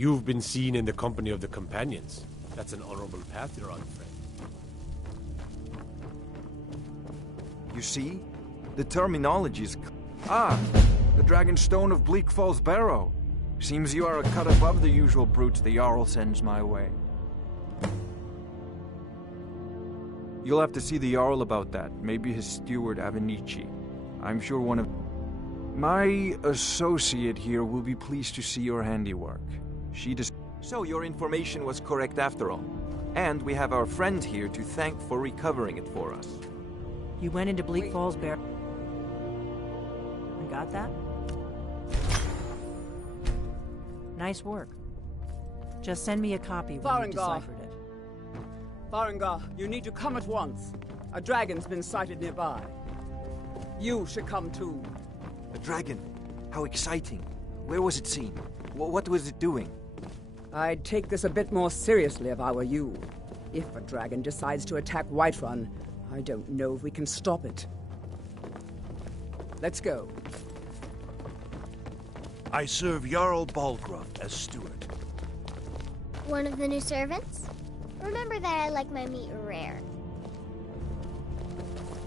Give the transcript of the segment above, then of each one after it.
You've been seen in the company of the companions. That's an honorable path you're on, friend. You see? The terminology is... the Dragon Stone of Bleak Falls Barrow. Seems you are a cut above the usual brutes the Jarl sends my way. You'll have to see the Jarl about that. Maybe his steward, Avenici. I'm sure one of... My associate here will be pleased to see your handiwork. So your information was correct after all. And we have our friend here to thank for recovering it for us. You went into Bleak Falls Barrow and got that? Nice work. Just send me a copy when you deciphered it. Farengar, you need to come at once. A dragon's been sighted nearby. You should come too. A dragon? How exciting. Where was it seen? What was it doing? I'd take this a bit more seriously if I were you. If a dragon decides to attack Whiterun, I don't know if we can stop it. Let's go. I serve Jarl Balgruuf as steward. One of the new servants? Remember that I like my meat rare.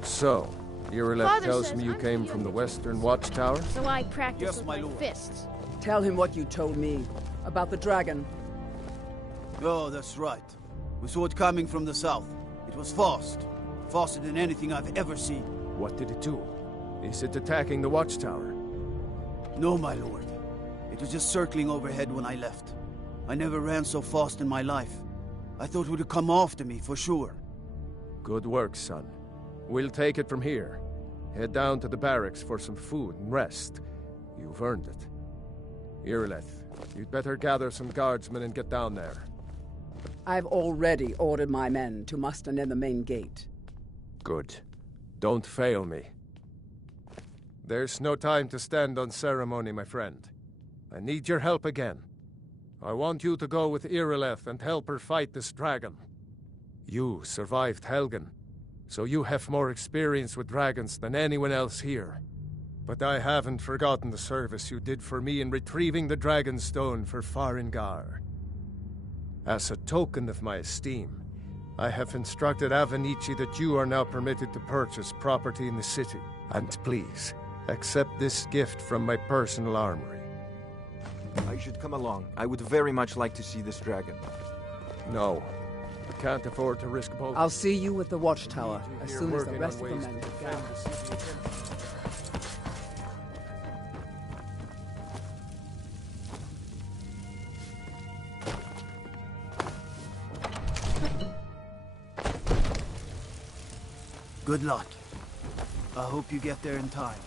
So, Irileth Father tells says me you I'm came from the Western Watchtower? So I practice Yes, with my my lord. fists. Tell him what you told me about the dragon. Oh, that's right. We saw it coming from the south. It was fast. Faster than anything I've ever seen. What did it do? Is it attacking the Watchtower? No, my lord. It was just circling overhead when I left. I never ran so fast in my life. I thought it would come after me, for sure. Good work, son. We'll take it from here. Head down to the barracks for some food and rest. You've earned it. Irileth, you'd better gather some guardsmen and get down there. I've already ordered my men to muster near the main gate. Good. Don't fail me. There's no time to stand on ceremony, my friend. I need your help again. I want you to go with Irileth and help her fight this dragon. You survived Helgen, so you have more experience with dragons than anyone else here. But I haven't forgotten the service you did for me in retrieving the Dragon Stone for Farengar. As a token of my esteem, I have instructed Avenici that you are now permitted to purchase property in the city. And please, accept this gift from my personal armory. I should come along. I would very much like to see this dragon. No, we can't afford to risk both. I'll see you at the watchtower as Here soon as the working rest on of the ways men to get defend down. the city against- Good luck. I hope you get there in time.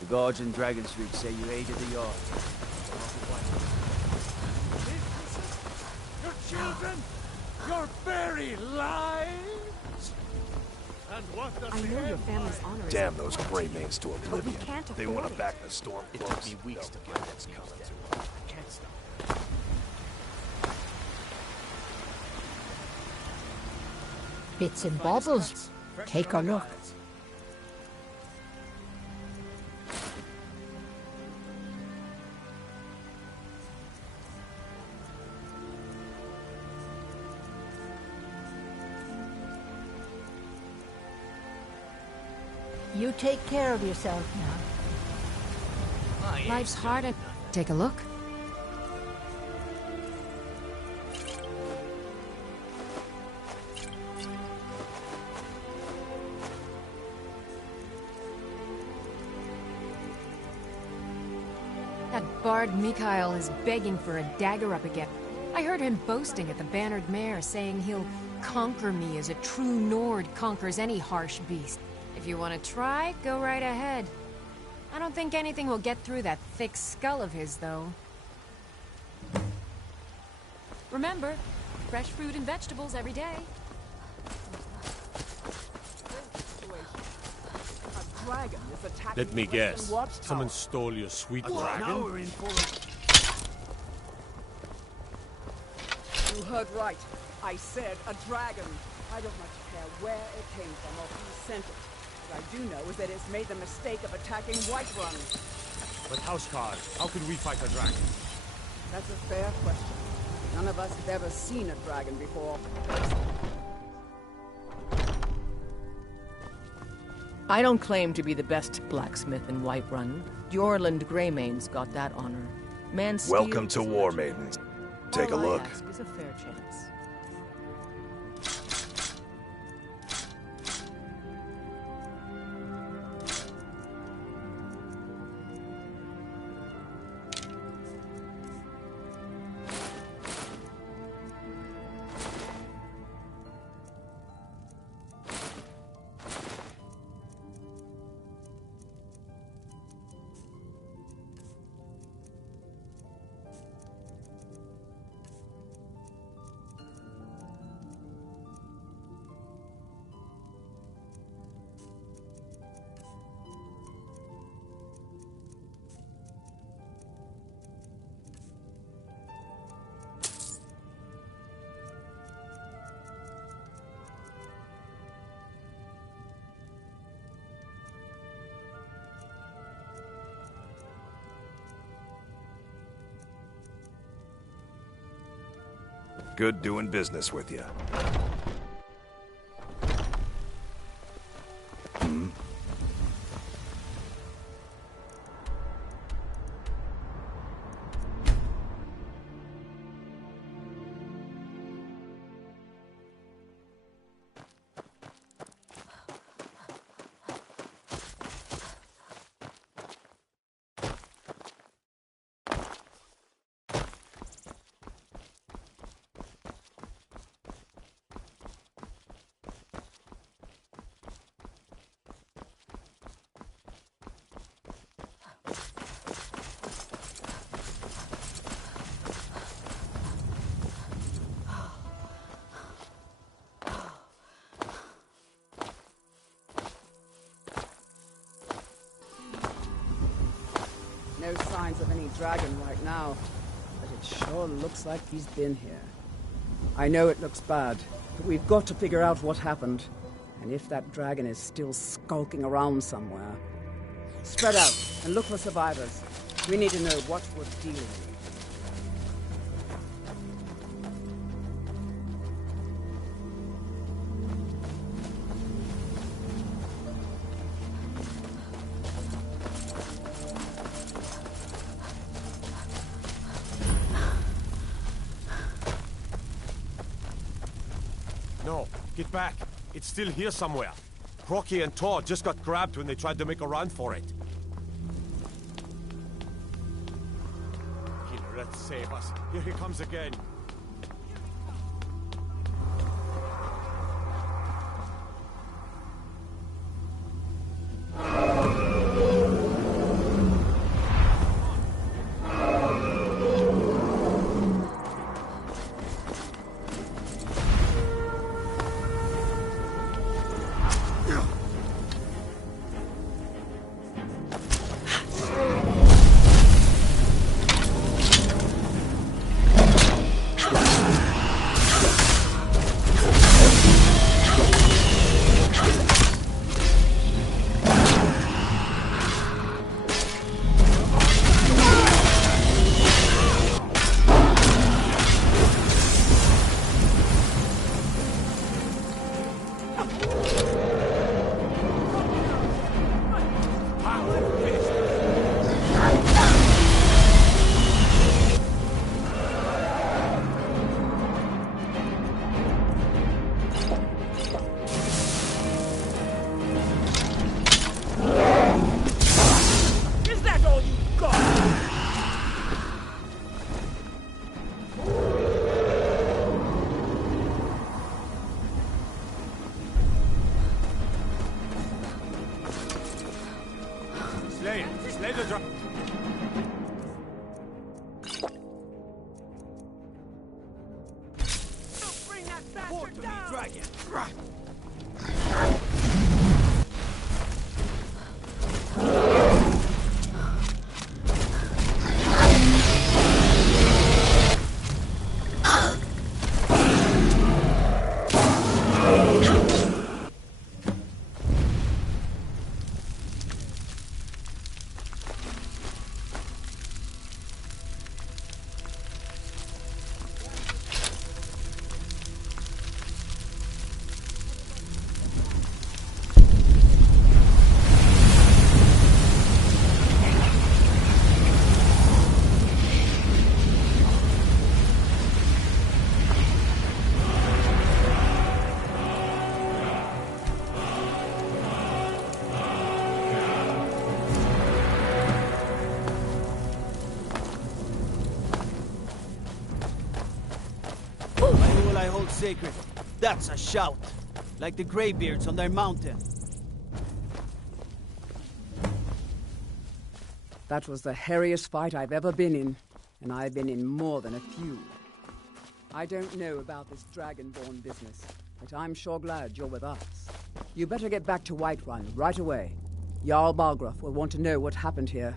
The guards in Dragon Street say you aided the yard. Your children! Your very lives! And what does I know your family's honor is... Damn those Greymanes to But we oblivion. can't They afford want to it. back the storm. It took me weeks to get what's coming to us. I can't stop. Bits and bobbles. Take a look. You take care of yourself now. Life's hard and... Take a look. That bard Mikhail is begging for a dagger up again. I heard him boasting at the Bannered Mare, saying he'll conquer me as a true Nord conquers any harsh beast. If you want to try, go right ahead. I don't think anything will get through that thick skull of his, though. Remember, fresh fruit and vegetables every day. A dragon is attacking Let me the Western guess. Watchtower. Someone stole your sweet Now dragon? we're in for it. You heard right. I said a dragon. I don't much care where it came from or who sent it. What I do know is that it's made the mistake of attacking Whiterun. But Houseguard, how can we fight a dragon? That's a fair question. None of us have ever seen a dragon before. I don't claim to be the best blacksmith in Whiterun. Jorland Greymane's got that honor. Welcome to War Maidens. Take a look. All I ask is a fair chance. Good doing business with you. No signs of any dragon right now, but it sure looks like he's been here. I know it looks bad, but we've got to figure out what happened, and if that dragon is still skulking around somewhere. Spread out and look for survivors. We need to know what we're dealing with. No, get back. It's still here somewhere. Crocky and Tor just got grabbed when they tried to make a run for it. Here, let's save us. Here he comes again. Slay the dragon. Don't bring that bastard down! Dragon! sacred. That's a shout. Like the Greybeards on their mountain. That was the hairiest fight I've ever been in, and I've been in more than a few. I don't know about this Dragonborn business, but I'm sure glad you're with us. You better get back to Whiterun right away. Jarl Balgruuf will want to know what happened here.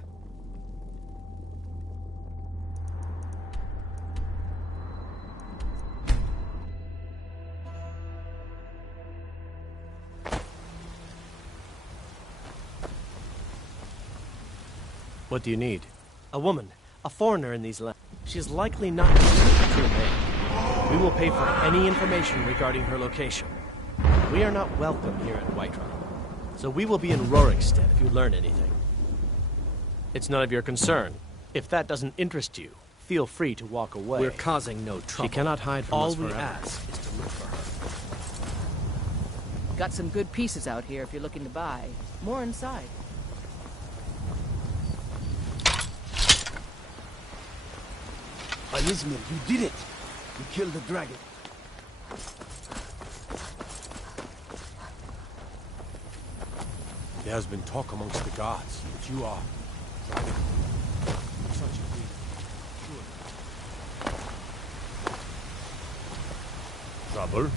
What do you need? A woman, a foreigner in these lands. She is likely not to be a true maid. We will pay for any information regarding her location. We are not welcome here at Whiterun, so we will be in Rorikstead if you learn anything. It's none of your concern. If that doesn't interest you, feel free to walk away. We're causing no trouble. She cannot hide from us forever. All we ask is to look for her. Got some good pieces out here if you're looking to buy. More inside. Alizmir, you did it! You killed the dragon. There has been talk amongst the guards that you are dragon. Such a thing. Sure. Trouble?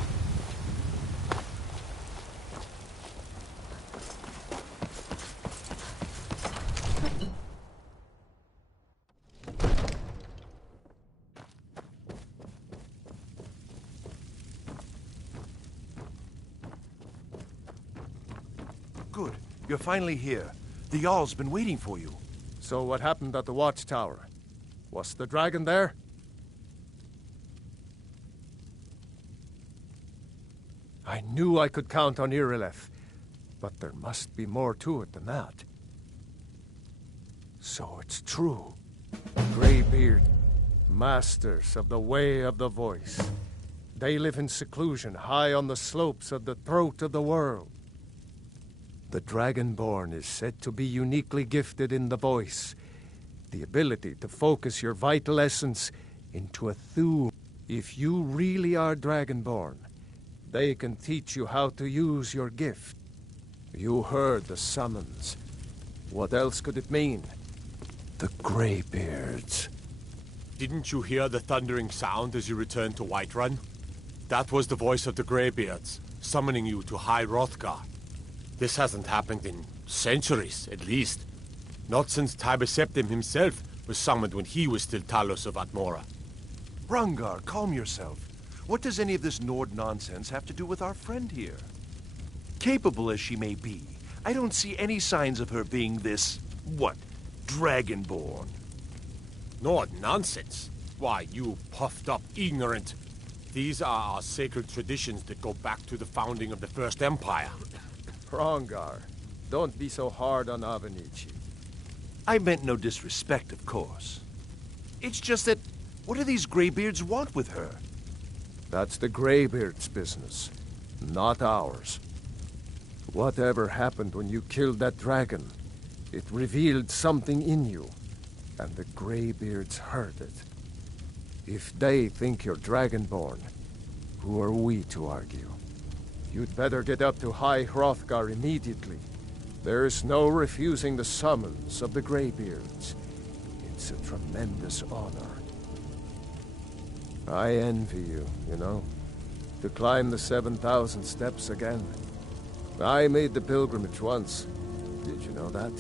Good. You're finally here. The Jarl's been waiting for you. So what happened at the watchtower? Was the dragon there? I knew I could count on Irileth, but there must be more to it than that. So it's true. Greybeard, masters of the way of the voice. They live in seclusion high on the slopes of the throat of the world. The Dragonborn is said to be uniquely gifted in the voice, the ability to focus your vital essence into a thum. If you really are Dragonborn, they can teach you how to use your gift. You heard the summons. What else could it mean? The Greybeards. Didn't you hear the thundering sound as you returned to Whiterun? That was the voice of the Greybeards, summoning you to High Hrothgar. This hasn't happened in centuries, at least. Not since Tiber Septim himself was summoned when he was still Talos of Atmora. Rangar, calm yourself. What does any of this Nord nonsense have to do with our friend here? Capable as she may be, I don't see any signs of her being this, Dragonborn. Nord nonsense? Why, you puffed up ignorant. These are our sacred traditions that go back to the founding of the First Empire. Hrongar, don't be so hard on Avenici. I meant no disrespect, of course. It's just that, what do these Greybeards want with her? That's the Greybeards' business, not ours. Whatever happened when you killed that dragon, it revealed something in you, and the Greybeards heard it. If they think you're Dragonborn, who are we to argue? You'd better get up to High Hrothgar immediately. There's no refusing the summons of the Greybeards. It's a tremendous honor. I envy you, you know, to climb the 7,000 steps again. I made the pilgrimage once. Did you know that?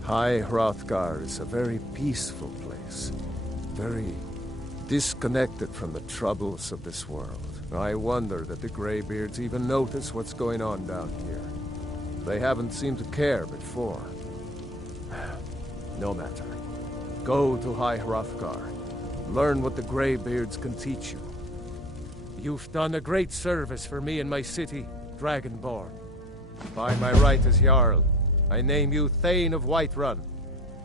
High Hrothgar is a very peaceful place. Very disconnected from the troubles of this world. I wonder that the Greybeards even notice what's going on down here. They haven't seemed to care before. No matter. Go to High Hrothgar. Learn what the Greybeards can teach you. You've done a great service for me and my city, Dragonborn. By my right as Jarl, I name you Thane of Whiterun.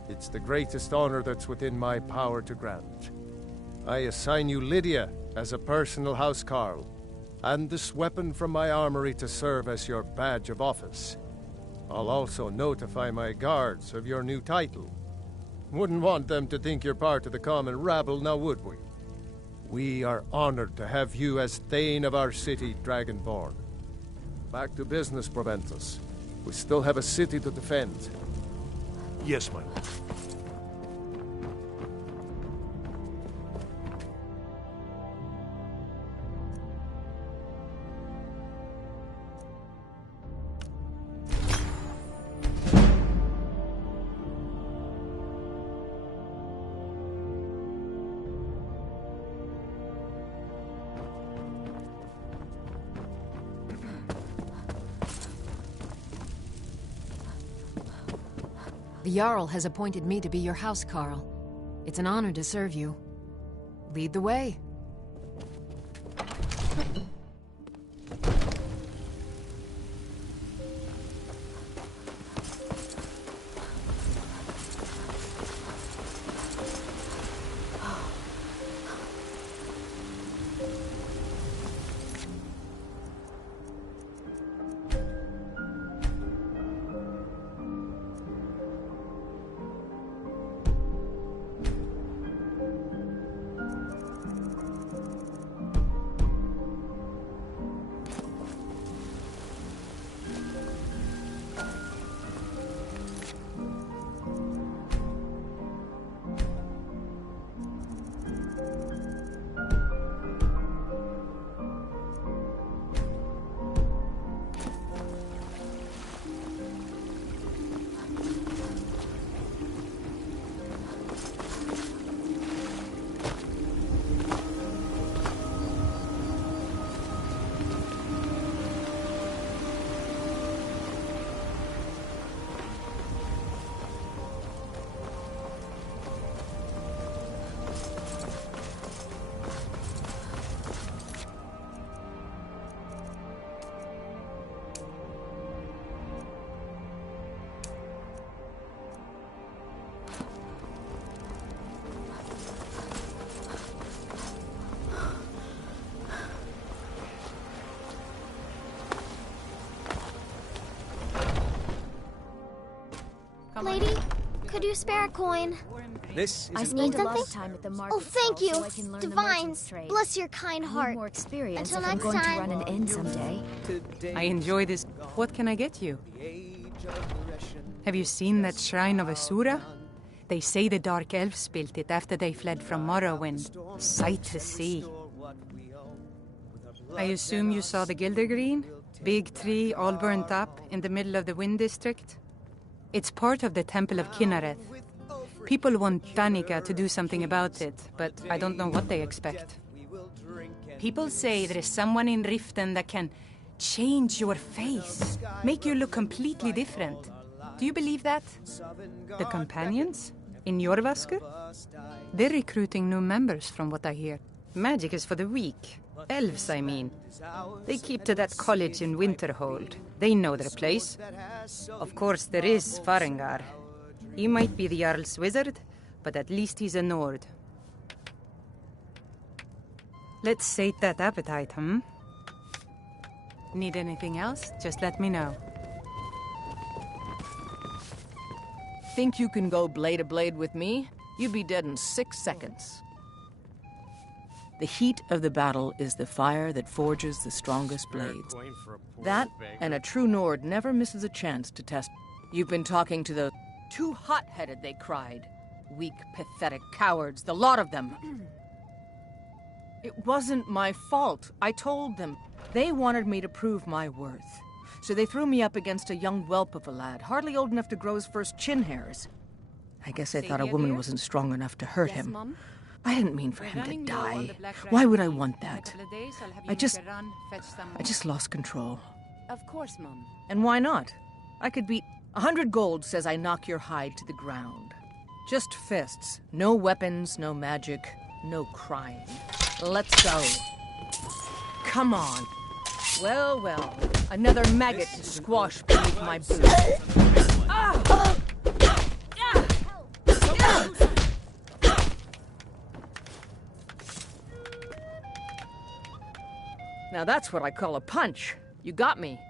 It's the greatest honor that's within my power to grant. I assign you Lydia as a personal housecarl, and this weapon from my armory to serve as your badge of office. I'll also notify my guards of your new title. Wouldn't want them to think you're part of the common rabble, now would we? We are honored to have you as Thane of our city, Dragonborn. Back to business, Proventus. We still have a city to defend. Yes, my lord. The Jarl has appointed me to be your housecarl. It's an honor to serve you. Lead the way. Lady, could you spare a coin? This I is need something. something. Oh, thank you. Divines, bless your kind heart. More experience Until if I'm next going time. to run an inn someday. I enjoy this. What can I get you? Have you seen that shrine of Asura? They say the Dark Elves built it after they fled from Morrowind. Sight to see. I assume you saw the Gildergreen? Big tree, all burnt up, in the middle of the Wind District? It's part of the Temple of Kinnareth. People want Danica to do something about it, but I don't know what they expect. People say there is someone in Riften that can change your face, make you look completely different. Do you believe that? The companions? In Jorvaskr? They're recruiting new members from what I hear. Magic is for the weak. Elves, I mean. They keep to that college in Winterhold. They know their place. Of course, there is Farengar. He might be the Jarl's wizard, but at least he's a Nord. Let's sate that appetite, Need anything else? Just let me know. Think you can go blade to blade with me? You'd be dead in 6 seconds. The heat of the battle is the fire that forges the strongest blades. That, and a true Nord never misses a chance to test. You've been talking to the... Too hot-headed, they cried. Weak, pathetic cowards, the lot of them. It wasn't my fault. I told them. They wanted me to prove my worth. So they threw me up against a young whelp of a lad, hardly old enough to grow his first chin hairs. I guess they thought a woman wasn't strong enough to hurt him. I didn't mean for him to die. Why would I want that? I just lost control. Of course, Mum. And why not? I could beat 100 gold says I knock your hide to the ground. Just fists. No weapons, no magic, no crying. Let's go. Come on. Well, well. Another maggot to squash beneath my boots. Ah! Now that's what I call a punch. You got me.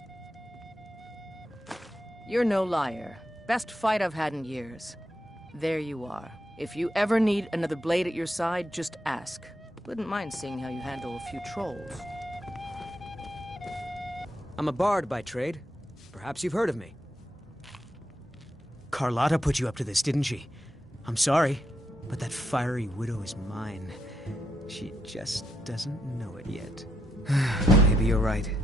You're no liar. Best fight I've had in years. There you are. If you ever need another blade at your side, just ask. Wouldn't mind seeing how you handle a few trolls. I'm a bard by trade. Perhaps you've heard of me. Carlotta put you up to this, didn't she? I'm sorry, but that fiery widow is mine. She just doesn't know it yet. Maybe you're right.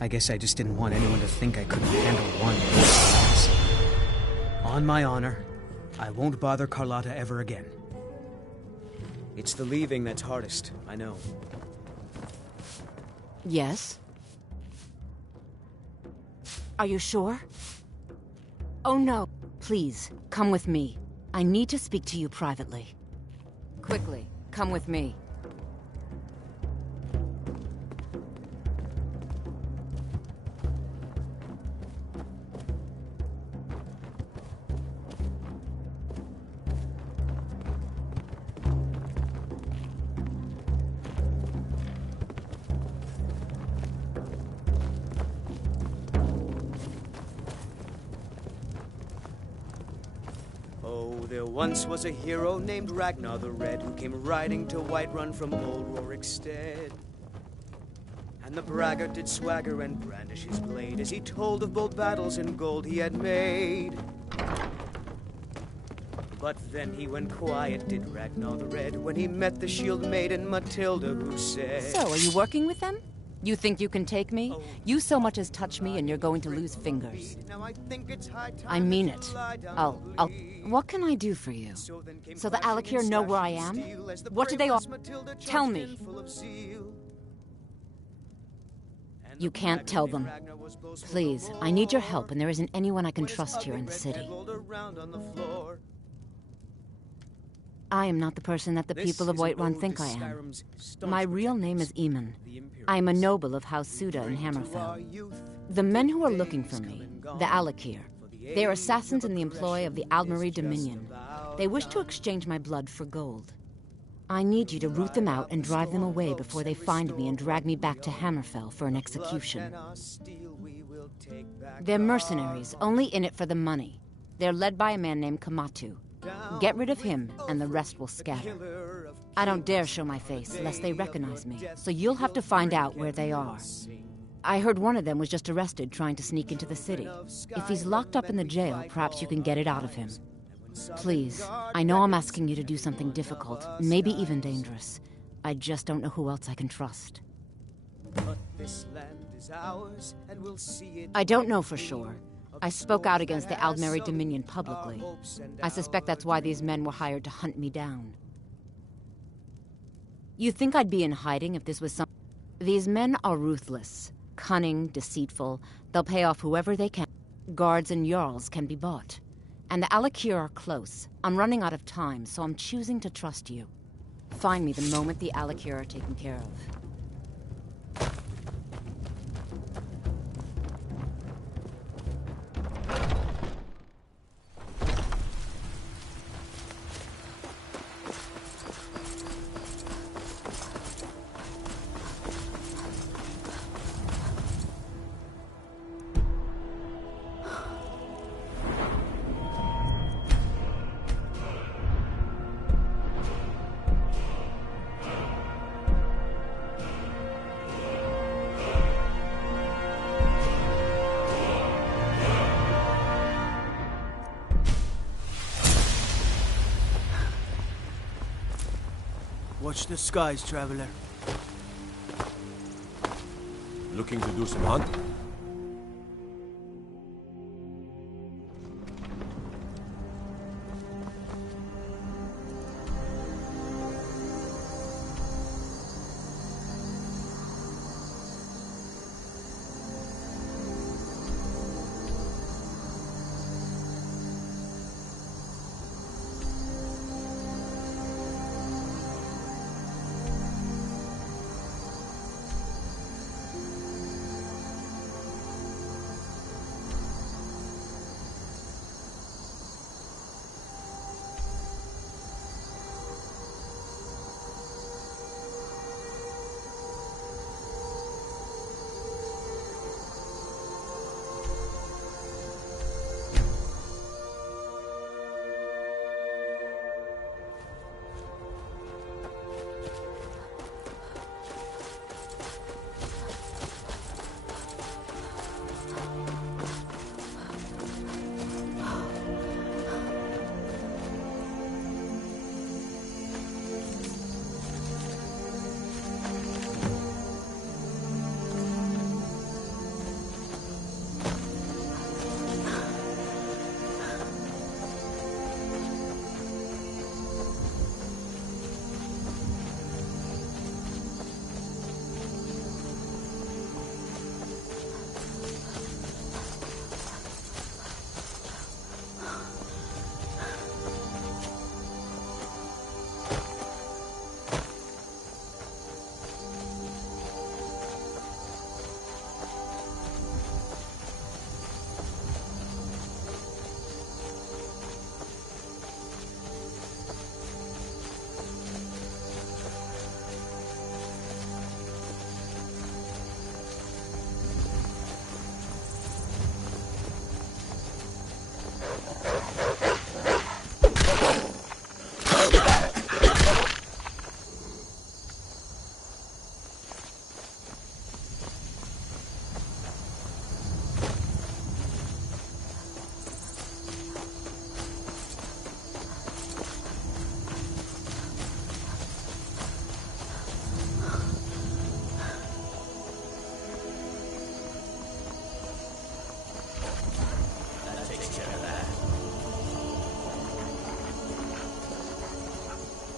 I guess I just didn't want anyone to think I couldn't handle one of those things. On my honor, I won't bother Carlotta ever again. It's the leaving that's hardest, I know. Yes? Are you sure? Oh no. Please, come with me. I need to speak to you privately. Quickly, come with me. There once was a hero named Ragnar the Red who came riding to Whiterun from old Rorikstead. And the braggart did swagger and brandish his blade as he told of bold battles and gold he had made. But then he went quiet, did Ragnar the Red, when he met the shield maiden Matilda, who said... So, are you working with them? You think you can take me? You so much as touch me and you're going to lose fingers. I mean it. What can I do for you? So the Alakir know where I am? What do they all... Tell me. You can't tell them. Please, I need your help and there isn't anyone I can trust here in the city. I am not the person that the people of Whiterun think I am. My real name is Eamon. I am a noble of House Suda in Hammerfell. The men who are looking for me, the Alakir, they are assassins in the employ of the Aldmeri Dominion. They wish to exchange my blood for gold. I need you to root them out and drive them away before they find me and drag me back to Hammerfell for an execution. They're mercenaries, only in it for the money. They're led by a man named Kamatu. Get rid of him, and the rest will scatter. I don't dare show my face, lest they recognize me, so you'll have to find out where they are. I heard one of them was just arrested trying to sneak into the city. If he's locked up in the jail, perhaps you can get it out of him. Please, I know I'm asking you to do something difficult, maybe even dangerous. I just don't know who else I can trust. I don't know for sure. I spoke out against the Aldmeri Dominion publicly. I suspect that's why these men were hired to hunt me down. You think I'd be in hiding if this was some... These men are ruthless, cunning, deceitful. They'll pay off whoever they can. Guards and Jarls can be bought. And the Alakir are close. I'm running out of time, so I'm choosing to trust you. Find me the moment the Alakir are taken care of. Watch the skies, traveler. Looking to do some hunting?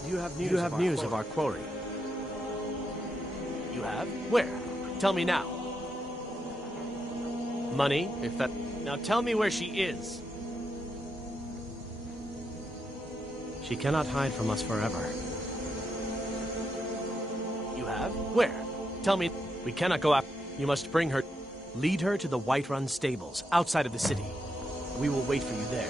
Do you have news of our quarry? You have? Where? Tell me now. Money, if that... Now tell me where she is. She cannot hide from us forever. You have? Where? Tell me. We cannot go up. You must bring her. Lead her to the Whiterun stables, outside of the city. We will wait for you there.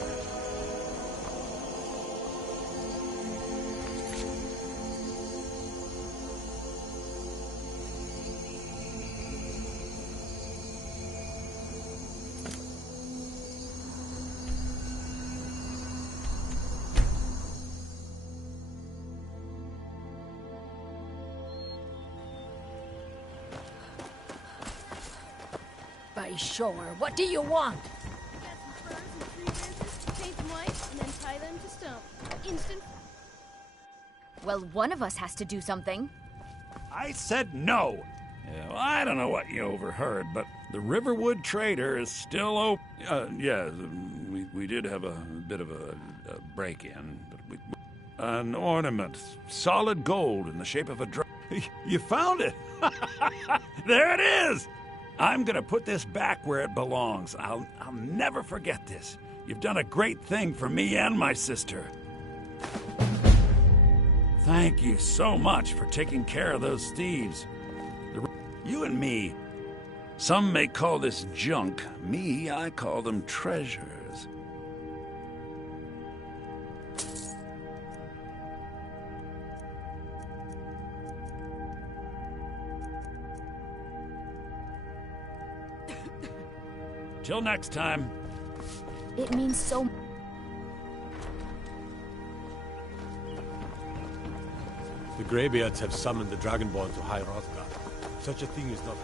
By sure. What do you want? Get some furs and tree branches, paint them white, and then tie them to stone. Instant. Well, one of us has to do something. I said no. Well, I don't know what you overheard, but the Riverwood Trader is still open. Yeah, we did have a bit of a break-in, but an ornament, solid gold in the shape of a You found it! There it is! I'm gonna put this back where it belongs. I'll never forget this. You've done a great thing for me and my sister. Thank you so much for taking care of those thieves. You and me. Some may call this junk. Me, I call them treasures. Till next time. It means so much. The Greybeards have summoned the Dragonborn to High Hrothgar. Such a thing is not...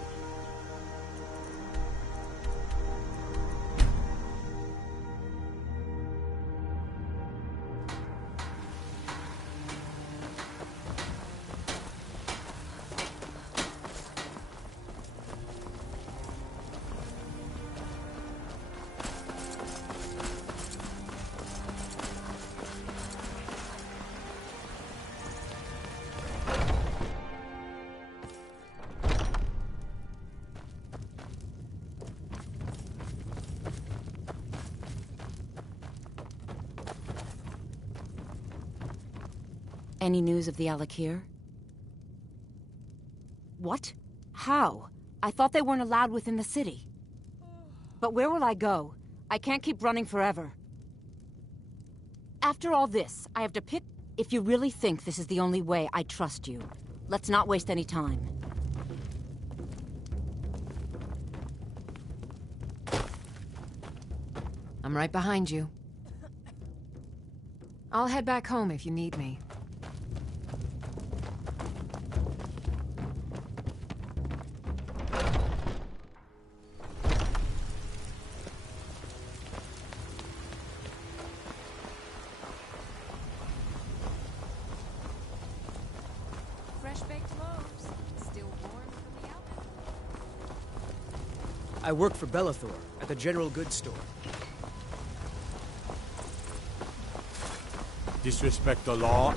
Any news of the Alakir? What? How? I thought they weren't allowed within the city. But where will I go? I can't keep running forever. After all this, I have to pick... If you really think this is the only way, I trust you. Let's not waste any time. I'm right behind you. I'll head back home if you need me. I work for Bellathor at the general goods store. Disrespect the law?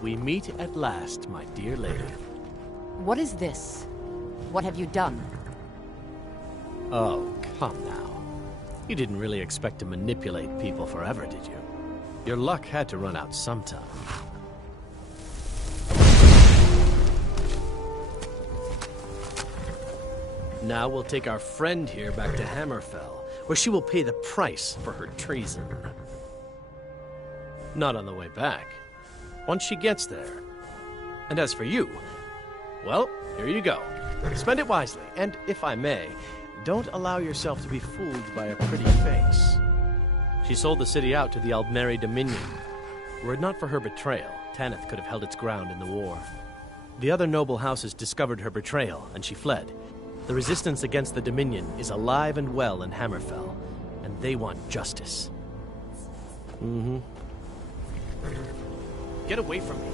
We meet at last, my dear lady. What is this? What have you done? Oh, come now. You didn't really expect to manipulate people forever, did you? Your luck had to run out sometime. Now we'll take our friend here back to Hammerfell, where she will pay the price for her treason. Not on the way back. once she gets there. And as for you, well, here you go. Spend it wisely, and if I may, don't allow yourself to be fooled by a pretty face. She sold the city out to the Aldmeri Dominion. Were it not for her betrayal, Tanith could have held its ground in the war. The other noble houses discovered her betrayal, and she fled. The resistance against the Dominion is alive and well in Hammerfell, and they want justice. Get away from me.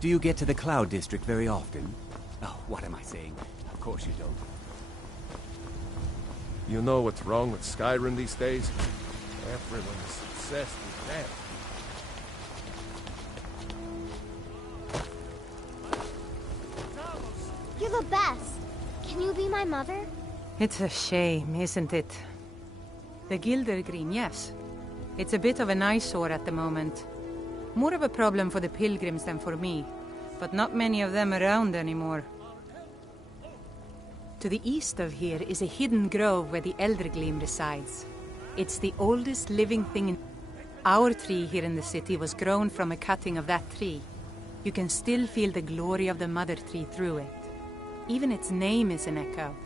Do you get to the Cloud District very often? Oh, what am I saying? Of course you don't. You know what's wrong with Skyrim these days? Everyone's obsessed with that. You're the best. Can you be my mother? It's a shame, isn't it? The Gildergreen, yes. It's a bit of an eyesore at the moment. More of a problem for the pilgrims than for me, but not many of them around anymore. To the east of here is a hidden grove where the Eldergleam resides. It's the oldest living thing in... Our tree here in the city was grown from a cutting of that tree. You can still feel the glory of the mother tree through it. Even its name is an echo.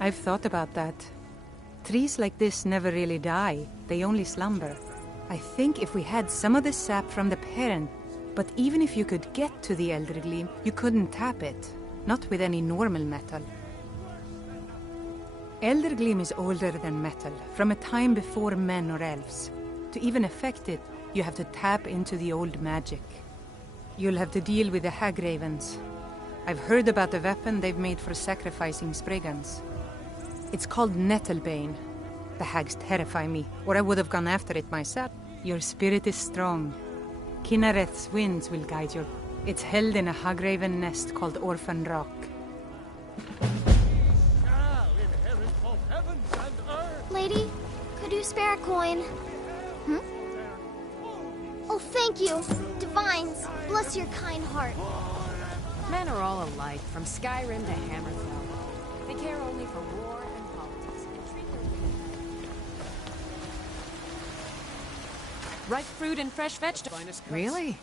I've thought about that. Trees like this never really die, they only slumber. I think if we had some of the sap from the parent, but even if you could get to the Eldergleam, you couldn't tap it. Not with any normal metal. Eldergleam is older than metal, from a time before men or elves. To even affect it, you have to tap into the old magic. You'll have to deal with the Hagravens. I've heard about the weapon they've made for sacrificing Spriggans. It's called Nettlebane. The hags terrify me, or I would have gone after it myself. Your spirit is strong. Kinareth's winds will guide you. It's held in a Hagraven nest called Orphan Rock. Lady, could you spare a coin? Oh, thank you. Divines, bless your kind heart. Men are all alike, from Skyrim to Hammerfell. They care only for war and politics, and treat their ripe fruit and fresh vegetables. Really?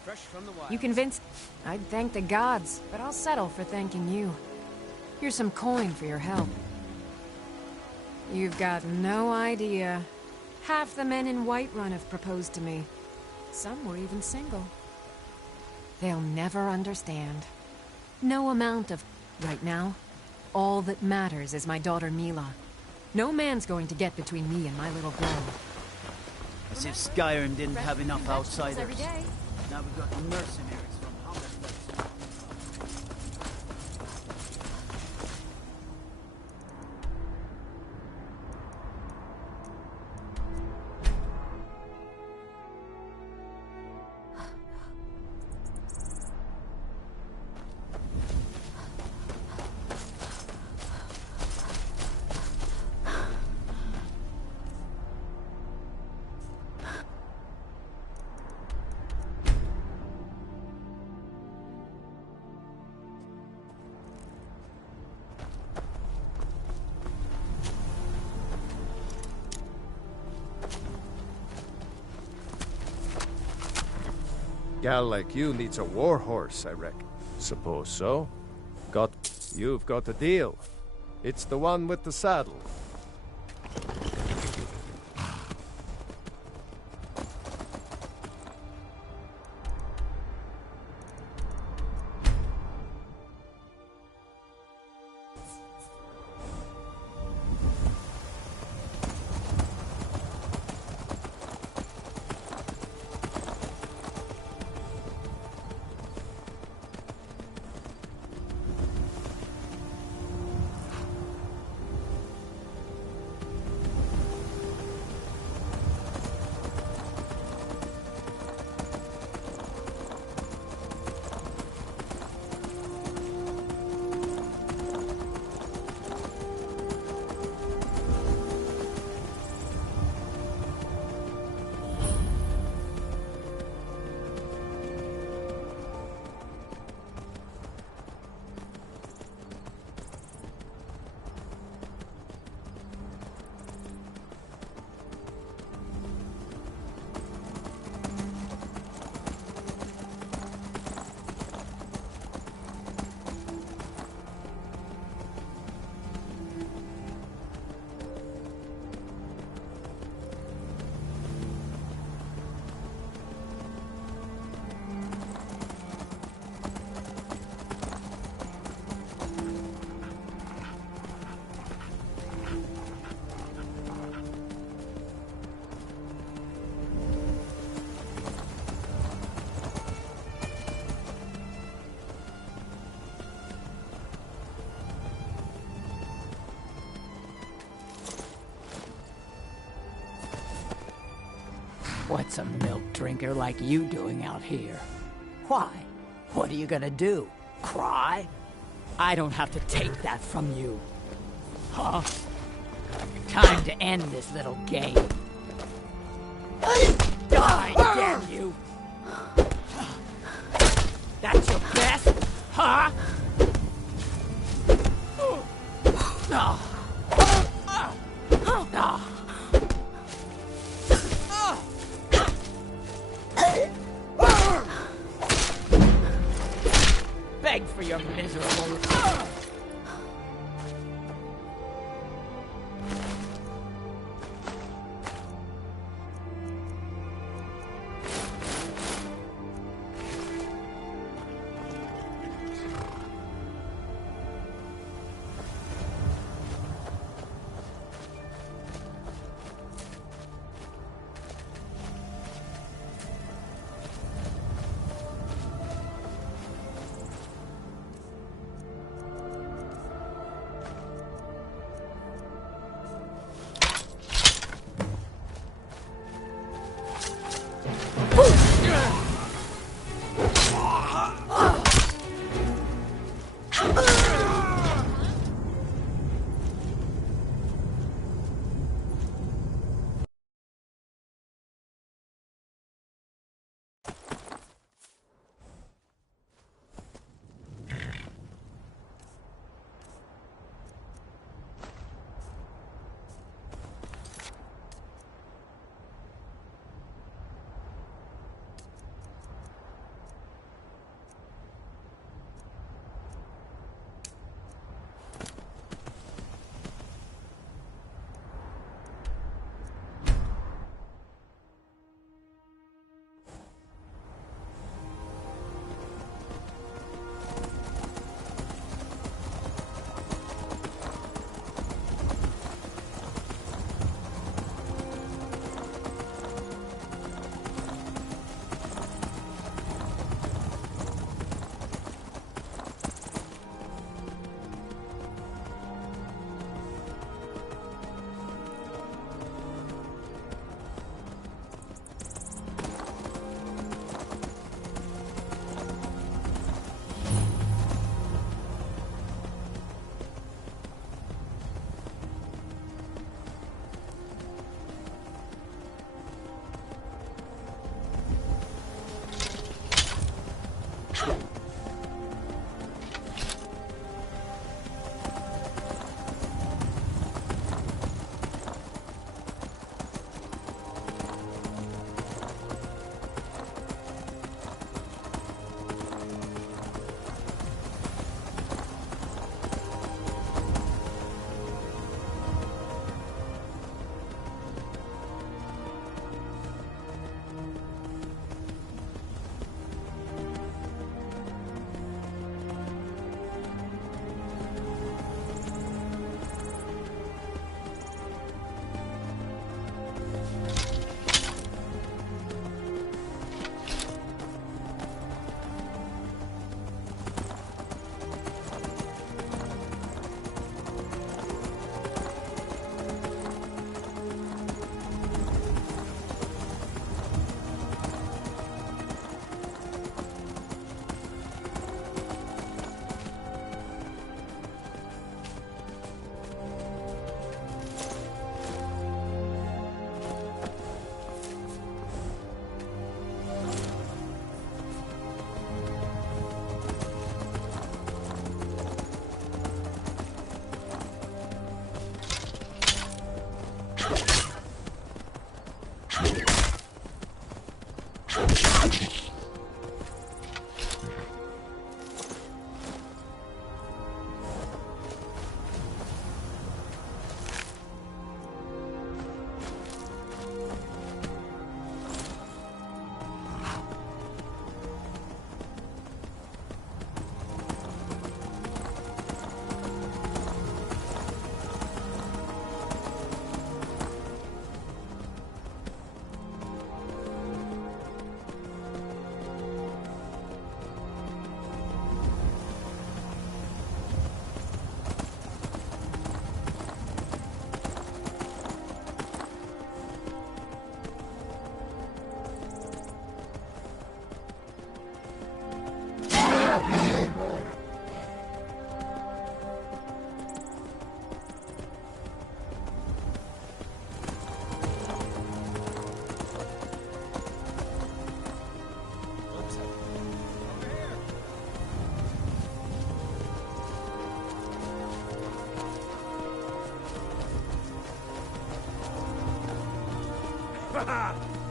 You convinced? I'd thank the gods, but I'll settle for thanking you. Here's some coin for your help. You've got no idea. Half the men in Whiterun have proposed to me. Some were even single. They'll never understand. No amount of... Right now, all that matters is my daughter Mila. No man's going to get between me and my little girl. As if Skyrim didn't have enough outsiders. Every day. Now we've got mercenaries from Hammerfell. gal like you needs a war horse, I reckon. Suppose so. You've got a deal. It's the one with the saddle. What's a milk drinker like you doing out here? Why? What are you gonna do? Cry? I don't have to take that from you. Huh? Time to end this little game. Die, damn you! That's your best? Huh? Beg for your miserable...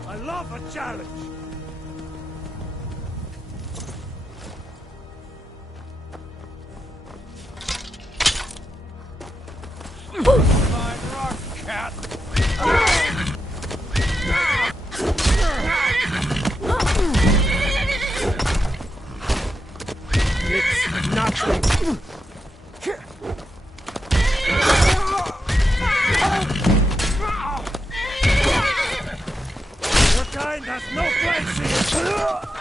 I love a challenge! Fine rock, cat! It's not... Your kind has no place here!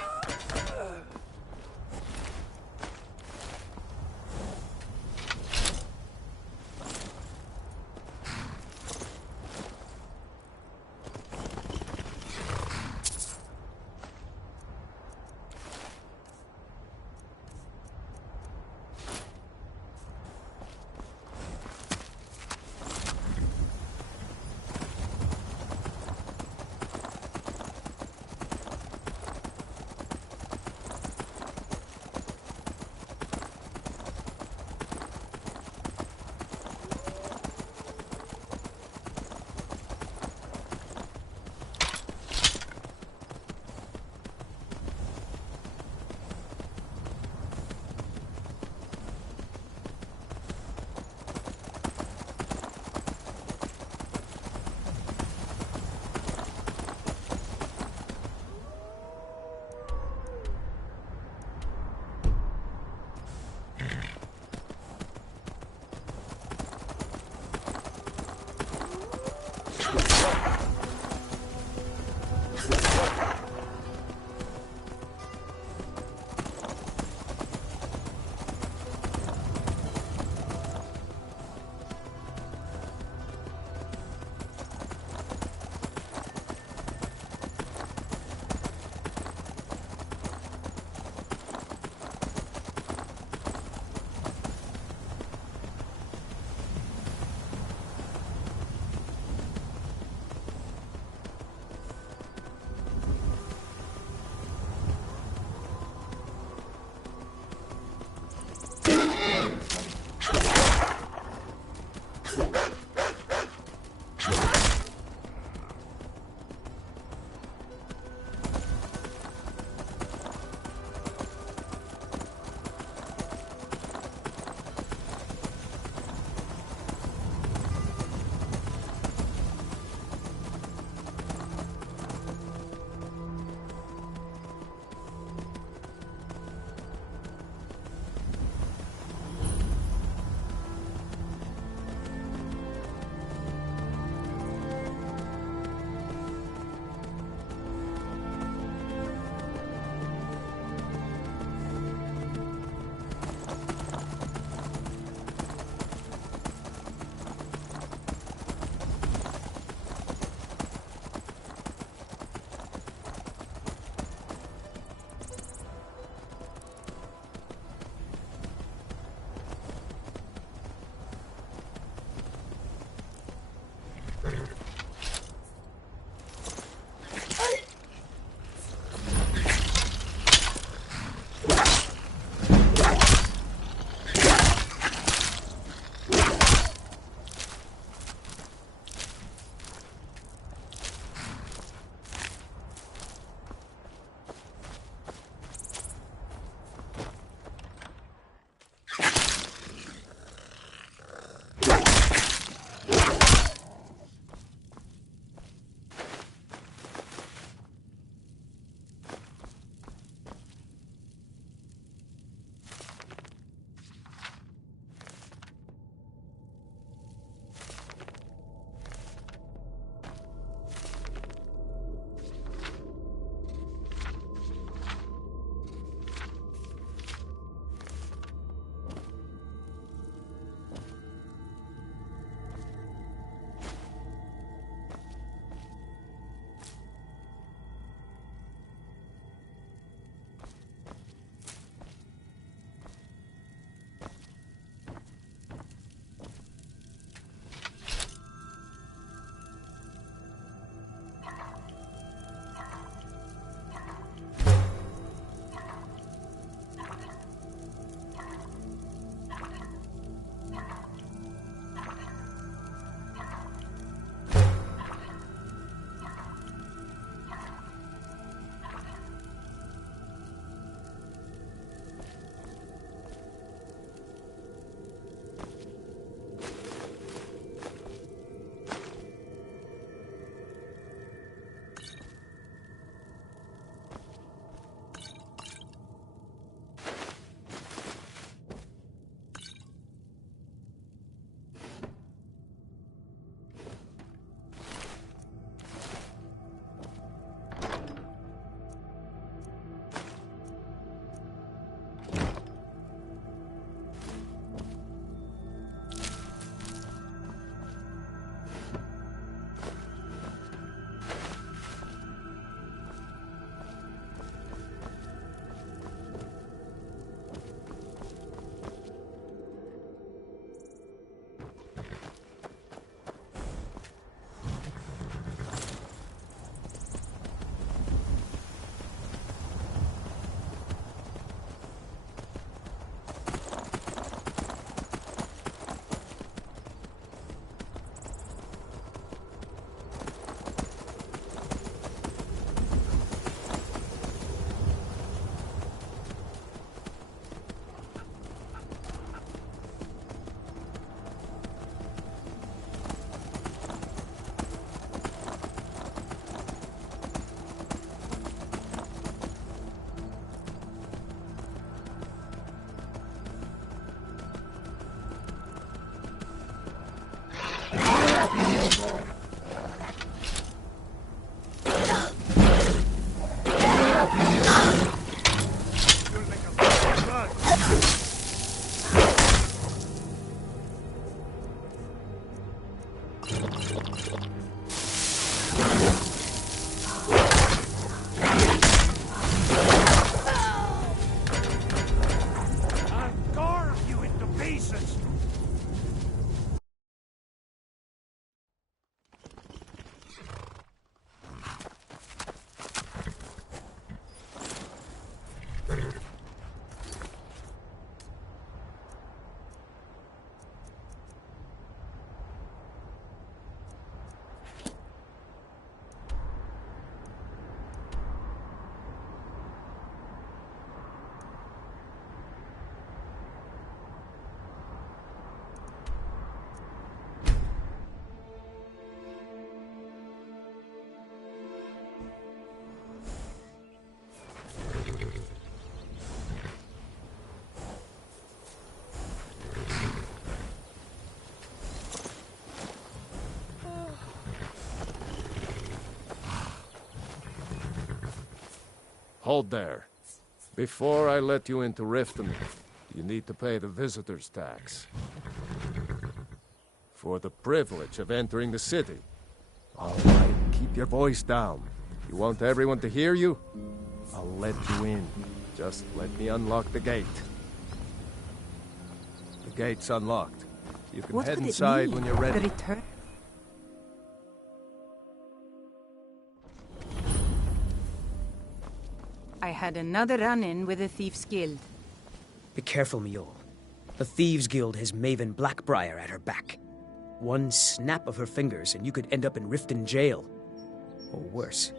Hold there. Before I let you into Riften, you need to pay the visitor's tax. For the privilege of entering the city. All right, keep your voice down. You want everyone to hear you? I'll let you in. Just let me unlock the gate. The gate's unlocked. You can head inside when you're ready. The return? I had another run-in with the Thieves' Guild. Be careful, Mjol. The Thieves' Guild has Maven Blackbriar at her back. One snap of her fingers and you could end up in Riften jail. Or worse.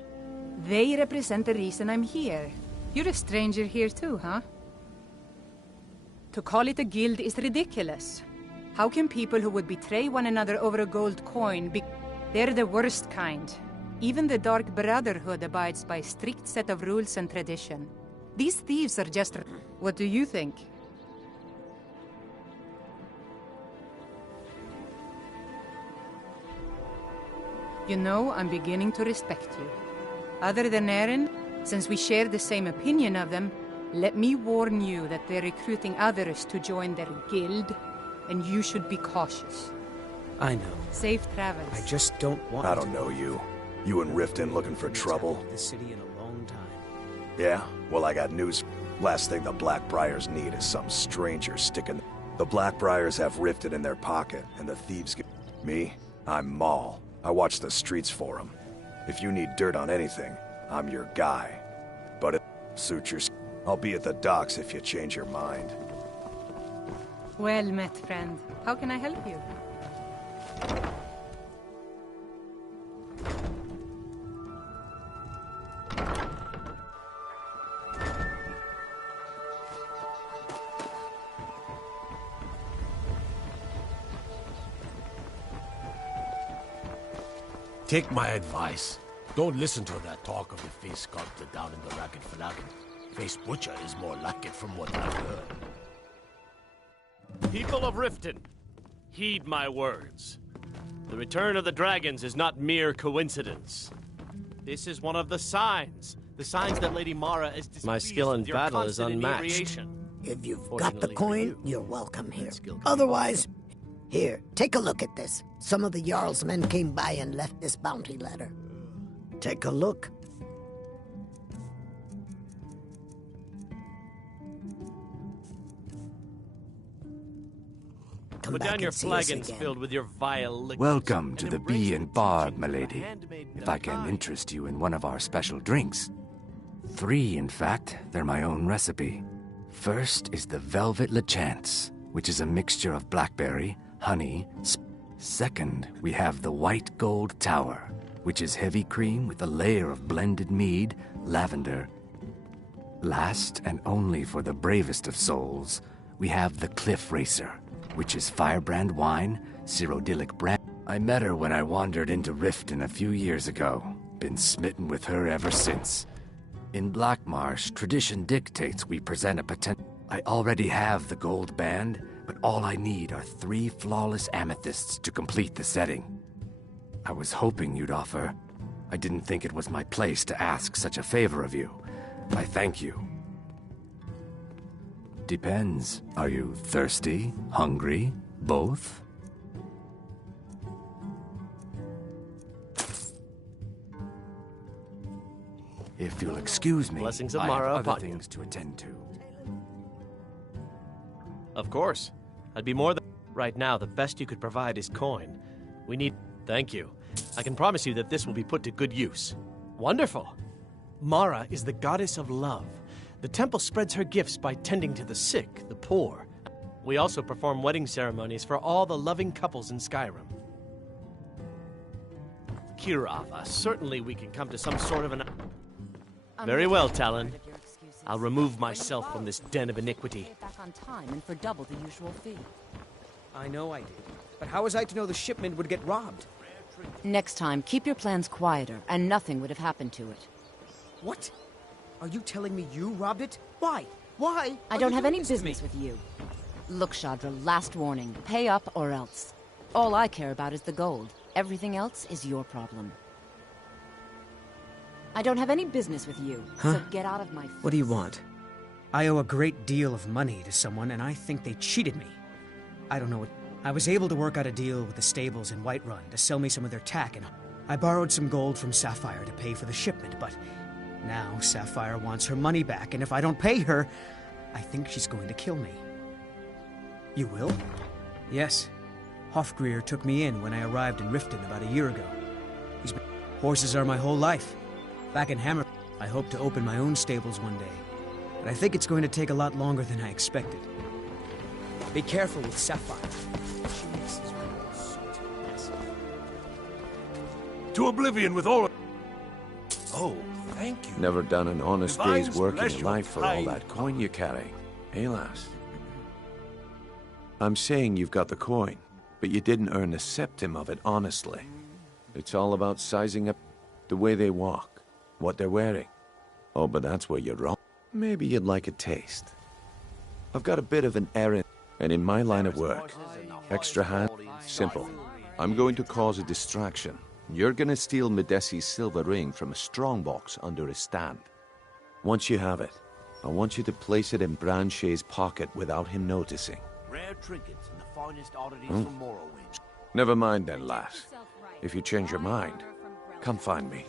They represent the reason I'm here. You're a stranger here too, huh? To call it a guild is ridiculous. How can people who would betray one another over a gold coin be... They're the worst kind. Even the Dark Brotherhood abides by a strict set of rules and tradition. These thieves are just... What do you think? You know, I'm beginning to respect you. Other than Eren, since we share the same opinion of them, let me warn you that they're recruiting others to join their guild, and you should be cautious. I know. Safe travels. I just don't want I don't know you. You in Riften looking for trouble? the city in a long time. Yeah? Well, I got news. Last thing the Blackbriars need is some stranger sticking... The Blackbriars have Riften in their pocket, and the thieves get... Me? I'm Maul. I watch the streets for them. If you need dirt on anything, I'm your guy. But it suits your... I'll be at the docks if you change your mind. Well met, friend. How can I help you? Take my advice. Don't listen to that talk of the face sculptor down in the Ragged Flagon. Face Butcher is more like it from what I've heard. People of Riften, heed my words. The return of the dragons is not mere coincidence. This is one of the signs that Lady Mara is displeased. My skill in battle is unmatched. If you've got the coin, you're welcome here. Otherwise, here, take a look at this. Some of the Jarl's men came by and left this bounty letter. Take a look. Put down your flagons filled with your vile liquids. Welcome to the Bee and Barb, milady. If I can interest you in one of our special drinks. 3, in fact. They're my own recipe. First is the Velvet Lechance, which is a mixture of blackberry, honey. Second, we have the White Gold Tower, which is heavy cream with a layer of blended mead, lavender. Last, and only for the bravest of souls, we have the Cliff Racer, which is firebrand wine, Cyrodiilic brand. I met her when I wandered into Riften a few years ago. Been smitten with her ever since. In Blackmarsh, tradition dictates we present a potential... I already have the gold band, but all I need are 3 flawless amethysts to complete the setting. I was hoping you'd offer. I didn't think it was my place to ask such a favor of you. I thank you. Depends. Are you thirsty? Hungry? Both? If you'll excuse me, Blessings of I Mara have other upon you. things to attend to. Of course. I'd be more than... Right now, the best you could provide is coin. We need... Thank you. I can promise you that this will be put to good use. Wonderful. Mara is the goddess of love. The temple spreads her gifts by tending to the sick, the poor. We also perform wedding ceremonies for all the loving couples in Skyrim. Kirava, certainly we can come to some sort of an... Very well, Talon. I'll remove myself from this den of iniquity. Back on time and for double the usual fee. I know I did. But how was I to know the shipment would get robbed? Next time, keep your plans quieter, and nothing would have happened to it. What? Are you telling me you robbed it? Why? Why? I don't have any business with you. Look, Shadra, last warning. Pay up or else. All I care about is the gold. Everything else is your problem. I don't have any business with you, so get out of my face. What do you want? I owe a great deal of money to someone, and I think they cheated me. I don't know what... I was able to work out a deal with the stables in Whiterun to sell me some of their tack, and I borrowed some gold from Sapphire to pay for the shipment, but now Sapphire wants her money back, and if I don't pay her, I think she's going to kill me. You will? Yes. Hofgrir took me in when I arrived in Riften about a year ago. Horses are my whole life. Back in Hammer, I hope to open my own stables one day, but I think it's going to take a lot longer than I expected. Be careful with Sapphire. To oblivion with all... Oh, thank you. Never done an honest day's Divine's work in bless your your life for all kind that coin you carry. Eh, lass? I'm saying you've got the coin, but you didn't earn a septim of it honestly. It's all about sizing up the way they walk, what they're wearing. Oh, but that's where you're wrong. Maybe you'd like a taste. I've got a bit of an errand, and in my line of work, extra hand, simple. I'm going to cause a distraction. You're gonna steal Medesi's silver ring from a strongbox under his stand. Once you have it, I want you to place it in Branche's pocket without him noticing. Rare trinkets and the finest oddities from Morrowind. Never mind then, lass. If you change your mind, come find me.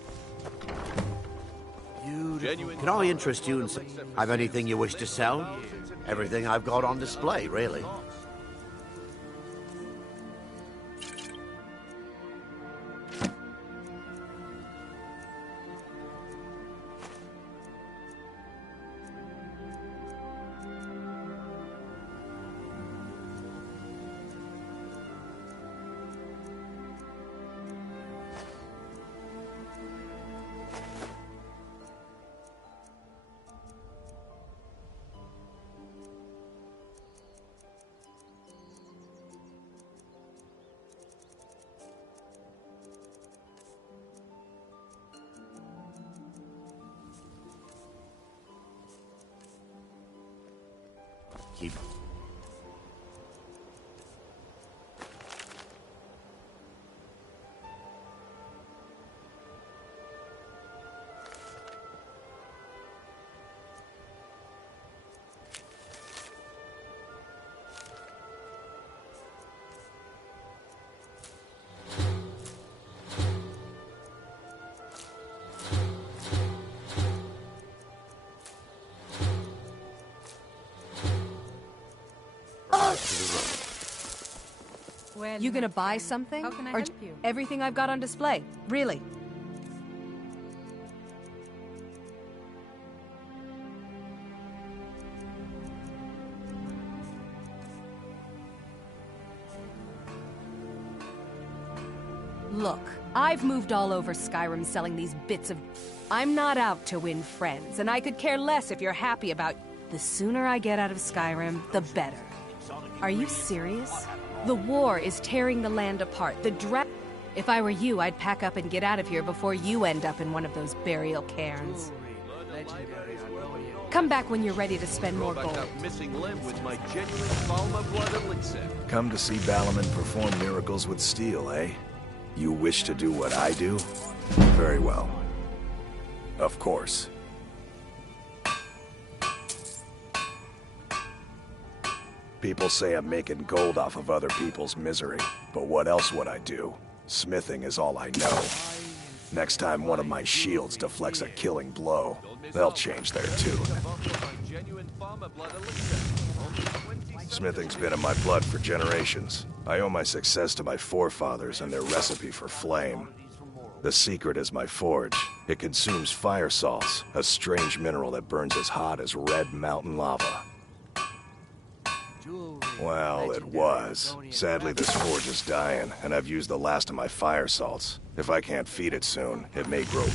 Can I interest you in some... Have anything you wish to sell? Everything I've got on display, really. Keep... Well, you gonna buy something? How can I or help you? Everything I've got on display. Really? Look, I've moved all over Skyrim selling these bits of... I'm not out to win friends, and I could care less if you're happy about... The sooner I get out of Skyrim, the better. Are you serious? The war is tearing the land apart. If I were you, I'd pack up and get out of here before you end up in one of those burial cairns. Come back when you're ready to spend more gold. Missing limb with my genuine Balma blood elixir. Come to see Balaman perform miracles with steel, eh? You wish to do what I do? Very well. Of course. People say I'm making gold off of other people's misery, but what else would I do? Smithing is all I know. Next time one of my shields deflects a killing blow, they'll change their tune. Smithing's been in my blood for generations. I owe my success to my forefathers and their recipe for flame. The secret is my forge. It consumes fire salts, a strange mineral that burns as hot as red mountain lava. Well, it was. Sadly, this forge is dying, and I've used the last of my fire salts. If I can't feed it soon, it may grow.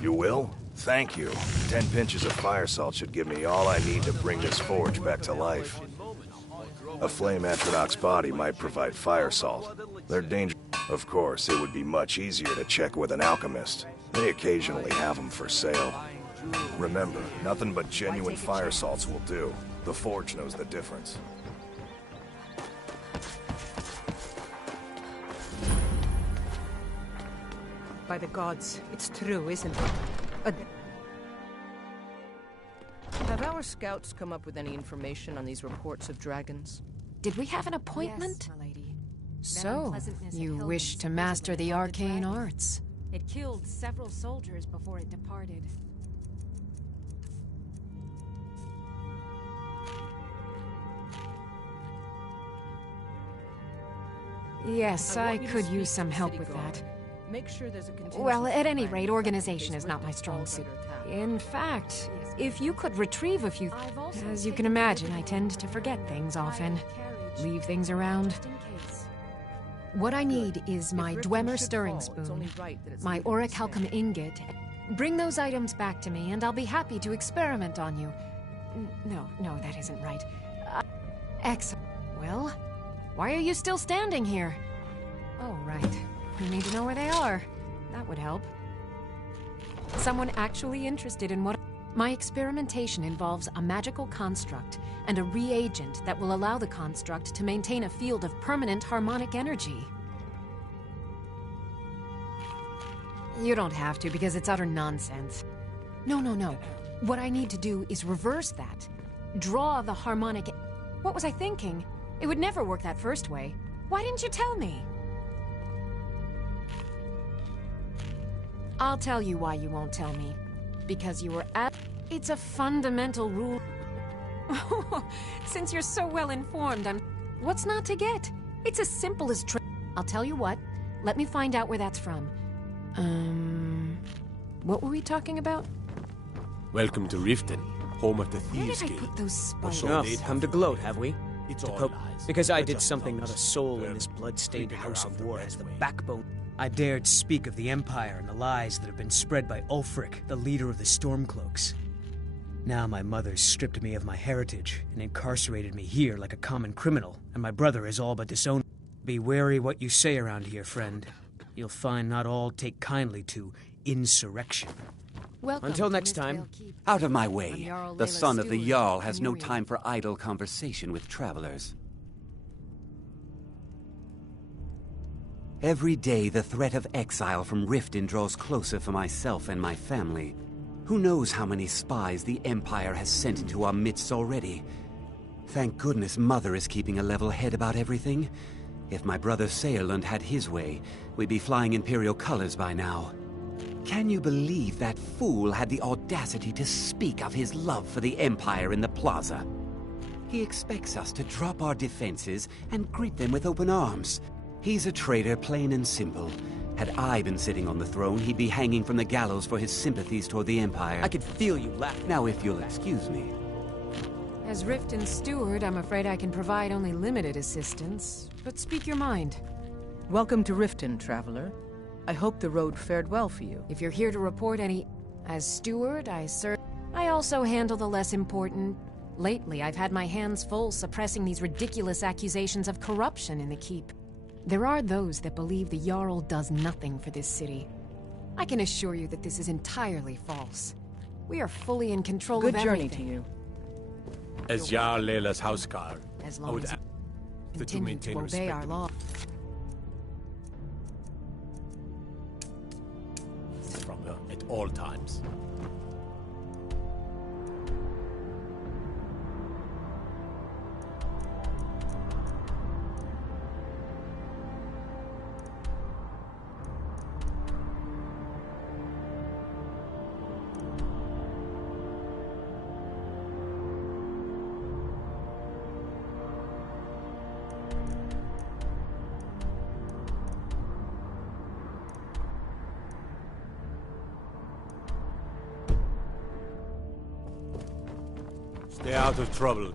You will? Thank you. 10 pinches of fire salt should give me all I need to bring this forge back to life. A flame Atrodox body might provide fire salt. They're dangerous. Of course, it would be much easier to check with an alchemist. They occasionally have them for sale. Remember, nothing but genuine fire salts will do. The forge knows the difference. By the gods, it's true, isn't it? Have our scouts come up with any information on these reports of dragons? Did we have an appointment? Yes, my lady. So, you wish to master the arcane arts. It killed several soldiers before it departed. Yes, I could use some help with that. Make sure there's a contingency Well, at any plan rate, in organization case is not my Britain strong falls suit. under attack. In fact, if you could retrieve a few... As you can imagine, I tend to forget things often. Leave things around. What I need is my Dwemer stirring spoon, my orichalcum ingot. Bring those items back to me, and I'll be happy to experiment on you. No, that isn't right. Excellent. Well, why are you still standing here? Oh, right. We need to know where they are. That would help. Someone actually interested in what... My experimentation involves a magical construct and a reagent that will allow the construct to maintain a field of permanent harmonic energy. You don't have to, because it's utter nonsense. No. What I need to do is reverse that. Draw the harmonic... What was I thinking? It would never work that first way. Why didn't you tell me? I'll tell you why you won't tell me. Because you were at... It's a fundamental rule. Since you're so well informed, What's not to get? It's as simple as I'll tell you what. Let me find out where that's from. What were we talking about? Welcome to Riften, home of the Thieves Where did I Guild. put those spiders? Oh, come to gloat, have we? It's To all poke. lies. Because I They're did just something not a thugs. soul in They're this blood-stained creeping house around of the war red has the way. backbone. I dared speak of the Empire and the lies that have been spread by Ulfric, the leader of the Stormcloaks. Now my mother's stripped me of my heritage and incarcerated me here like a common criminal, and my brother is all but disowned. Be wary what you say around here, friend. You'll find not all take kindly to insurrection. Welcome Until to next Mistdale time. Keep. Out of my I'm way. Jarl The Layla son of the Stewart, Jarl has no Emirian. time for idle conversation with travelers. Every day, the threat of exile from Riften draws closer for myself and my family. Who knows how many spies the Empire has sent into our midst already? Thank goodness Mother is keeping a level head about everything. If my brother Saerlund had his way, we'd be flying Imperial colors by now. Can you believe that fool had the audacity to speak of his love for the Empire in the plaza? He expects us to drop our defenses and greet them with open arms. He's a traitor, plain and simple. Had I been sitting on the throne, he'd be hanging from the gallows for his sympathies toward the Empire. I could feel you laughing. Now, if you'll excuse me. As Riften steward, I'm afraid I can provide only limited assistance. But speak your mind. Welcome to Riften, traveler. I hope the road fared well for you. If you're here to report any... As steward, I also handle the less important... Lately, I've had my hands full suppressing these ridiculous accusations of corruption in the keep. There are those that believe the Jarl does nothing for this city. I can assure you that this is entirely false. We are fully in control Good of journey everything. to you. As Jarl Layla's houseguard, As I long would as you ask that you continue maintain to obey our respect. law. all times. Stay out of trouble.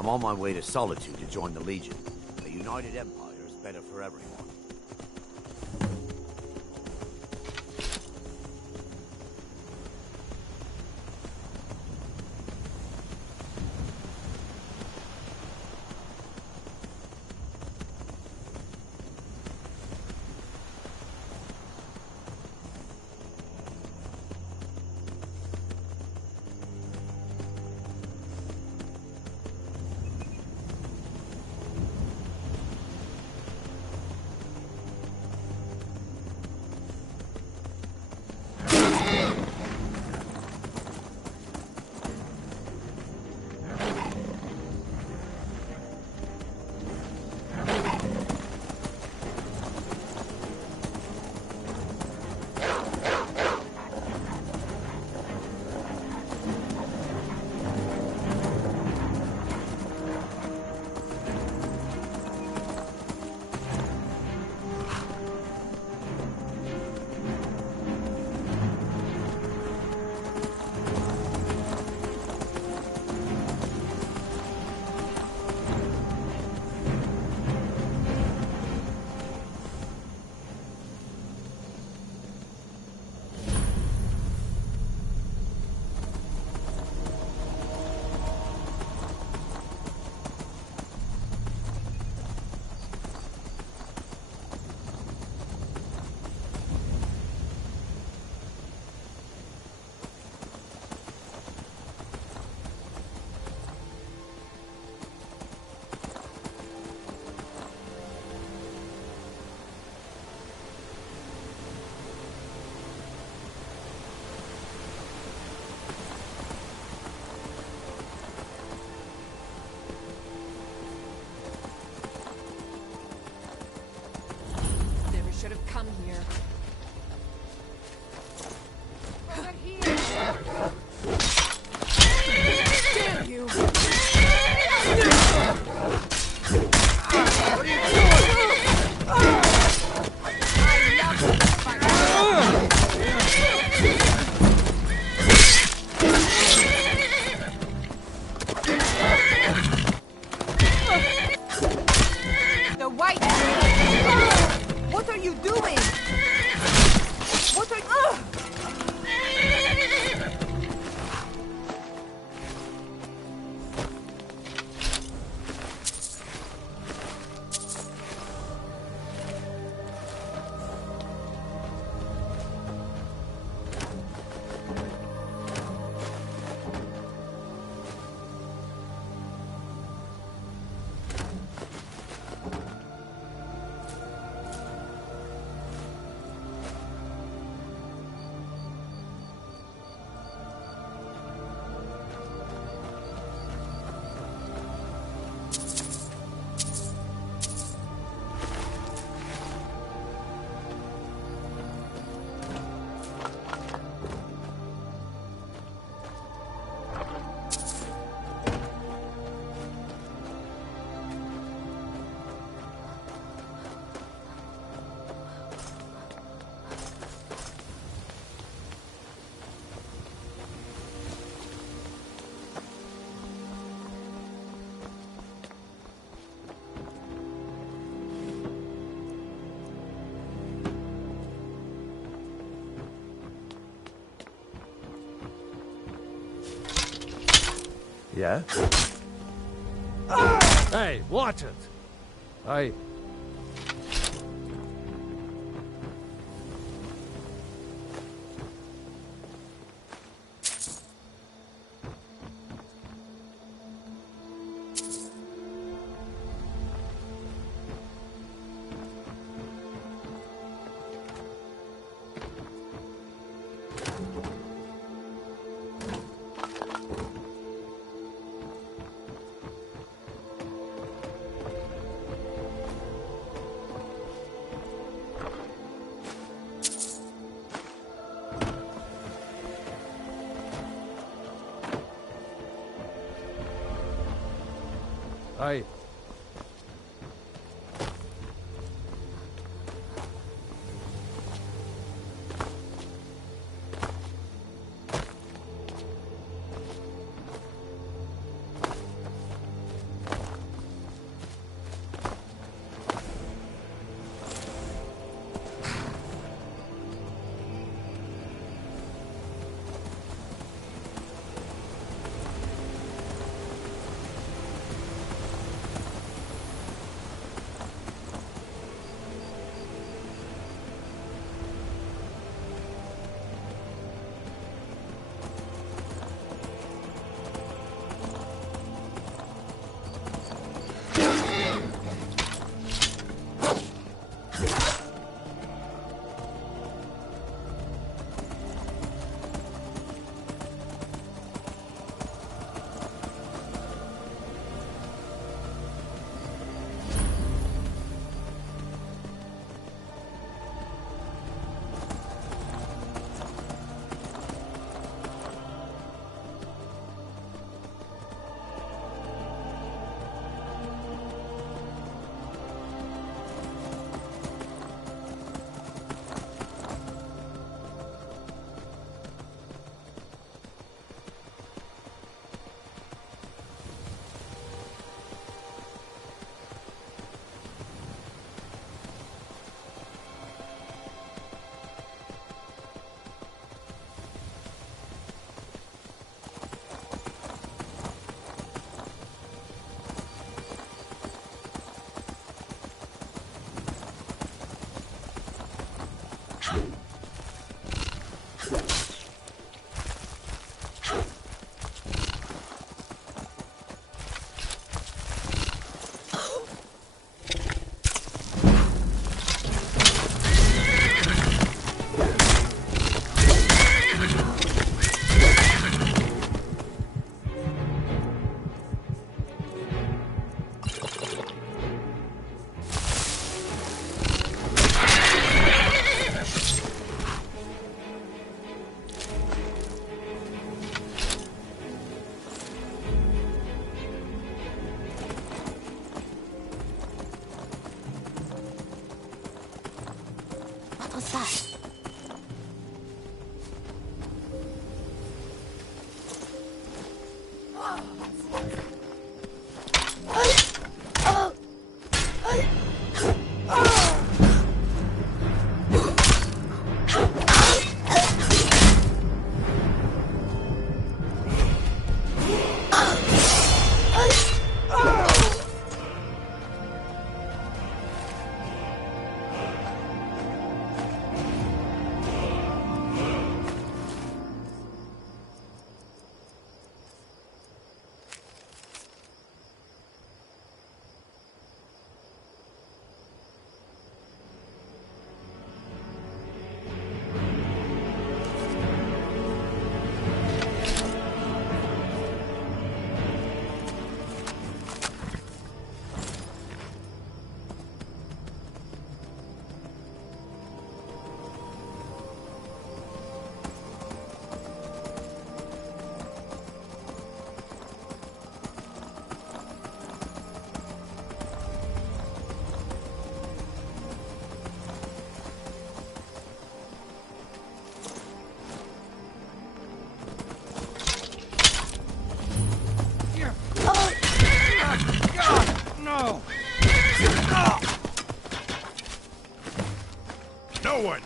I'm on my way to Solitude to join the Legion. A united empire is better for everyone. Should have come here. Over here! Damn you! What are you doing? I love this fight. The white. What are you doing? What are you... Yeah? Hey, watch it! Aye.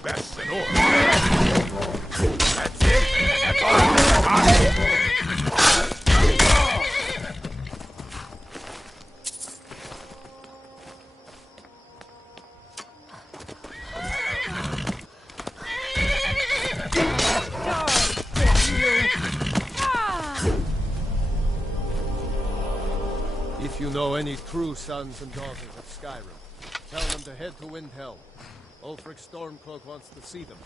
best in order. That's it. That's all. If you know any true sons and daughters of Skyrim, tell them to head to Windhelm. Ulfric Stormcloak wants to see them.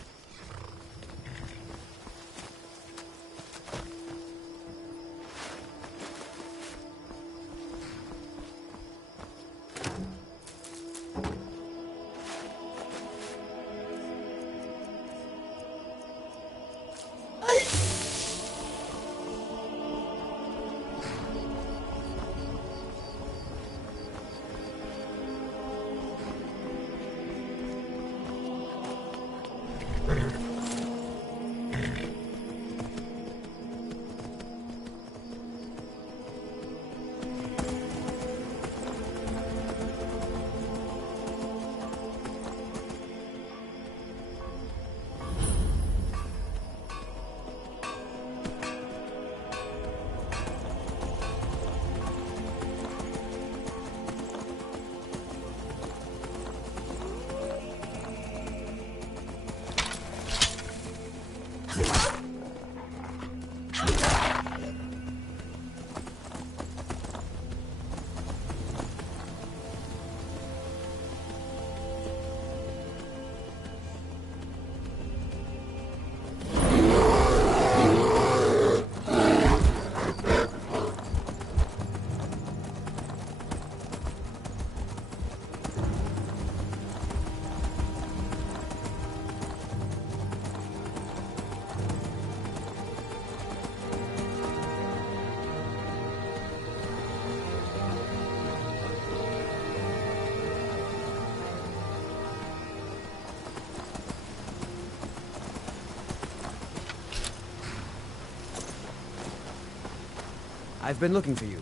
I've been looking for you.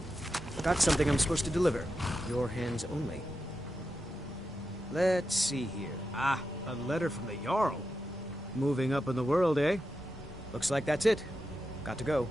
Got something I'm supposed to deliver. Your hands only. Let's see here. Ah, a letter from the Jarl. Moving up in the world, eh? Looks like that's it. Got to go.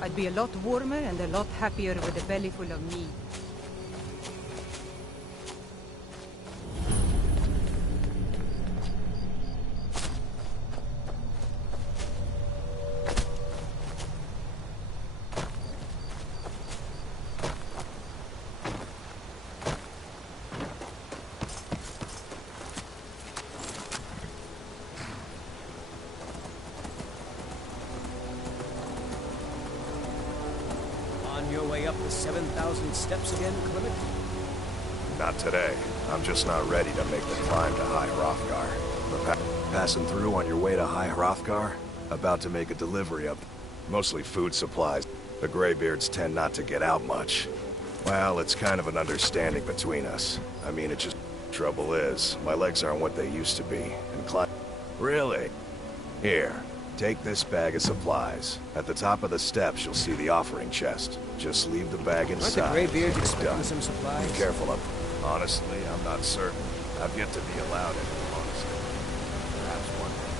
I'd be a lot warmer and a lot happier with a belly full of meat. On your way up the 7,000 steps again, Clement? Not today. I'm just not ready to make the climb to High Hrothgar. But passing through on your way to High Hrothgar? About to make a delivery of mostly food supplies. The Greybeards tend not to get out much. Well, it's kind of an understanding between us. I mean, it just... Trouble is, my legs aren't what they used to be, and climb... Really? Here, take this bag of supplies. At the top of the steps, you'll see the offering chest. Just leave the bag inside. Aren't the Greybeards It's expecting done. some supplies? Be careful of... Honestly, I'm not certain. I've yet to be allowed any, honestly. Perhaps one day.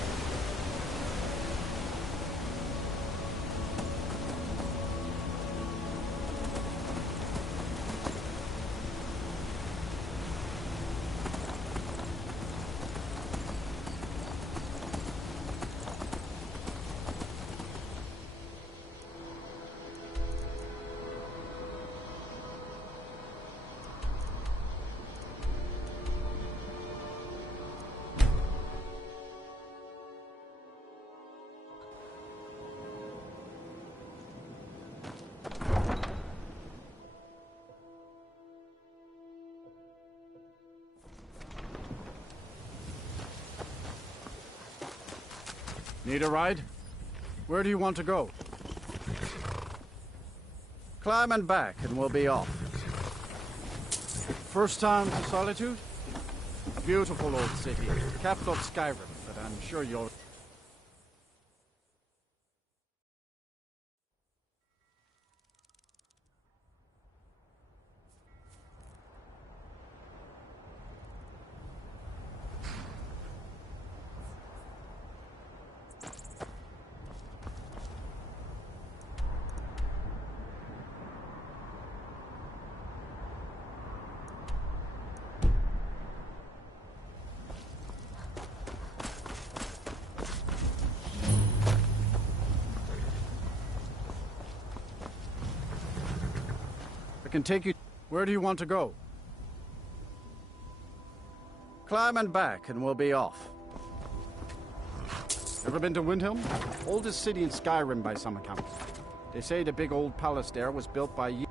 Need a ride? Where do you want to go? Climb and back, and we'll be off. First time to Solitude? Beautiful old city, capital of Skyrim, but I'm sure you'll... I can take you... Where do you want to go? Climb and back, and we'll be off. Ever been to Windhelm? Oldest city in Skyrim by some accounts. They say the big old palace there was built by...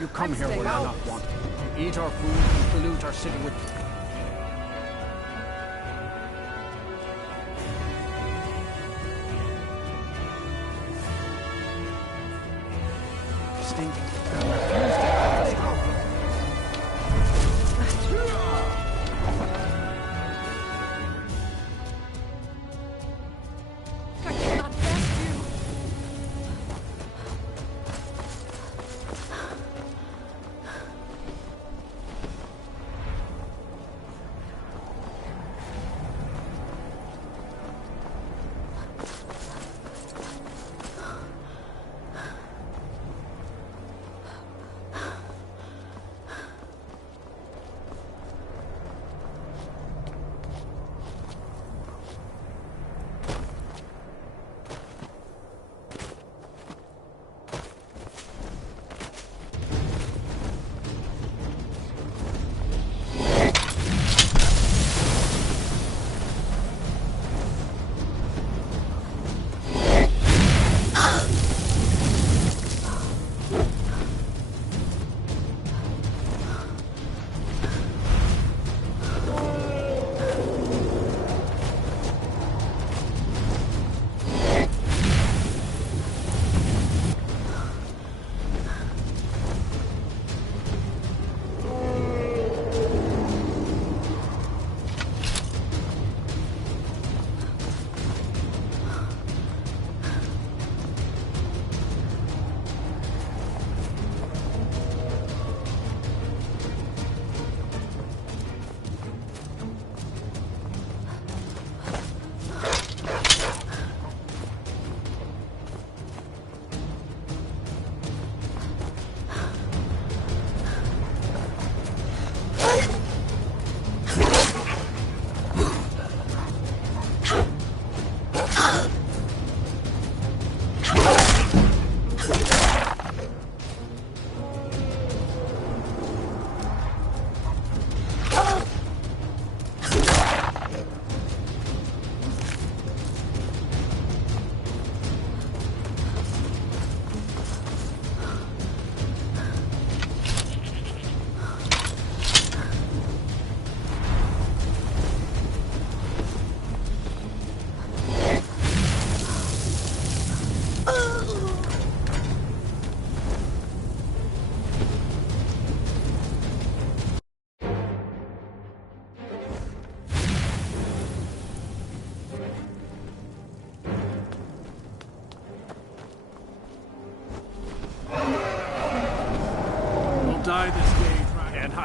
You come here where you're not wanted. You eat our food and pollute our city with... Stinking.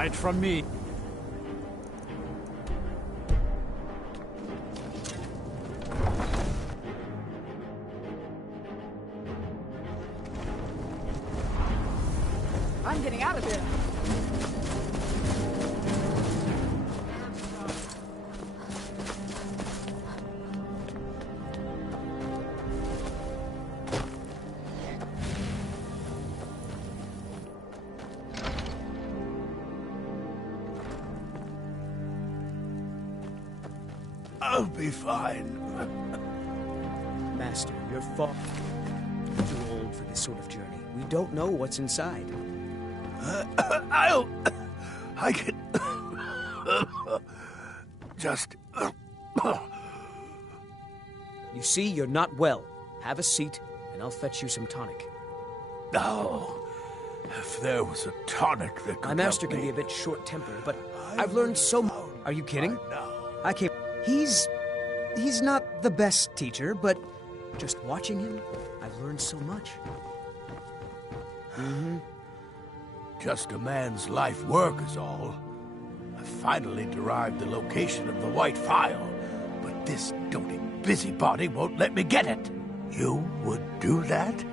Hide from me. I'm getting out of here. I'll be fine. Master, you're far too old for this sort of journey. We don't know what's inside. I can... just... You see, you're not well. Have a seat, and I'll fetch you some tonic. No. If there was a tonic that could My master help can me. be a bit short-tempered, but I've learned so much. Are you kidding? I came... He's not the best teacher, but just watching him, I've learned so much. Just a man's life work is all. I finally derived the location of the white phial, but this doting busybody won't let me get it. You would do that?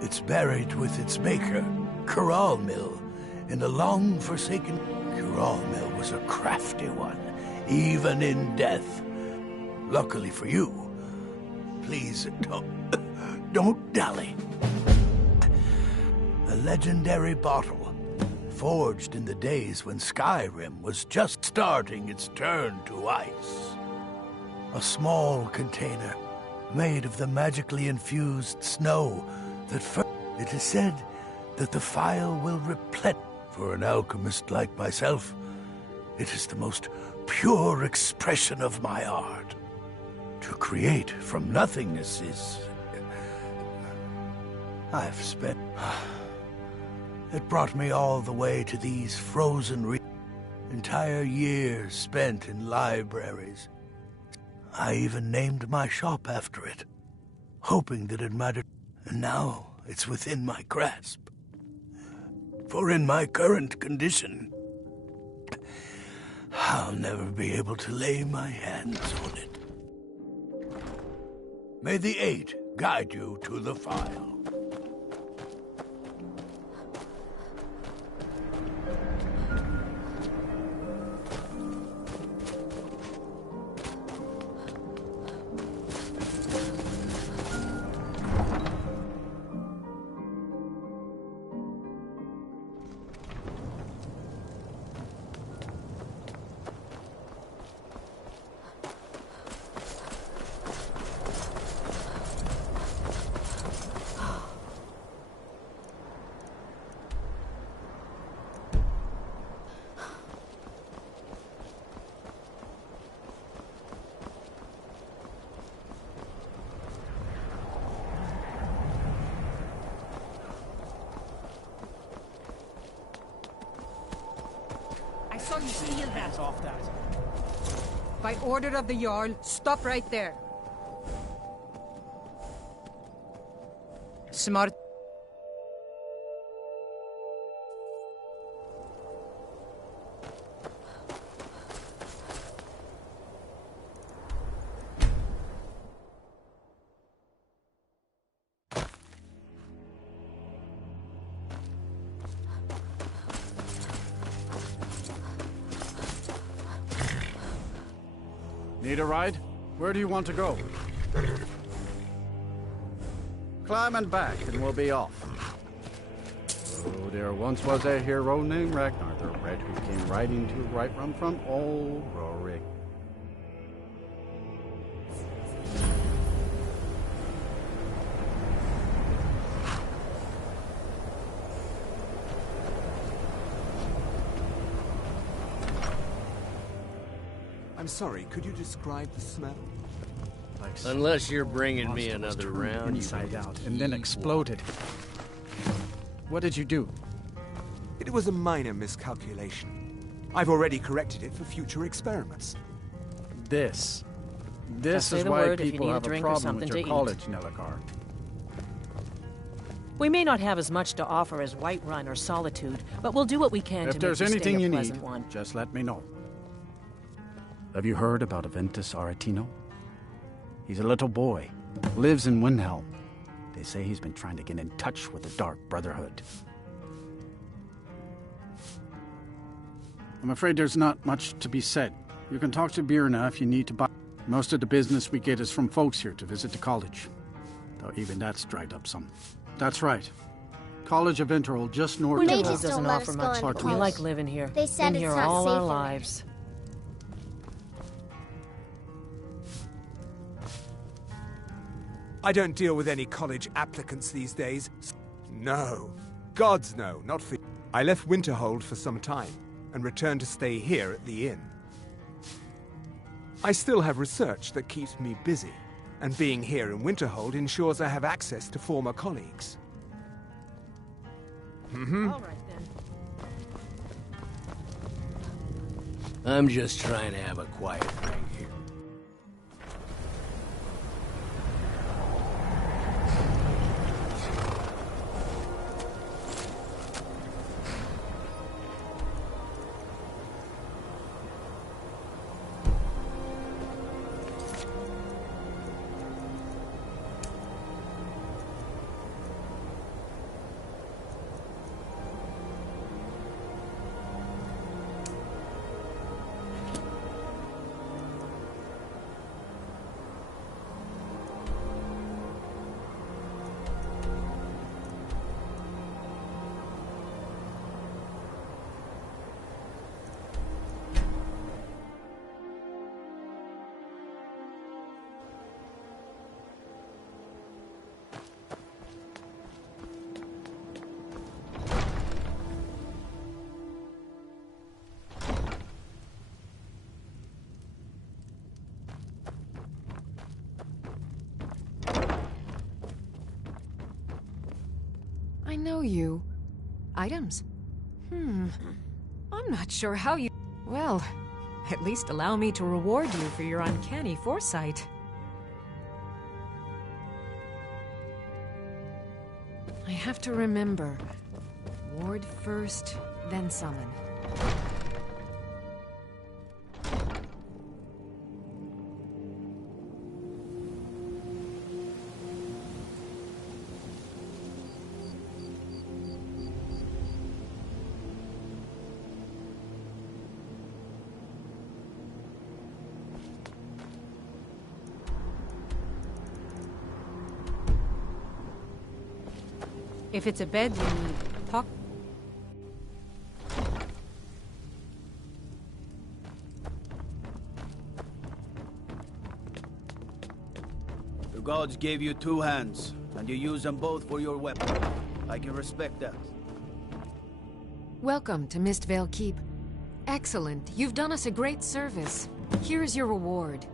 It's buried with its maker, Corral Mill, in a long-forsaken... Corral Mill was a crafty one, even in death. Luckily for you, please don't dally. A legendary bottle, forged in the days when Skyrim was just starting its turn to ice. A small container made of the magically infused snow that it is said that the phial will replenish. For an alchemist like myself, it is the most pure expression of my art. To create from nothingness is... I've spent... It brought me all the way to these frozen entire years spent in libraries. I even named my shop after it, hoping that it mattered. And now it's within my grasp. For in my current condition, I'll never be able to lay my hands on it. May the Eight guide you to the phial. I saw you steal that off that. By order of the Jarl, stop right there. Smart. Need a ride? Where do you want to go? Climb and back, and we'll be off. Oh, there once was a hero named Ragnar the Red who came riding to Whiterun from old Rorik. I'm sorry, could you describe the smell? Unless you're bringing me another round, Inside out, and then exploded. What did you do? It was a minor miscalculation. I've already corrected it for future experiments. This Just say is the why word if you people need a have a drink or problem something with your to eat. college, Nelagar. We may not have as much to offer as Whiterun or Solitude, but we'll do what we can to If make there's your stay anything a you pleasant need, one. just let me know. Have you heard about Aventus Aretino? He's a little boy, lives in Windhelm. They say he's been trying to get in touch with the Dark Brotherhood. I'm afraid there's not much to be said. You can talk to Birna if you need to buy. Most of the business we get is from folks here to visit the college. Though even that's dried up some. That's right. College of Interval, just north of Winterhold just don't doesn't let offer us go much. into We college. like living here. They said Been it's here not all safe our for me. lives. I don't deal with any college applicants these days. No. Gods no, not for... I left Winterhold for some time, and returned to stay here at the inn. I still have research that keeps me busy, and being here in Winterhold ensures I have access to former colleagues. Mm-hmm. All right, then. I'm just trying to have a quiet night here. I know you. Items? I'm not sure how you... Well, at least allow me to reward you for your uncanny foresight. I have to remember. Ward first, then summon. If it's a bed you need, talk. The gods gave you two hands, and you use them both for your weapon. I can respect that. Welcome to Mistvale Keep. Excellent. You've done us a great service. Here's your reward.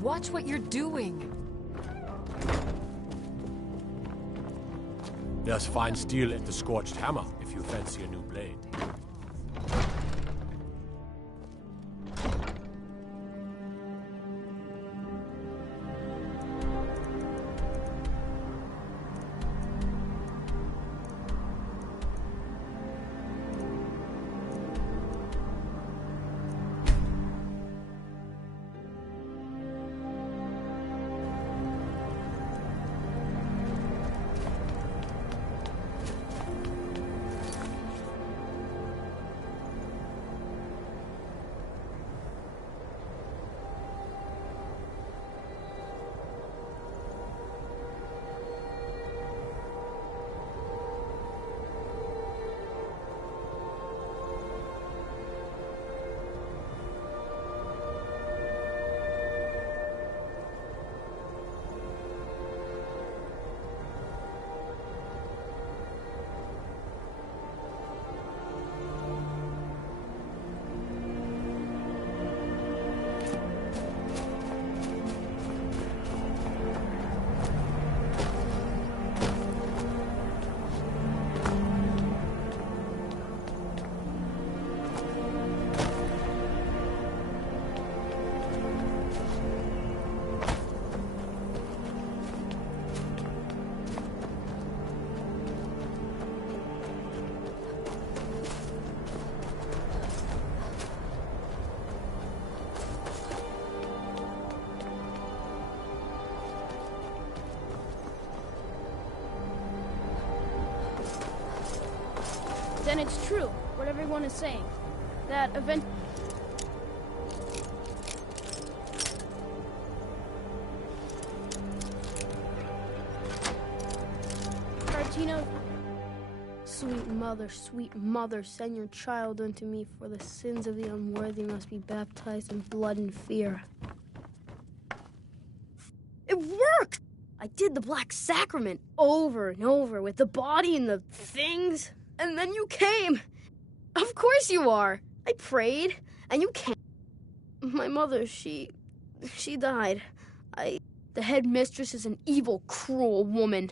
Watch what you're doing. There's fine steel at the Scorched Hammer, if you fancy a new blade. And it's true, what everyone is saying. That event... Martino... Sweet mother, send your child unto me, for the sins of the unworthy must be baptized in blood and fear. It worked! I did the Black Sacrament over and over with the body and the things, and then you came. Of course you are. I prayed, and you came. My mother, she died. The headmistress is an evil, cruel woman.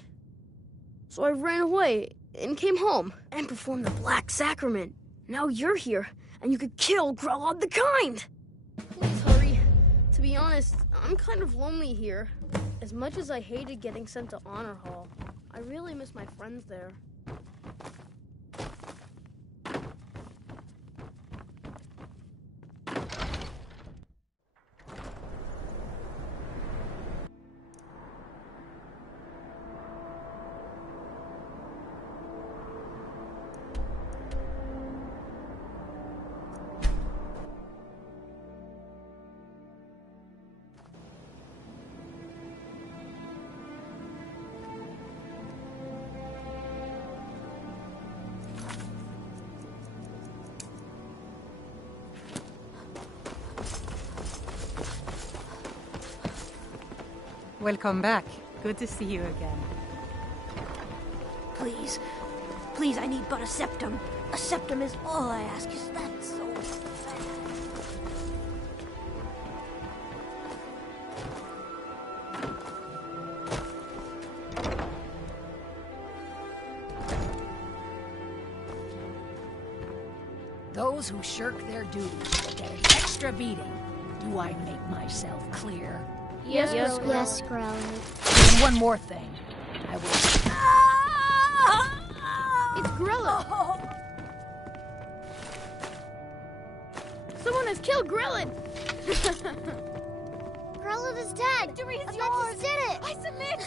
So I ran away and came home and performed the Black Sacrament. Now you're here, and you could kill Grelod the Kind. Please hurry. To be honest, I'm kind of lonely here. As much as I hated getting sent to Honor Hall, I really miss my friends there. Welcome back. Good to see you again. Please. Please, I need but a septum. A septum is all I ask. Is that so bad? Those who shirk their duties will get an extra beating. Do I make myself clear? Yes, Grelod. And one more thing. I will... It's Grelod! Someone has killed Grelod! Grelod is dead! Victory is yours! Did it! I submit!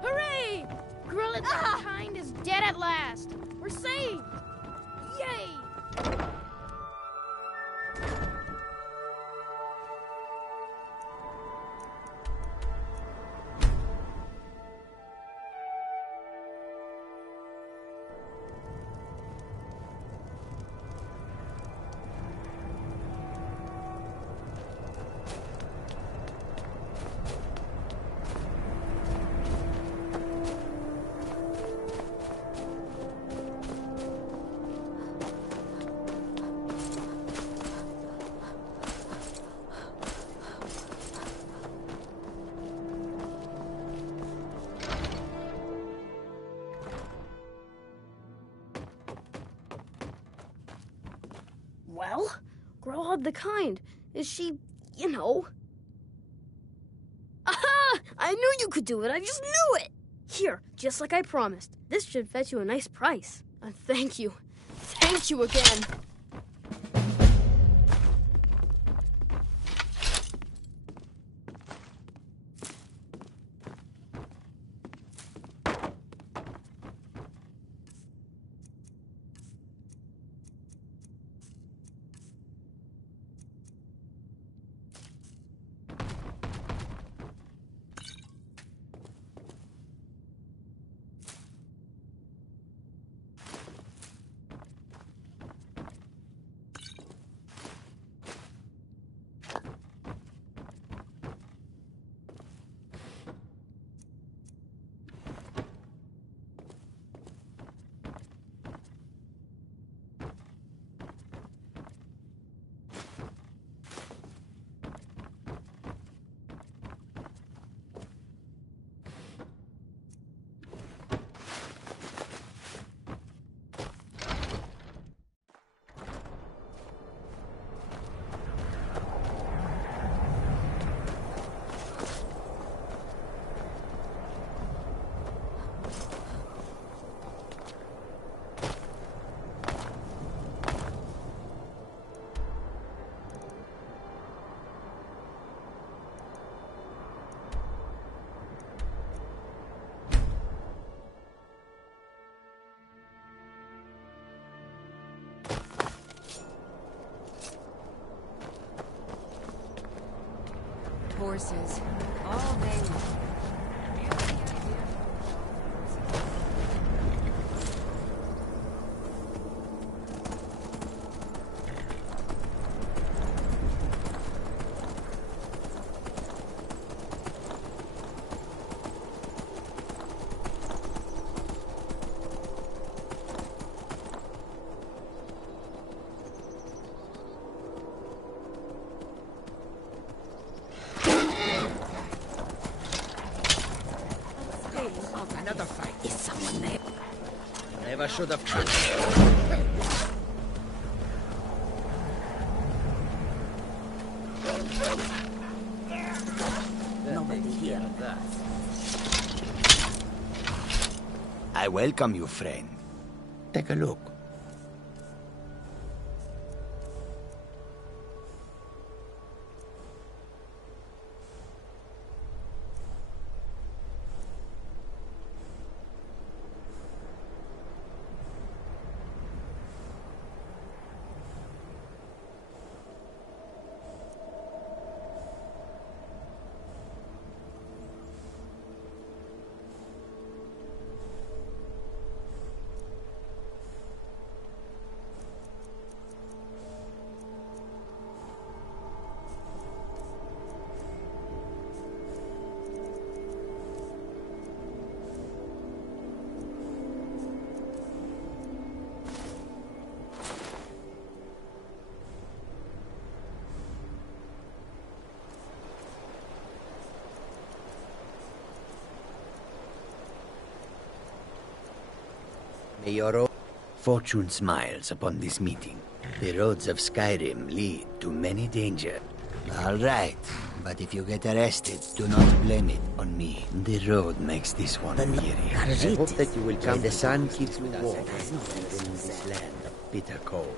Hooray! Grelod the Kind is dead at last! We're saved! Yay! Well, Grelod the Kind. Is she, you know... Aha! I knew you could do it. I just knew it! Here, just like I promised. This should fetch you a nice price. And thank you. Thank you again. horses. All day long. Another fight. Is someone there? Never should have come. Nobody here. I welcome you, friend. Take a look. May your fortune smiles upon this meeting. The roads of Skyrim lead to many dangers. All right, but if you get arrested, do not blame it on me. The road makes this one weary. I hope that you will come. The sun keeps you warm, even in this land of bitter cold.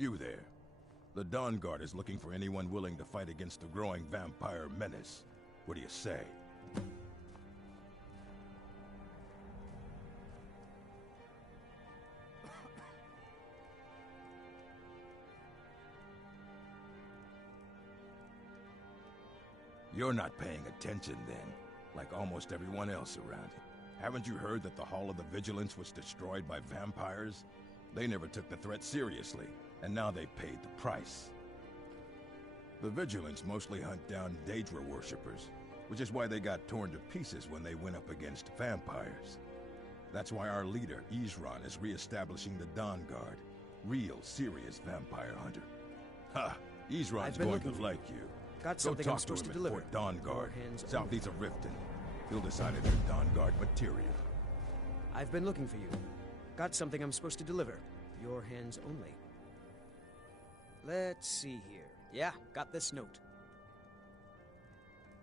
You there. The Dawn Guard is looking for anyone willing to fight against the growing vampire menace. What do you say? You're not paying attention then, like almost everyone else around here. Haven't you heard that the Hall of the Vigilance was destroyed by vampires? They never took the threat seriously, and now they paid the price. The Vigilance mostly hunt down Daedra worshippers, which is why they got torn to pieces when they went up against vampires. That's why our leader, Izran, is re-establishing the Dawn Guard. Real, serious vampire hunter. Ha! Izran's going to like you. Got something Go I'm talk to supposed him to at deliver. Fort Dawn Guard, Hands southeast of Riften. He'll decide if they're Dawn Guard material. I've been looking for you. Got something I'm supposed to deliver. Your hands only. Let's see here. Yeah, got this note.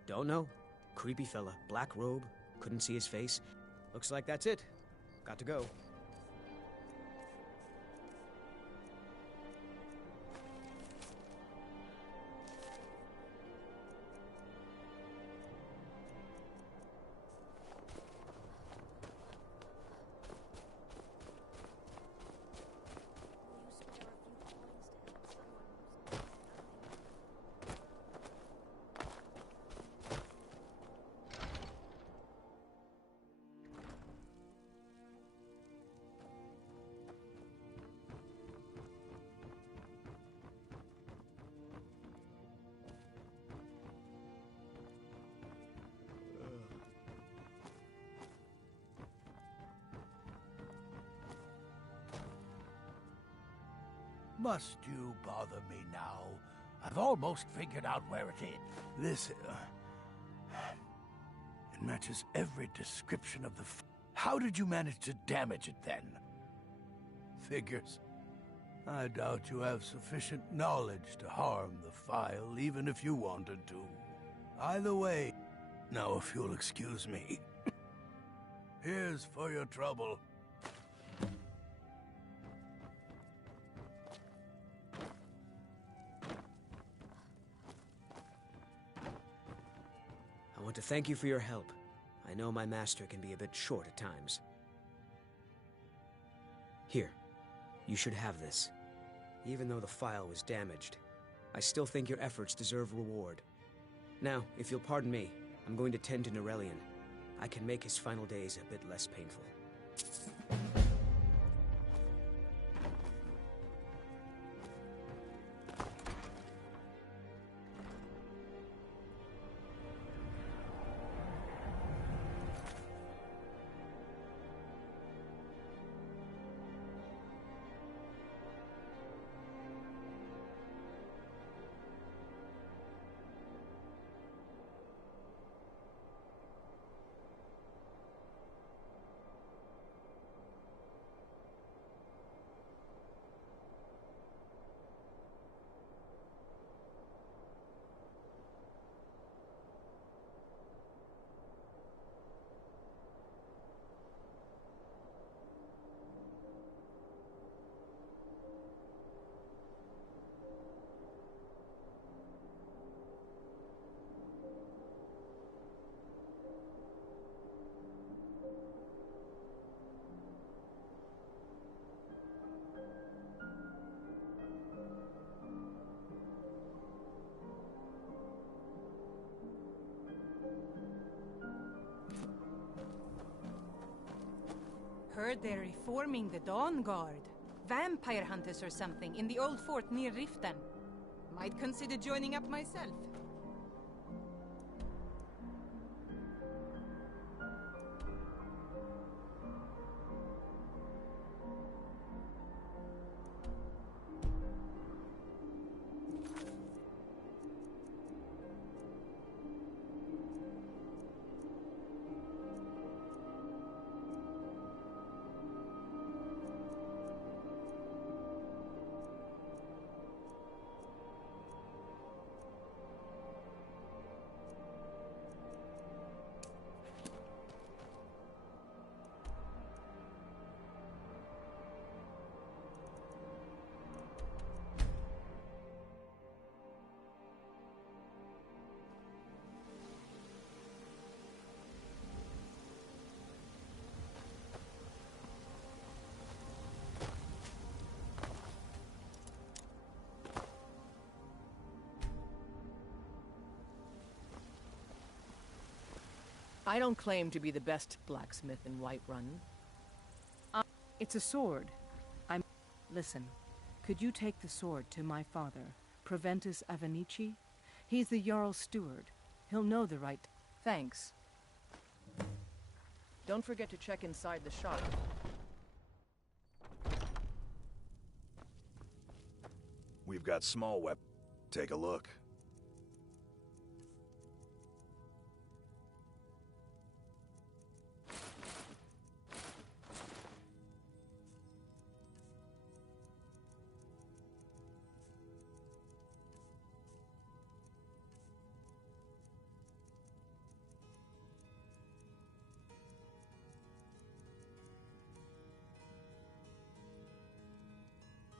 Don't know. Creepy fella. Black robe. Couldn't see his face. Looks like that's it. Got to go. Must you bother me now? I've almost figured out where it is. This, it matches every description of the How did you manage to damage it then? Figures. I doubt you have sufficient knowledge to harm the file, even if you wanted to. Either way, now if you'll excuse me. Here's for your trouble. I want to thank you for your help. I know my master can be a bit short at times. Here, you should have this. Even though the file was damaged, I still think your efforts deserve reward. Now, if you'll pardon me, I'm going to tend to Norelian. I can make his final days a bit less painful. Heard they're reforming the Dawn Guard. Vampire hunters or something in the old fort near Riften. Might consider joining up myself. I don't claim to be the best blacksmith in Whiterun. It's a sword. Listen, could you take the sword to my father, Proventus Avenici? He's the Jarl's steward. He'll know the right... Thanks. Don't forget to check inside the shop. We've got small weapons. Take a look.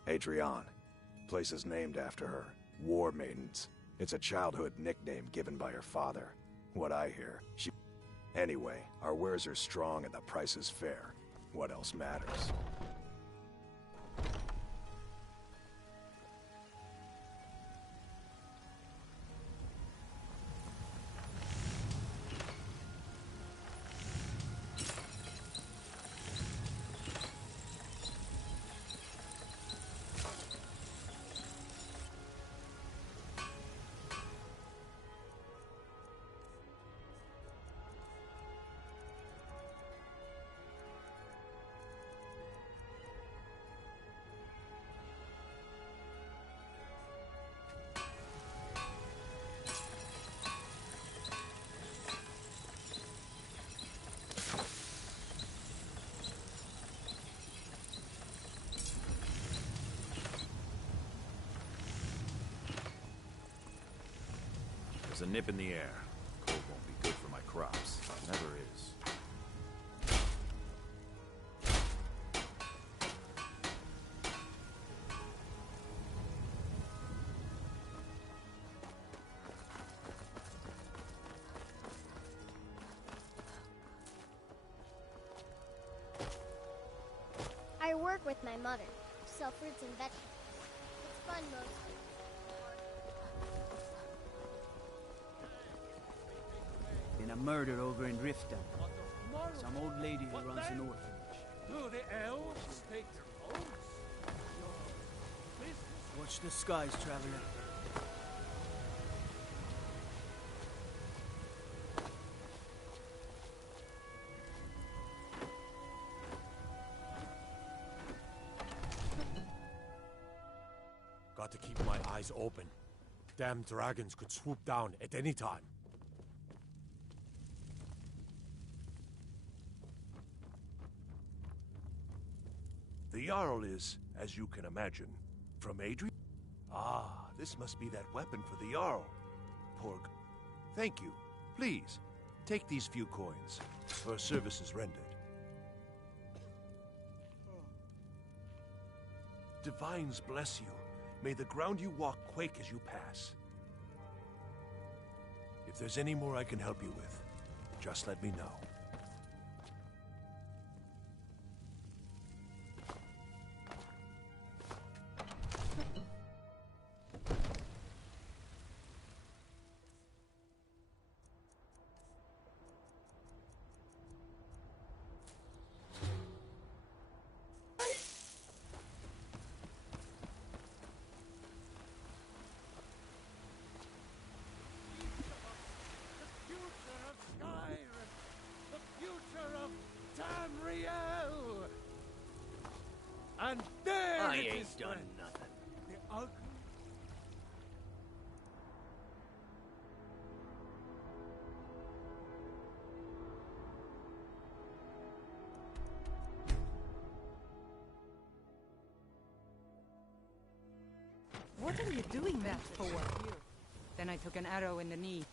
Adrian. Place is named after her. War Maidens. It's a childhood nickname given by her father. What I hear, she... Anyway, our wares are strong and the price is fair. What else matters? There's a nip in the air. Cold won't be good for my crops. Never is. I work with my mother. Sell fruits and vegetables. It's fun mostly. In a murder over in Riften. Some old lady who runs an orphanage. Do the elves take their oaths? Watch the skies, traveler. Got to keep my eyes open. Damn dragons could swoop down at any time. The Jarl is, as you can imagine, from Adrian? Ah, this must be that weapon for the Jarl. Poor Thank you. Please, take these few coins for services rendered. Divines bless you. May the ground you walk quake as you pass. If there's any more I can help you with, just let me know. And there I it ain't is, done friends. nothing. The ugly... What are you doing that for? Then I took an arrow in the knee.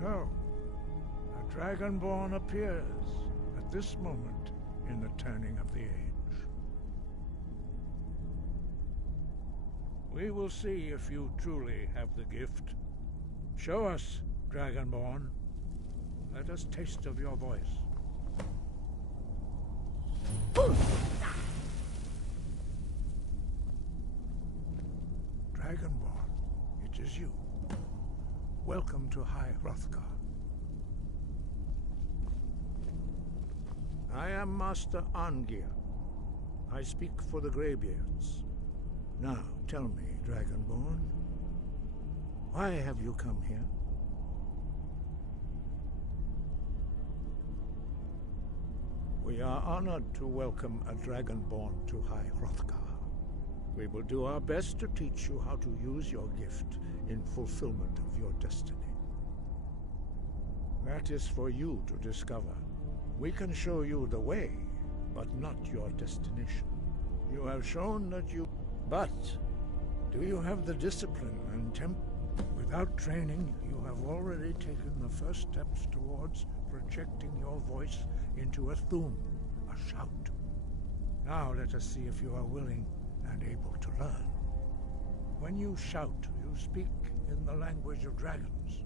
So, a Dragonborn appears at this moment in the turning of the age. We will see if you truly have the gift. Show us, Dragonborn. Let us taste of your voice. Dragonborn, it is you. Welcome to High Hrothgar. I am Master Arngeir. I speak for the Greybeards. Now, tell me, Dragonborn, why have you come here? We are honored to welcome a Dragonborn to High Hrothgar. We will do our best to teach you how to use your gift in fulfillment of your destiny. That is for you to discover. We can show you the way, but not your destination. You have shown that you... But, do you have the discipline and Without training, you have already taken the first steps towards projecting your voice into a thum, a shout. Now let us see if you are willing and able to learn. When you shout, you speak in the language of dragons.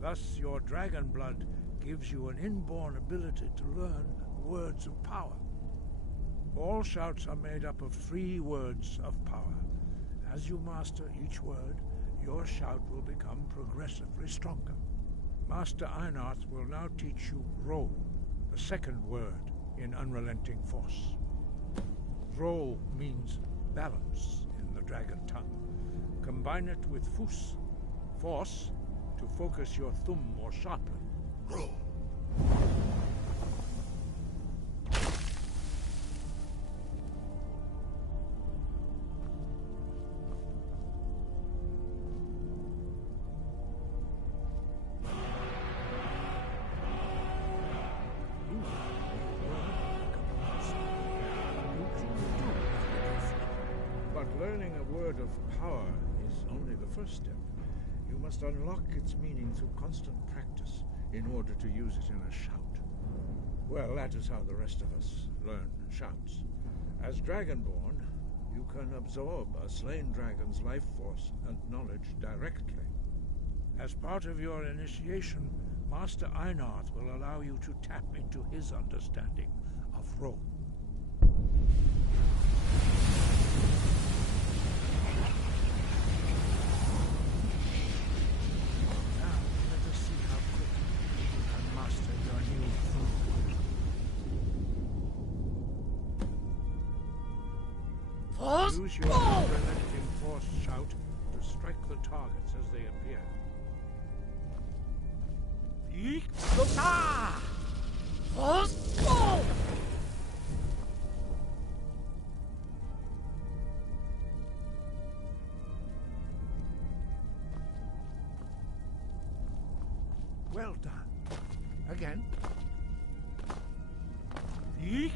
Thus, your dragon blood gives you an inborn ability to learn words of power. All shouts are made up of 3 words of power. As you master each word, your shout will become progressively stronger. Master Einarth will now teach you Ro, the second word in Unrelenting Force. Ro means balance in the dragon tongue. Combine it with Fus, force, to focus your thumb more sharply. Ro. Learning a word of power is only the first step. You must unlock its meaning through constant practice in order to use it in a shout. Well, that is how the rest of us learn shouts. As Dragonborn, you can absorb a slain dragon's life force and knowledge directly. As part of your initiation, Master Einarth will allow you to tap into his understanding of Ro. Use your unrelenting force shout to strike the targets as they appear. Well done. Again. You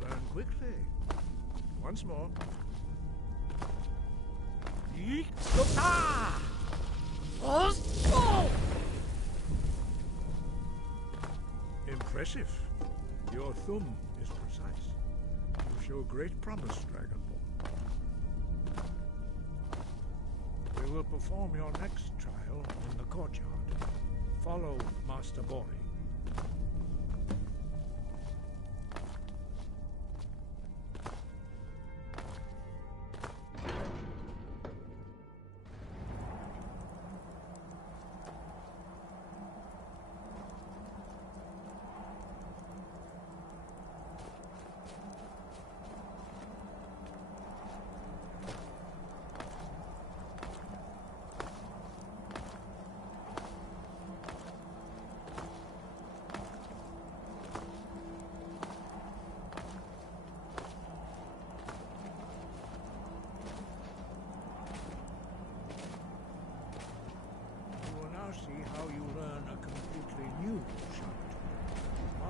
learn quickly. Once more. Impressive. Your thumb is precise. You show great promise, Dragonborn. We will perform your next trial in the courtyard. Follow Master Bori.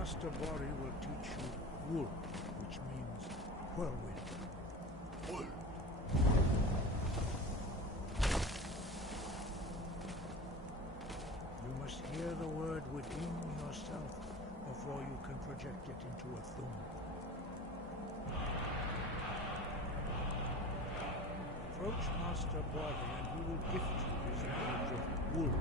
Master Bori will teach you wool, which means whirlwind. Wool. You must hear the word within yourself before you can project it into a thum. Approach Master Bori and he will gift you his knowledge of wool.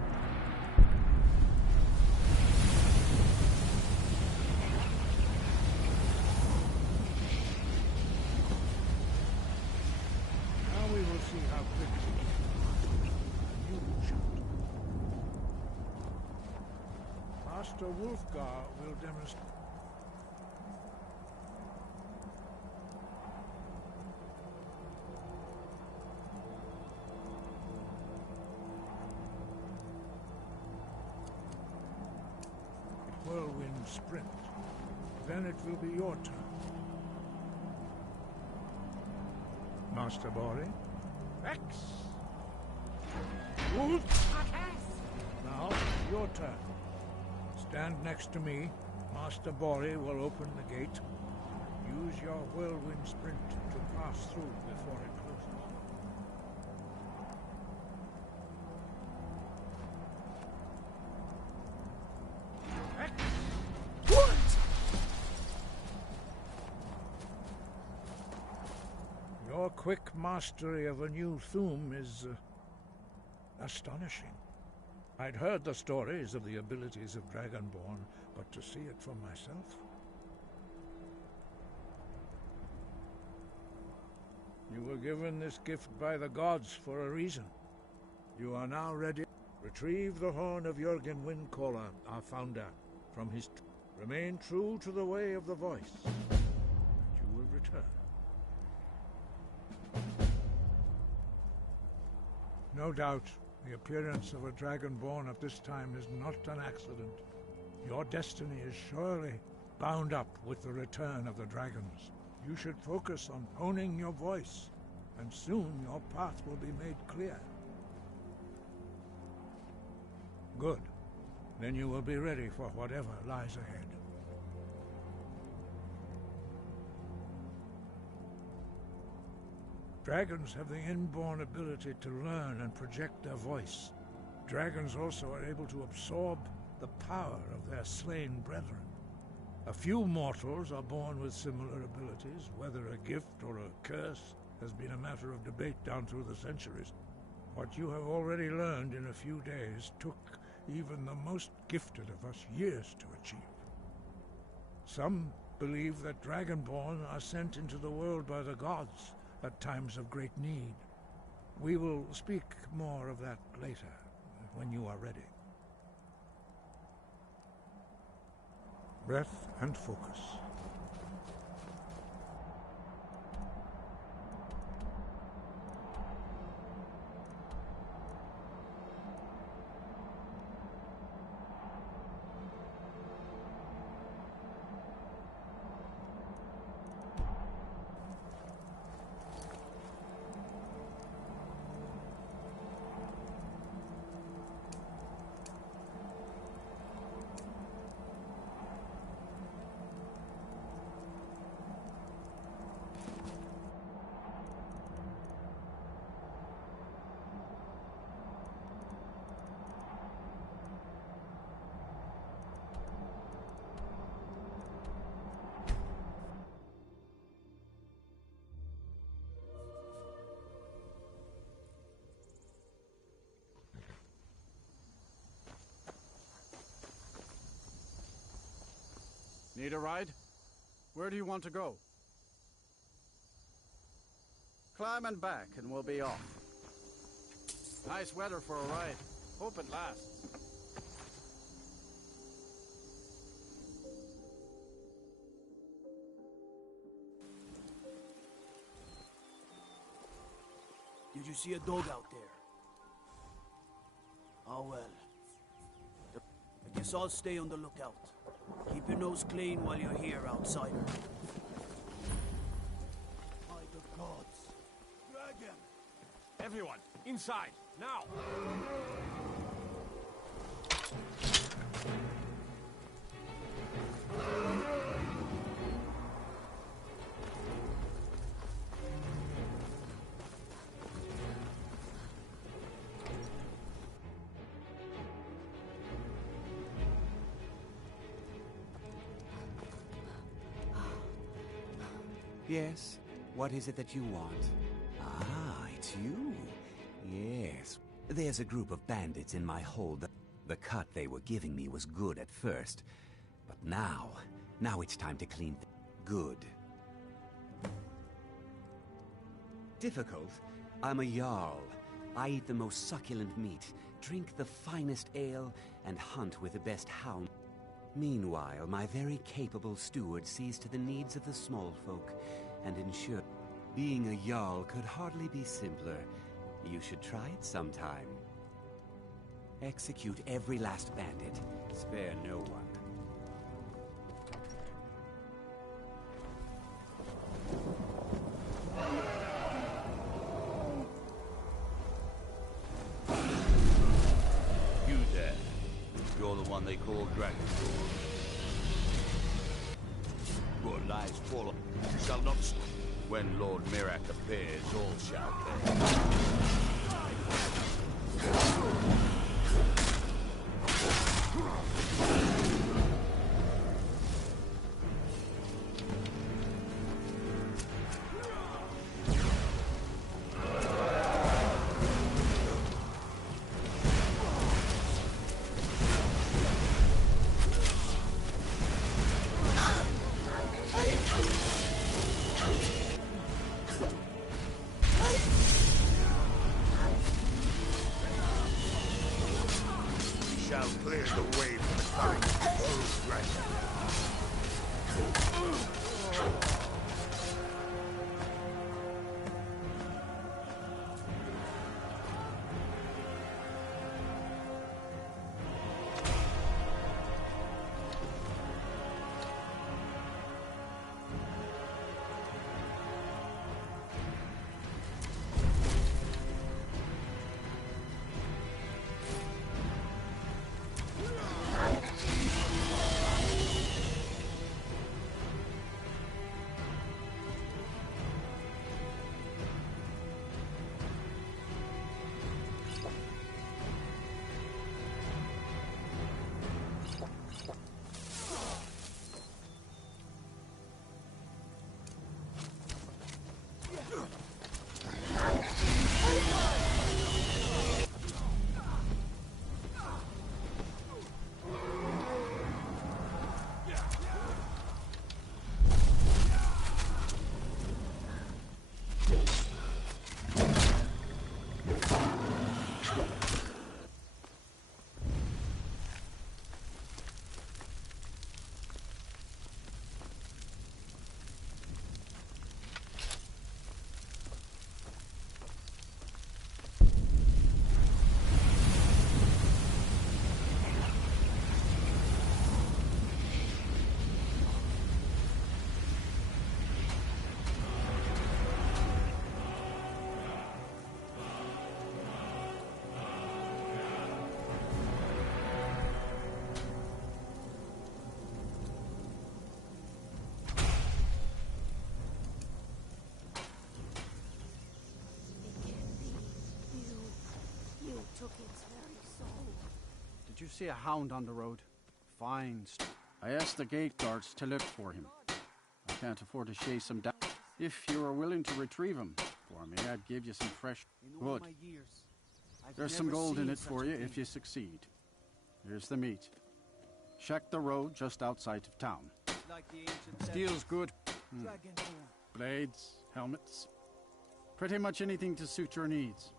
Now we will see how quickly you can shoot. Master Wolfgar will demonstrate. Whirlwind sprint. Then it will be your turn. Master Bori. X. Wolf. Now, your turn. Stand next to me. Master Bori will open the gate. Use your whirlwind sprint to pass through before it closes. Your quick mastery of a new thum is astonishing. I'd heard the stories of the abilities of Dragonborn, but to see it for myself... You were given this gift by the gods for a reason. You are now ready. Retrieve the horn of Jürgen Windcaller, our founder, from his... Remain true to the way of the voice. You will return. No doubt, the appearance of a Dragonborn at this time is not an accident. Your destiny is surely bound up with the return of the dragons. You should focus on honing your voice, and soon your path will be made clear. Good. Then you will be ready for whatever lies ahead. Dragons have the inborn ability to learn and project their voice. Dragons also are able to absorb the power of their slain brethren. A few mortals are born with similar abilities. Whether a gift or a curse has been a matter of debate down through the centuries. What you have already learned in a few days took even the most gifted of us years to achieve. Some believe that Dragonborn are sent into the world by the gods at times of great need. We will speak more of that later, when you are ready. Breath and focus. Need a ride? Where do you want to go? Climb and back and we'll be off. Nice weather for a ride. Hope it lasts. Did you see a dog out there? Oh well. I guess I'll stay on the lookout. Keep your nose clean while you're here, outsider. By the gods. Dragon! Everyone, inside, now! Yes? What is it that you want? Ah, it's you. Yes. There's a group of bandits in my hold. The cut they were giving me was good at first. But now it's time to clean good. Difficult? I'm a Jarl. I eat the most succulent meat, drink the finest ale, and hunt with the best hound. Meanwhile, my very capable steward sees to the needs of the small folk, and ensure being a Jarl could hardly be simpler. You should try it sometime. Execute every last bandit. Spare no one. You there. You're the one they call Dragon. Your lies fall shall not stop. When Lord Mirak appears, all shall pay. Shall clear the way for the coming of Dragon. Took its very soul. Did you see a hound on the road? Fine. I asked the gate guards to look for him. I can't afford to chase him down. If you were willing to retrieve him for me, I'd give you some fresh wood. There's some gold in it for you if you succeed. Here's the meat. Check the road just outside of town. Steel's good. Blades, helmets. Pretty much anything to suit your needs.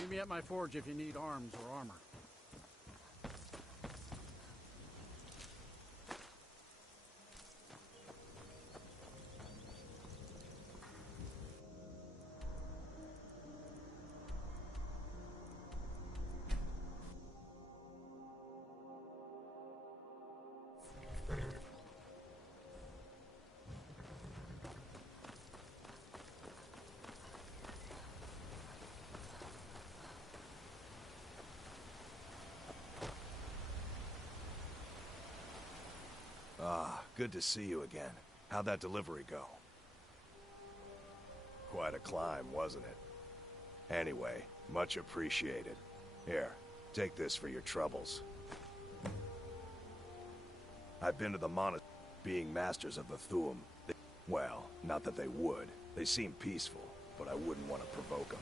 Meet me at my forge if you need arms or armor. Good to see you again. How'd that delivery go? Quite a climb, wasn't it? Anyway, much appreciated. Here, take this for your troubles. I've been to the monastery. Being masters of the Thuum, well, not that they would. They seem peaceful, but I wouldn't want to provoke them.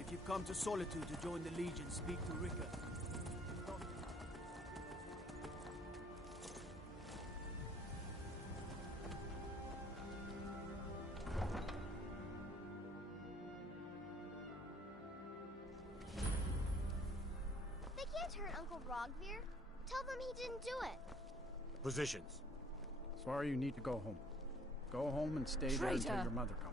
If you've come to Solitude to join the Legion, speak to Rika. They can't hurt Uncle Rogvir. Tell them he didn't do it. Positions. Sorry, you need to go home. Go home and stay there until your mother comes.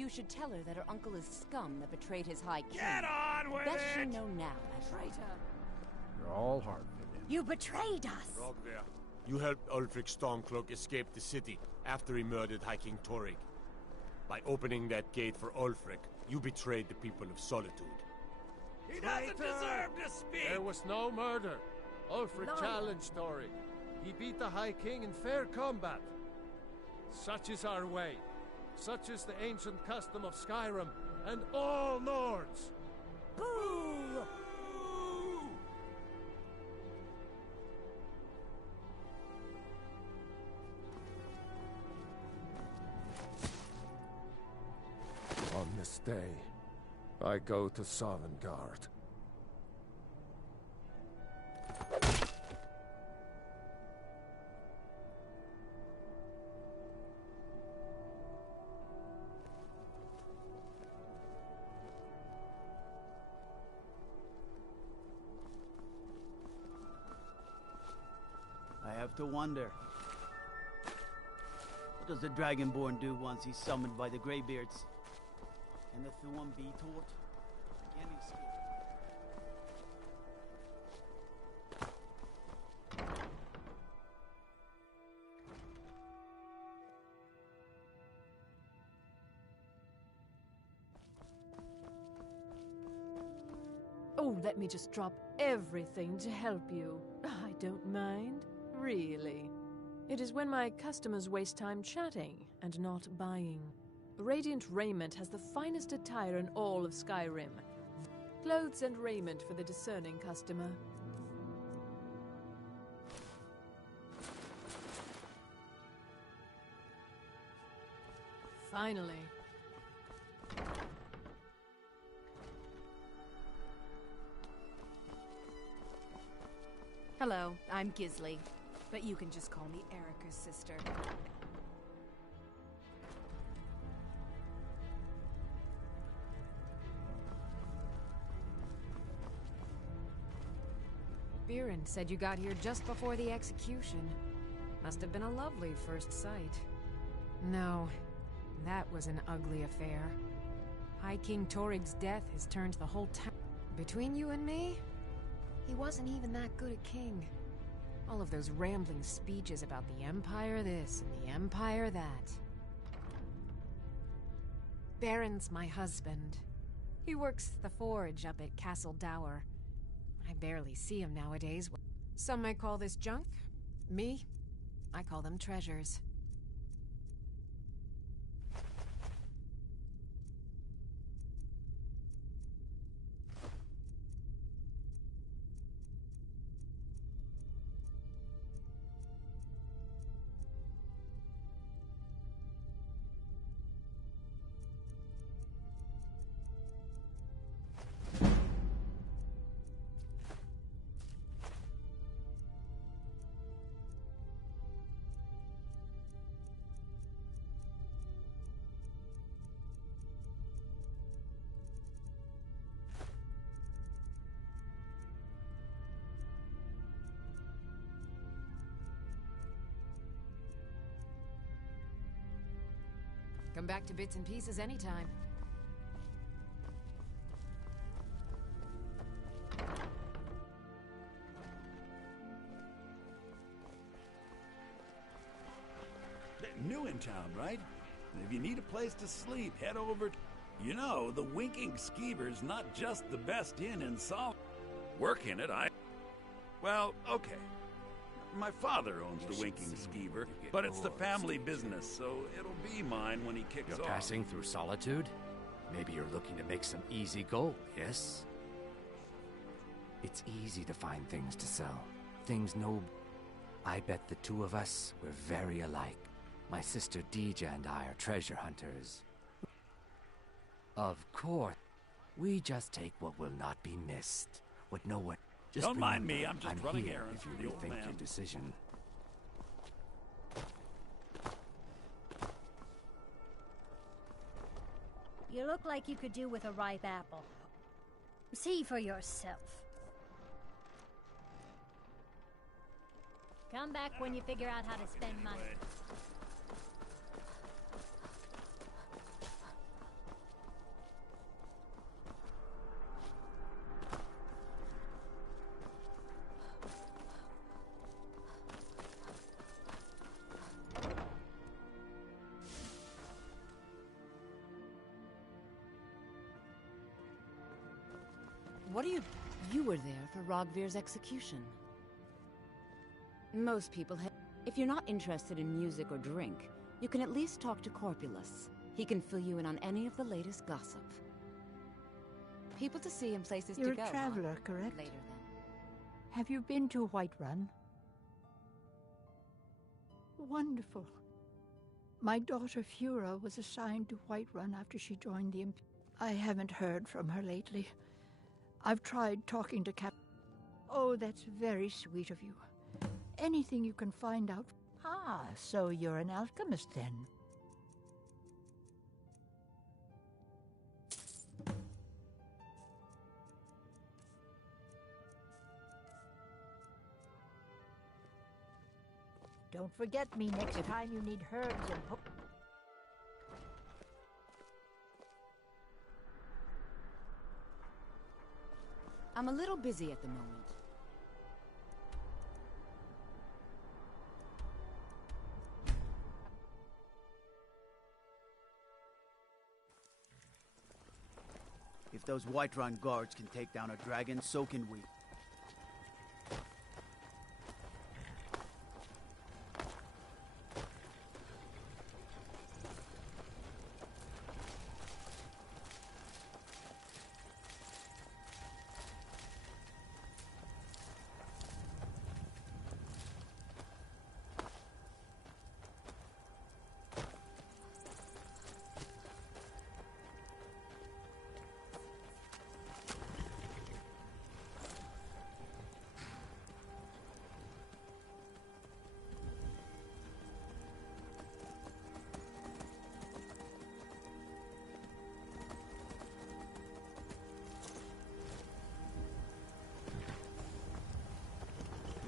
You should tell her that her uncle is scum that betrayed his high king. Get on with Best it! you know now, traitor. You're all hard. You betrayed us! Rogvir, you helped Ulfric Stormcloak escape the city after he murdered High King Torrig. By opening that gate for Ulfric, you betrayed the people of Solitude. He doesn't deserve to speak! There was no murder. Ulfric Liar. challenged Torrig. He beat the High King in fair combat. Such is our way. Such is the ancient custom of Skyrim and all Nords. Boo! On this day, I go to Sovngarde. to wonder. What does the Dragonborn do once he's summoned by the Greybeards? Can the Thuum be taught? Can he skill? Oh, let me just drop everything to help you. I don't mind, really. It is when my customers waste time chatting and not buying. Radiant Raiment has the finest attire in all of Skyrim. Clothes and raiment for the discerning customer. Finally. Hello, I'm Gisli, but you can just call me Erica's sister. Biren said you got here just before the execution. Must have been a lovely first sight. No, that was an ugly affair. High King Torig's death has turned the whole town. Between you and me, he wasn't even that good a king. All of those rambling speeches about the Empire this and the Empire that. Baron's my husband. He works the forge up at Castle Dower. I barely see him nowadays. Some might call this junk. Me, I call them treasures. Come back to bits and pieces anytime. New in town, right? If you need a place to sleep, head over. You know, the Winking Skeever's not just the best inn in Sol. Work in it, Well, okay. My father owns the Winking Skeever, but it's the family business, so it'll be mine when he kicks You're off. passing through Solitude? Maybe you're looking to make some easy gold, yes? It's easy to find things to sell. Things no... I bet the two of us were very alike. My sister Deeja and I are treasure hunters. Of course. We just take what will not be missed. What no one... Just Don't mind me, remember, I'm just running here errands if you for the old rethink man. your decision. You look like you could do with a ripe apple. See for yourself. Come back when you figure out how to spend money. What are you... You were there for Rogvir's execution. Most people have... If you're not interested in music or drink, you can at least talk to Corpulus. He can fill you in on any of the latest gossip. People to see and places You're to go. a traveler, correct? Later then. Have you been to Whiterun? Wonderful. My daughter Fura was assigned to Whiterun after she joined the I haven't heard from her lately. I've tried talking to Cap... Oh, that's very sweet of you. Anything you can find out... Ah, so you're an alchemist then. Don't forget me next time you need herbs and I'm a little busy at the moment. If those Whiterun guards can take down a dragon, so can we.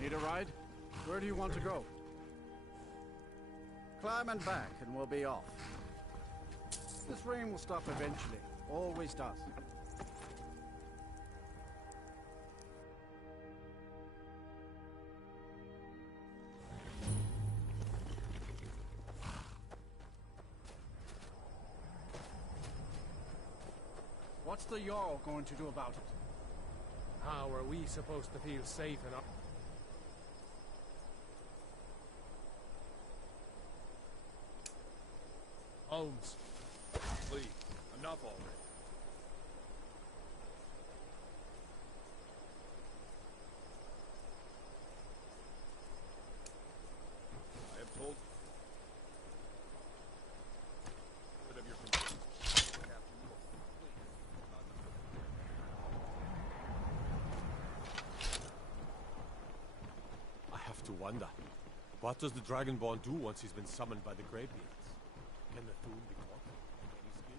Need a ride? Where do you want to go? Climb and back and we'll be off. This rain will stop eventually. Always does. What's the Jarl going to do about it? How are we supposed to feel safe in our... Holmes, please, enough already. I have told... Rid of your Captain, I have to wonder, what does the Dragonborn do once he's been summoned by the Greybeards? Can the Thune be caught? Any skill?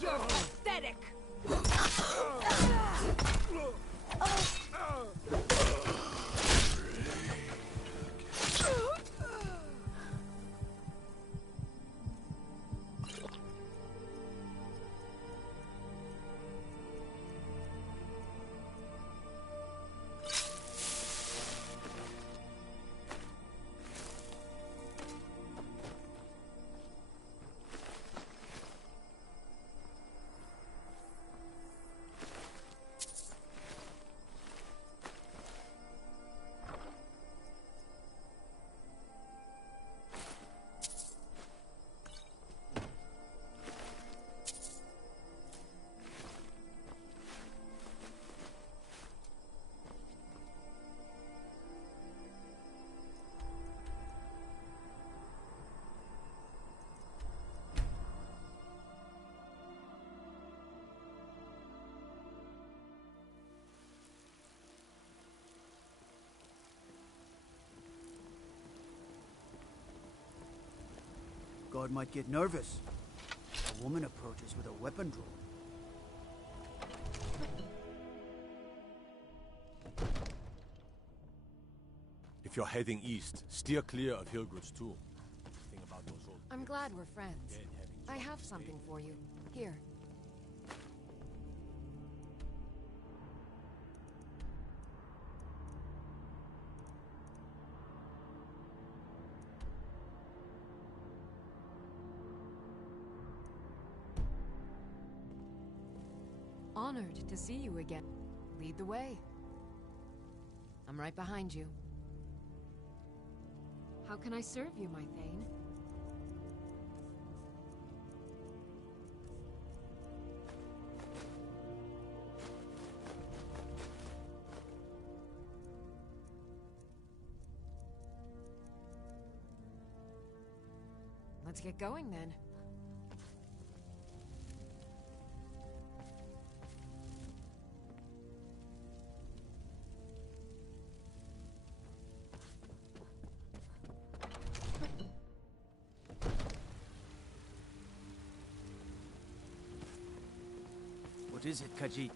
You're pathetic! guard might get nervous. A woman approaches with a weapon drawn. If you're heading east, steer clear of Hilgrid's tomb. Think about those old... I'm glad we're friends. I have something for you. Here. Honored to see you again. Lead the way. I'm right behind you. How can I serve you, my Thane? Let's get going then. What is it, Khajiit?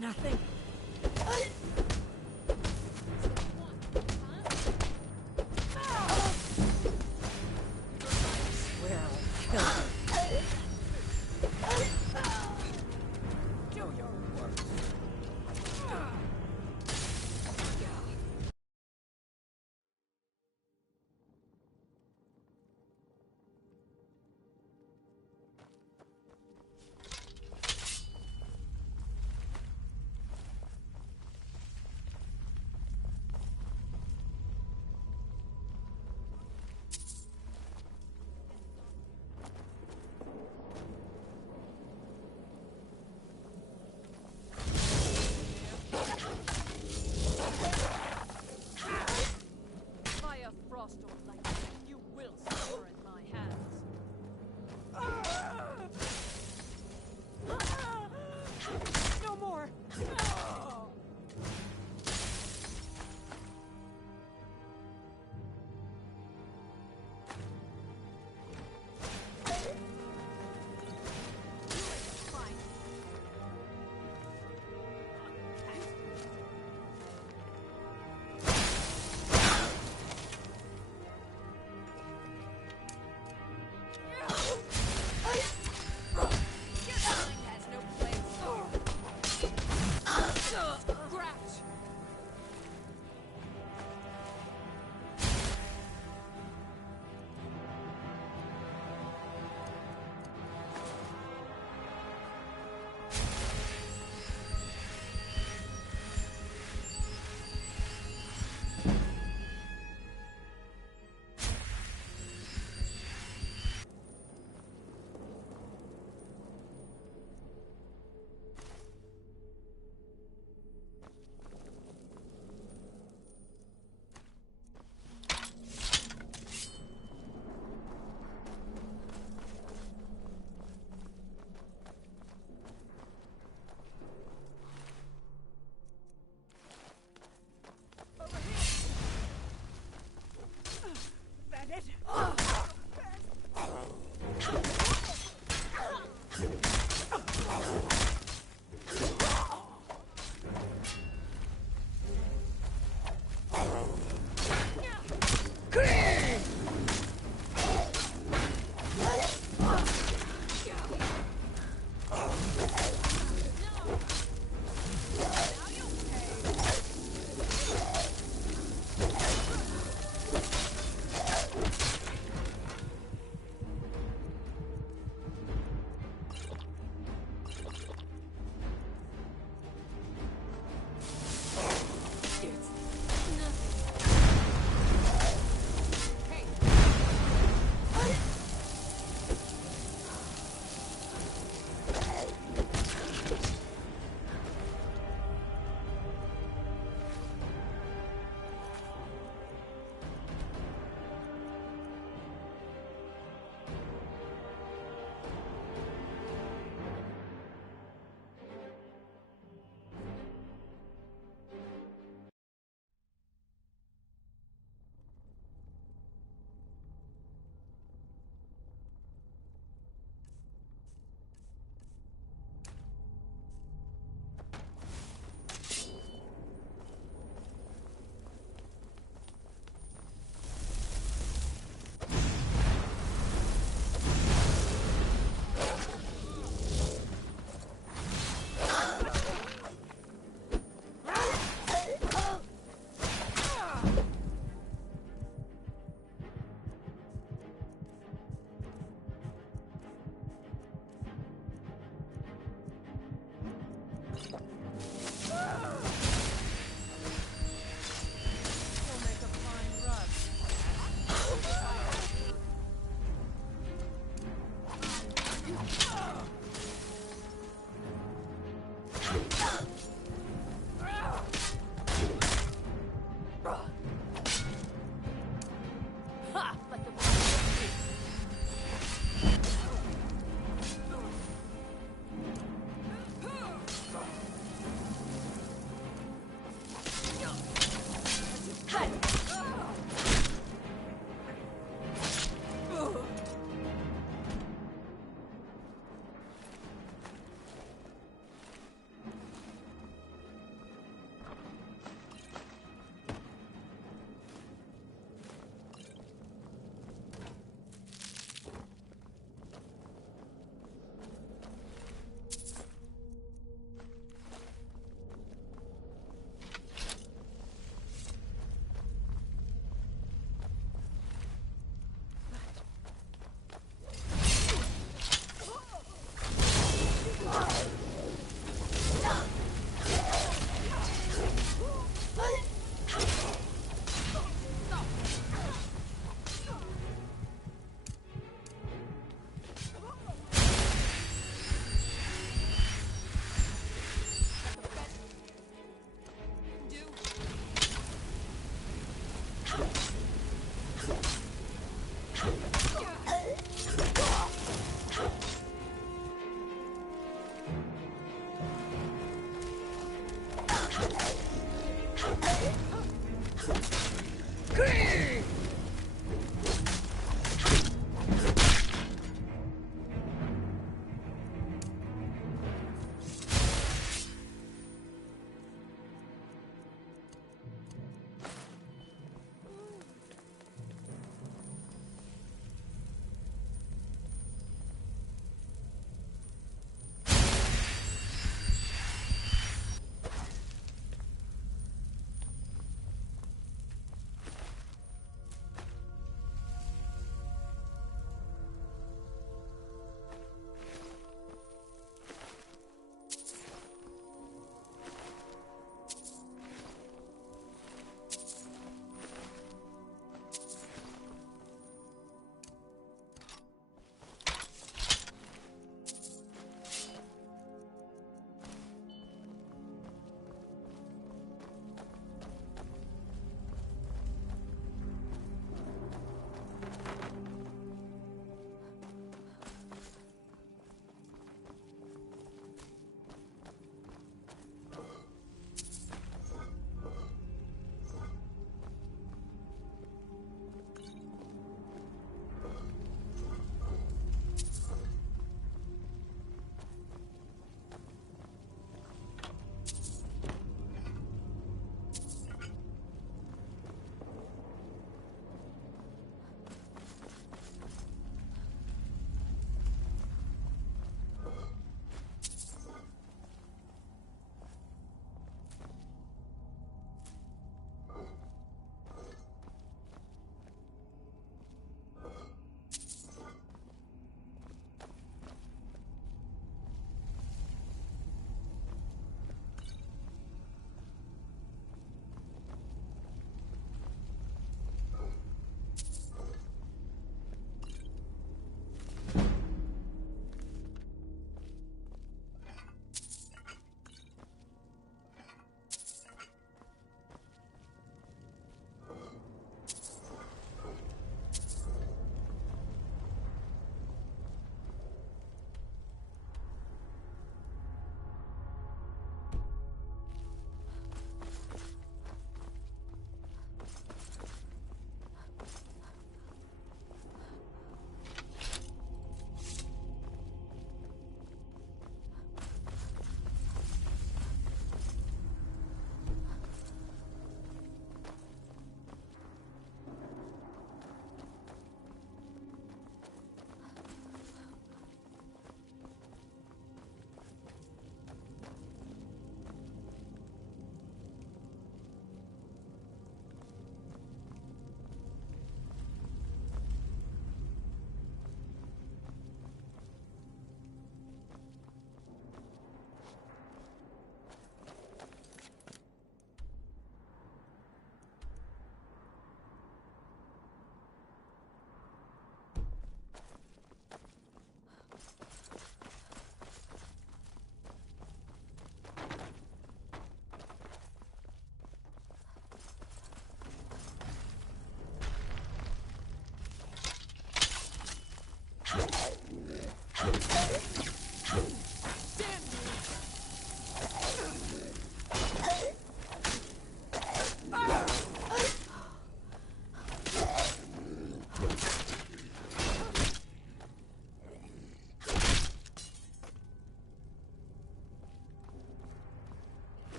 Nothing. Swear I'll kill her. Do your worst. Fire frost or lightning, you will suffer in my hands. No more!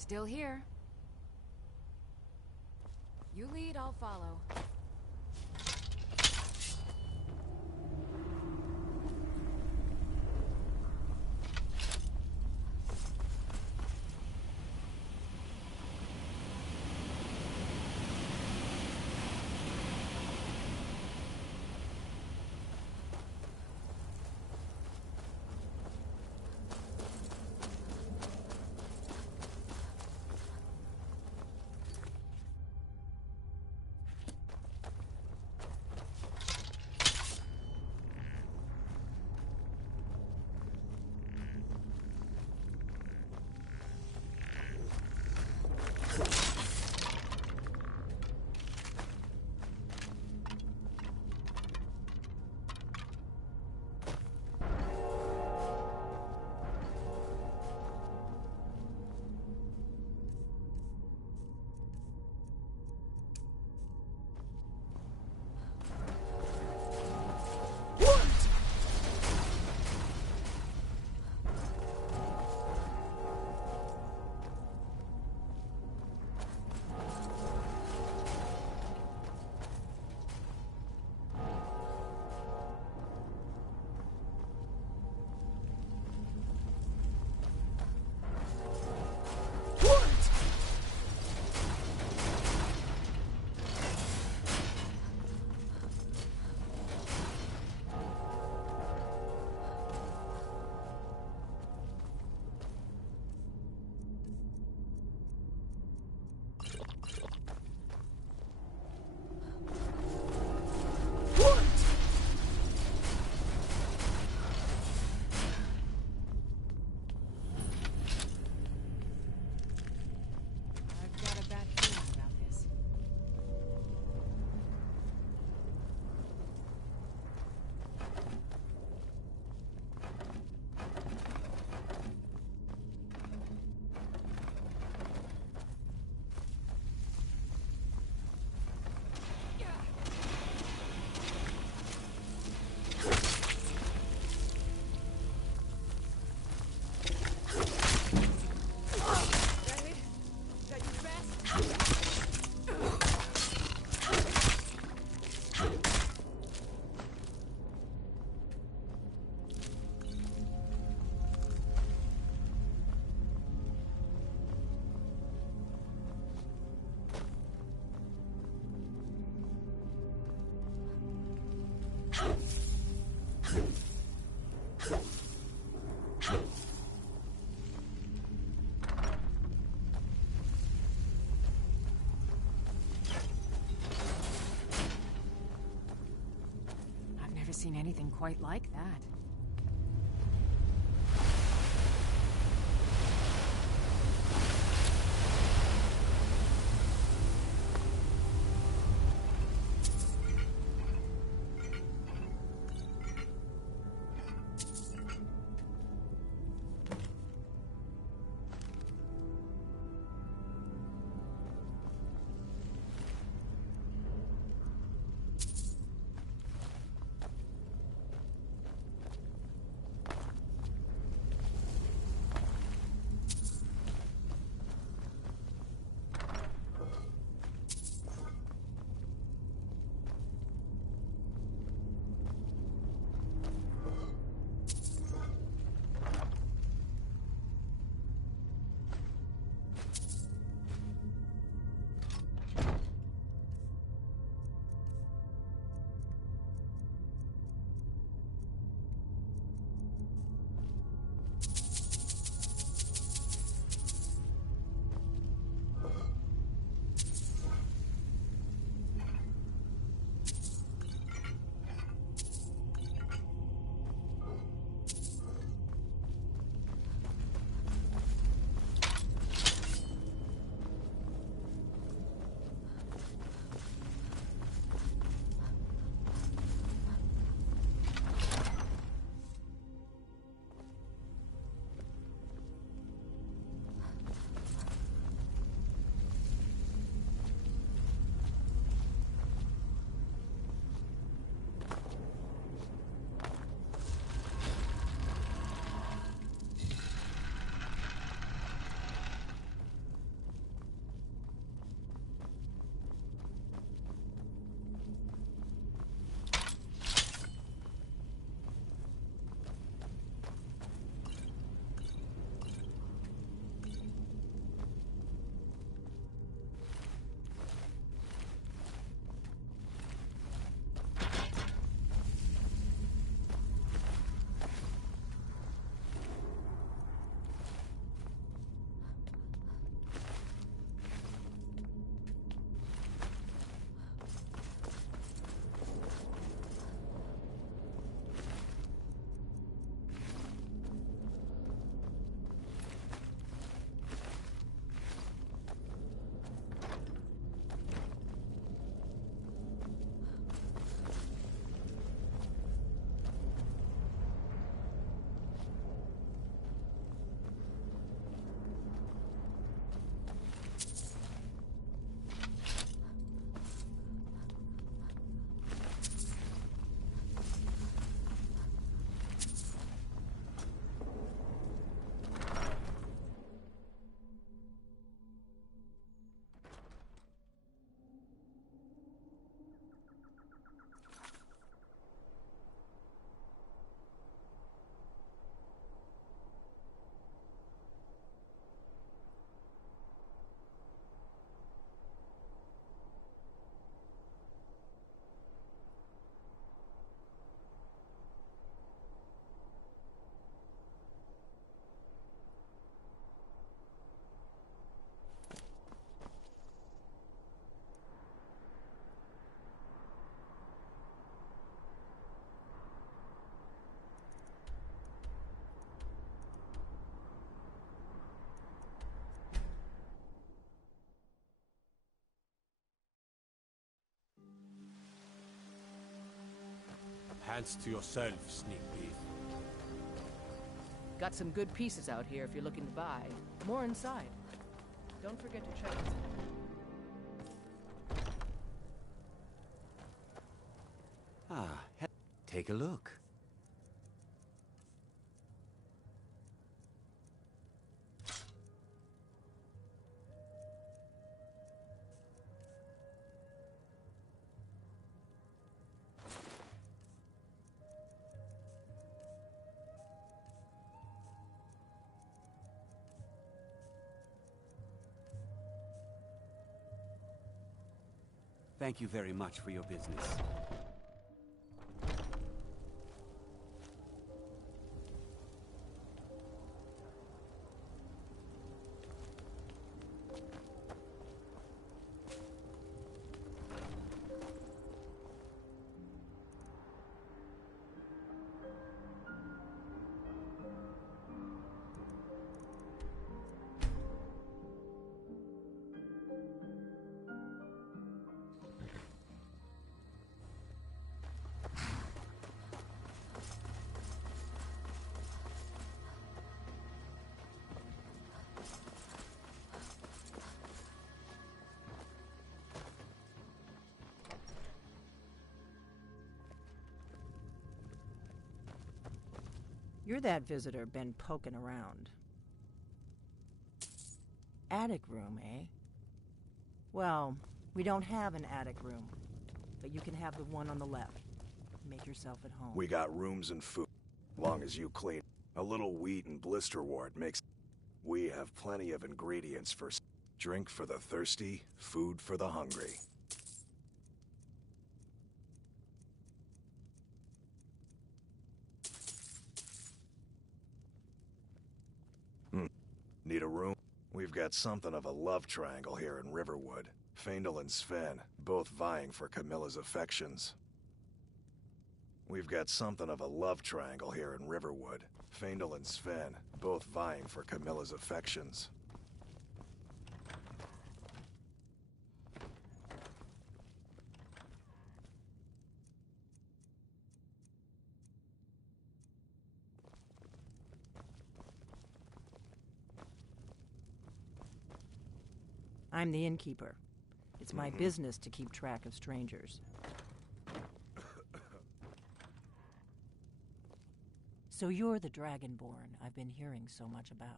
Still here. You lead, I'll follow. Seen anything quite like that. chance to yourself, sneak thief. Got some good pieces out here if you're looking to buy. More inside. Don't forget to check it. Take a look. Thank you very much for your business. You're that visitor been poking around. Attic room, eh? Well, we don't have an attic room, but you can have the one on the left. Make yourself at home. We got rooms and food, long as you clean. A little wheat and blister wart makes... We have plenty of ingredients for... Drink for the thirsty, food for the hungry. Need a room? We've got something of a love triangle here in Riverwood. Faendal and Sven, both vying for Camilla's affections. We've got something of a love triangle here in Riverwood. Faendal and Sven, both vying for Camilla's affections. I'm the innkeeper. It's my business to keep track of strangers. So you're the Dragonborn I've been hearing so much about.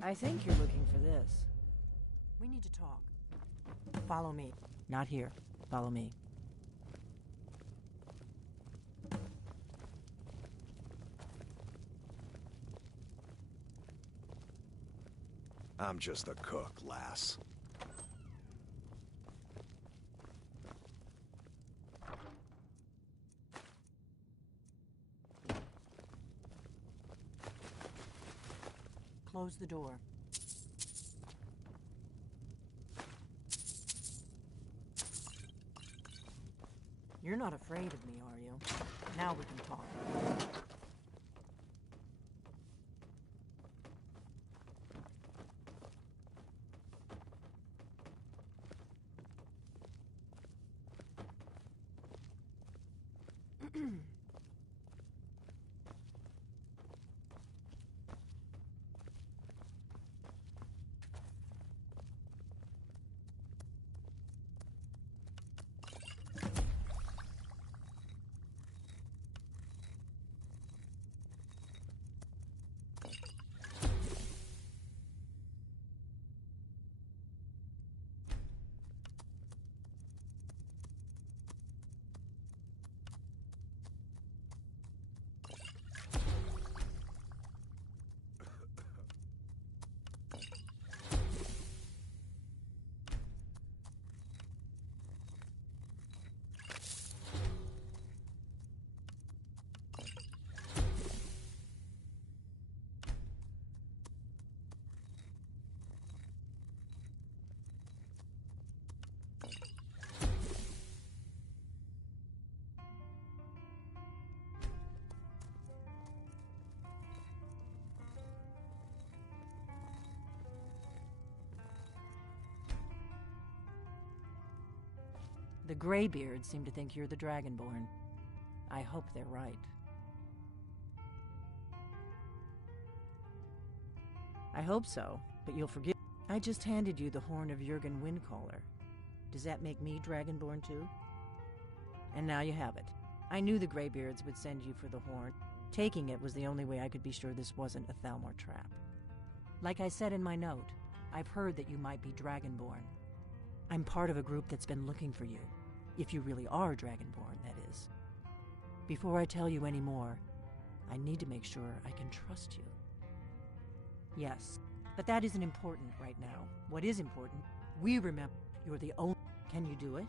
I think you're looking for this. We need to talk. Follow me. Not here. Follow me. I'm just a cook, lass. Close the door. You're not afraid of me, are you? Now we can talk. The Greybeards seem to think you're the Dragonborn. I hope they're right. I hope so, but you'll forgive. I just handed you the horn of Jurgen Windcaller. Does that make me Dragonborn too? And now you have it. I knew the Greybeards would send you for the horn. Taking it was the only way I could be sure this wasn't a Thalmor trap. Like I said in my note, I've heard that you might be Dragonborn. I'm part of a group that's been looking for you. If you really are Dragonborn, that is. Before I tell you any more, I need to make sure I can trust you. Yes, but that isn't important right now. What is important, we remember you're the only... Can you do it?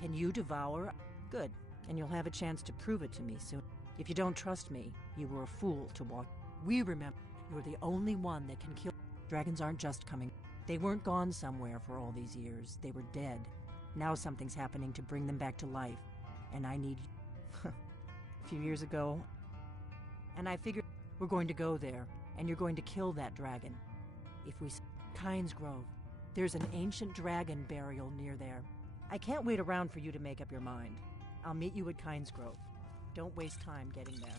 Can you devour? Good, and you'll have a chance to prove it to me soon. If you don't trust me, you were a fool to walk. We remember you're the only one that can kill... Dragons aren't just coming. They weren't gone somewhere for all these years. They were dead. Now something's happening to bring them back to life, and I need... A few years ago, and I figured we're going to go there, and you're going to kill that dragon. If we... Kynes Grove. There's an ancient dragon burial near there. I can't wait around for you to make up your mind. I'll meet you at Kynes Grove. Don't waste time getting there.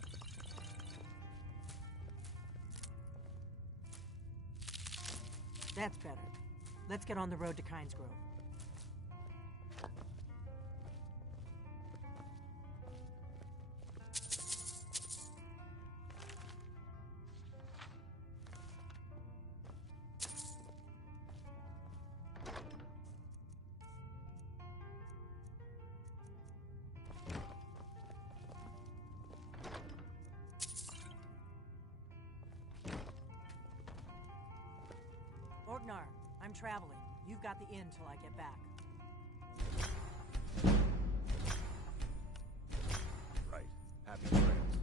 That's better. Let's get on the road to Kynes Grove. Orgnar, I'm traveling. You've got the inn till I get back. Right. Happy trails.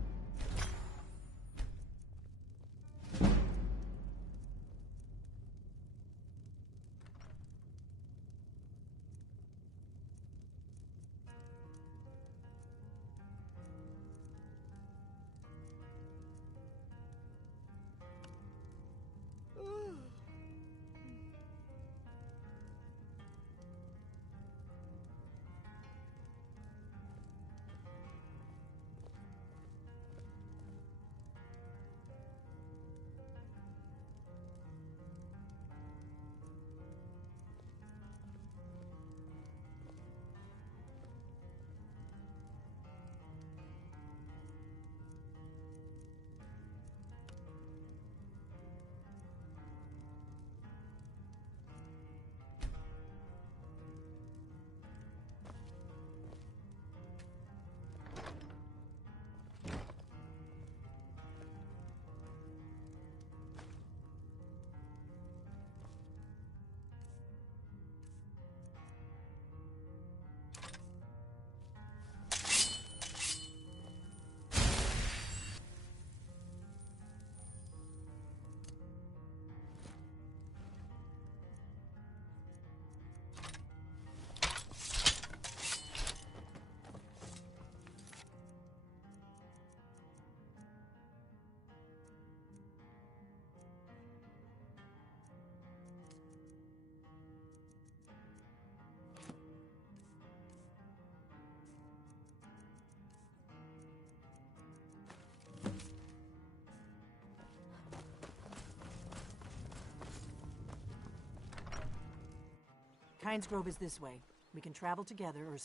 Kynes Grove is this way. We can travel together or...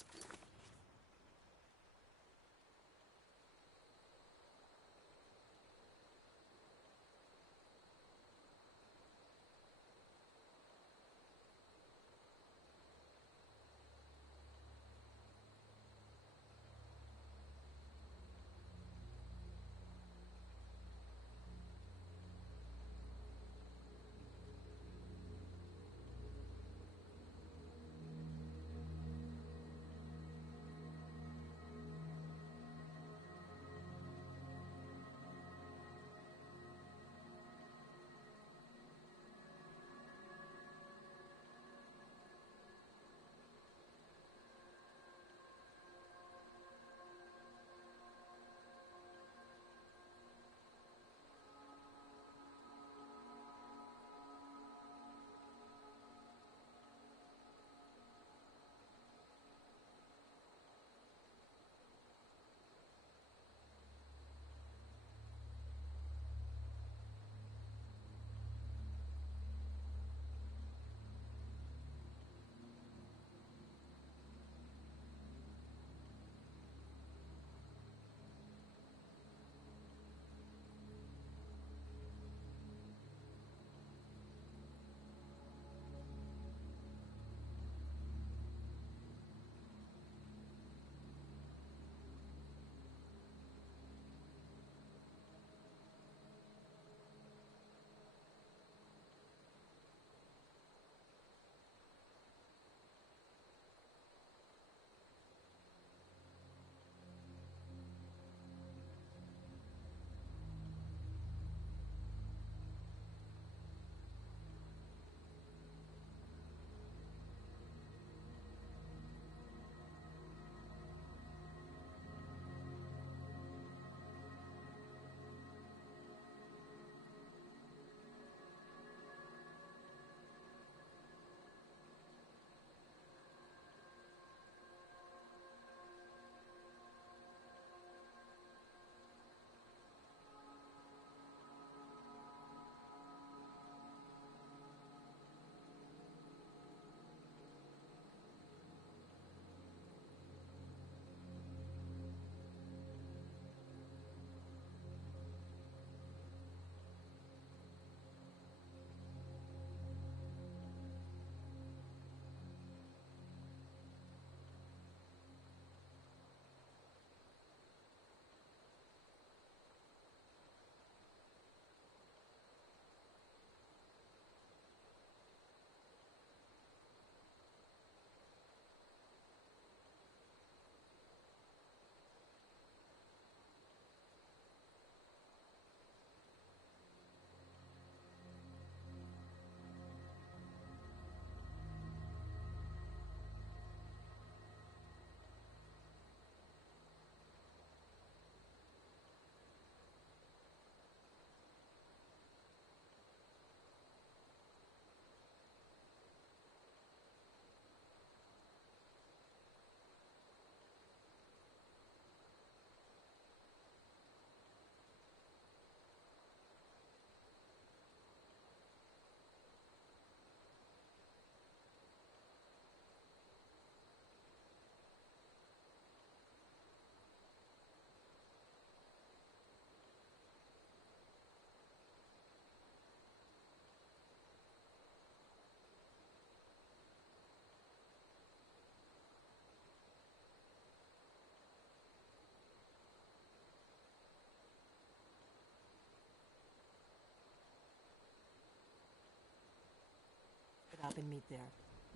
up and meet there.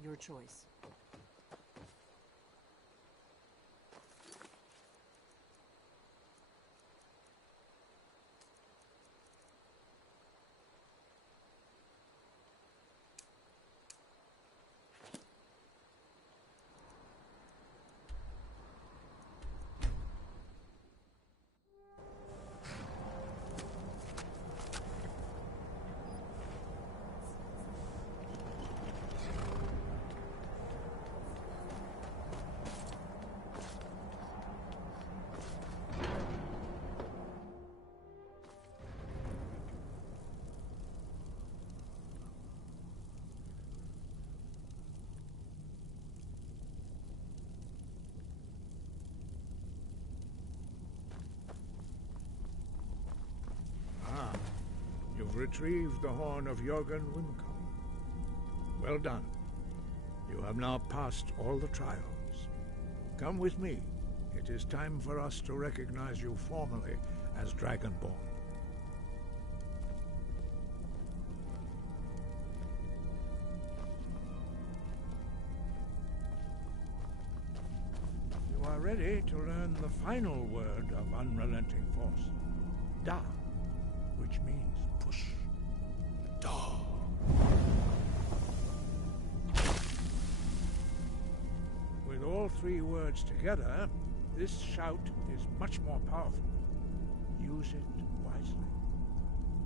Your choice. You've retrieved the horn of Jorgen Wimcom. Well done. You have now passed all the trials. Come with me. It is time for us to recognize you formally as Dragonborn. You are ready to learn the final word of unrelenting force. Da, which means push. Da. With all three words together, this shout is much more powerful. Use it wisely.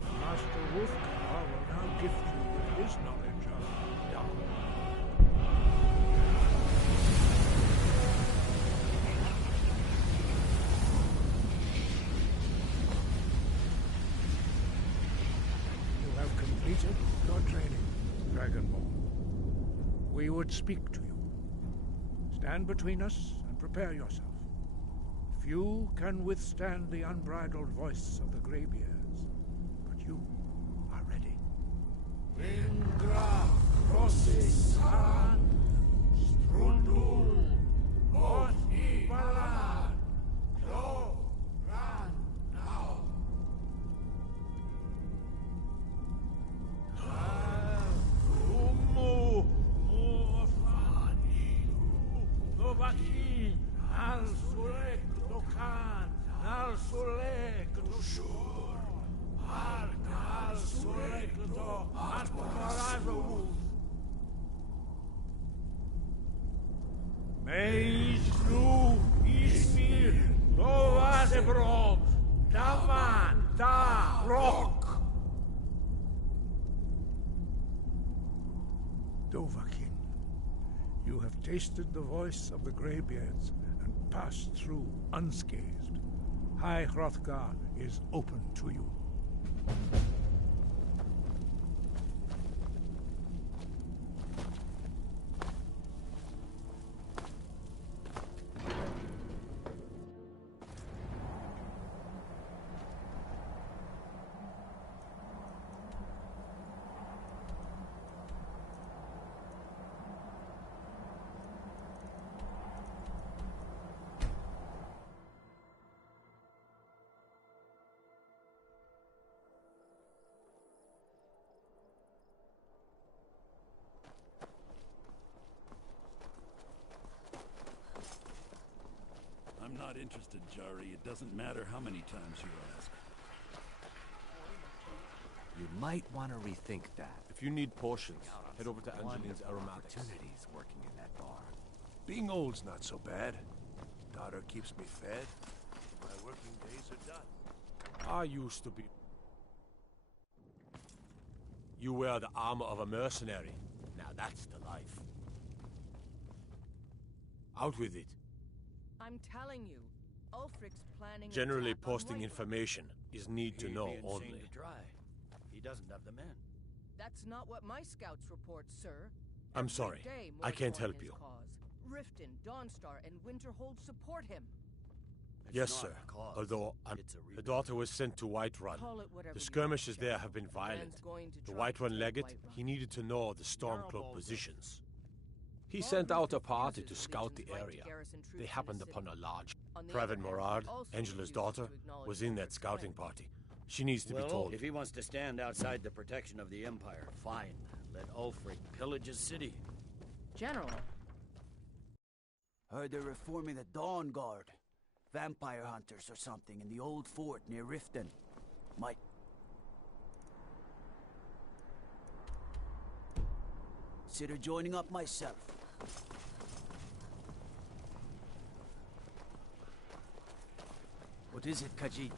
Master Wolfgar will now gift you with his knowledge of Da. Completed your training, Dragonborn. We would speak to you. Stand between us and prepare yourself. Few can withstand the unbridled voice of the Greybeards, but you are ready. Indra Rosisan Strundul Oti Balan Do Ran Now. Novaki, Al Sulek Dokan, Al Sulek Dushur, Al Sulek Do, Atmaravu. Meisnu Ismir, Dovazebro, Daman, Da, Rock. Dovahkiin, you have tasted the voice of the Greybeards and passed through unscathed. High Hrothgar is open to you. I'm not interested, Jari. It doesn't matter how many times you ask. You might want to rethink that. If you need potions, head over to Angeline's Aromatics. Opportunities working in that bar. Being old's not so bad. Daughter keeps me fed. My working days are done. I used to be... You wear the armor of a mercenary. Now that's the life. Out with it. I'm telling you, Ulfric's planning. Generally, posting information is need to know only. He doesn't have the men. That's not what my scouts report, sir. I'm sorry. I can't help you. Riften, Dawnstar, and Winterhold support him. Yes, sir. Although the daughter was sent to Whiterun. The skirmishes there have been violent. The Whiterun legate, he needed to know the Stormcloak positions. He sent out a party to scout the area. They happened upon a lodge. Private Morard, Angela's daughter, was in that scouting party. She needs to be told. If he wants to stand outside the protection of the Empire, fine. Let Ulfric pillage his city. General. Heard they're reforming the Dawn Guard. Vampire hunters or something in the old fort near Riften. Might... Consider joining up myself. What is it, Khajiit?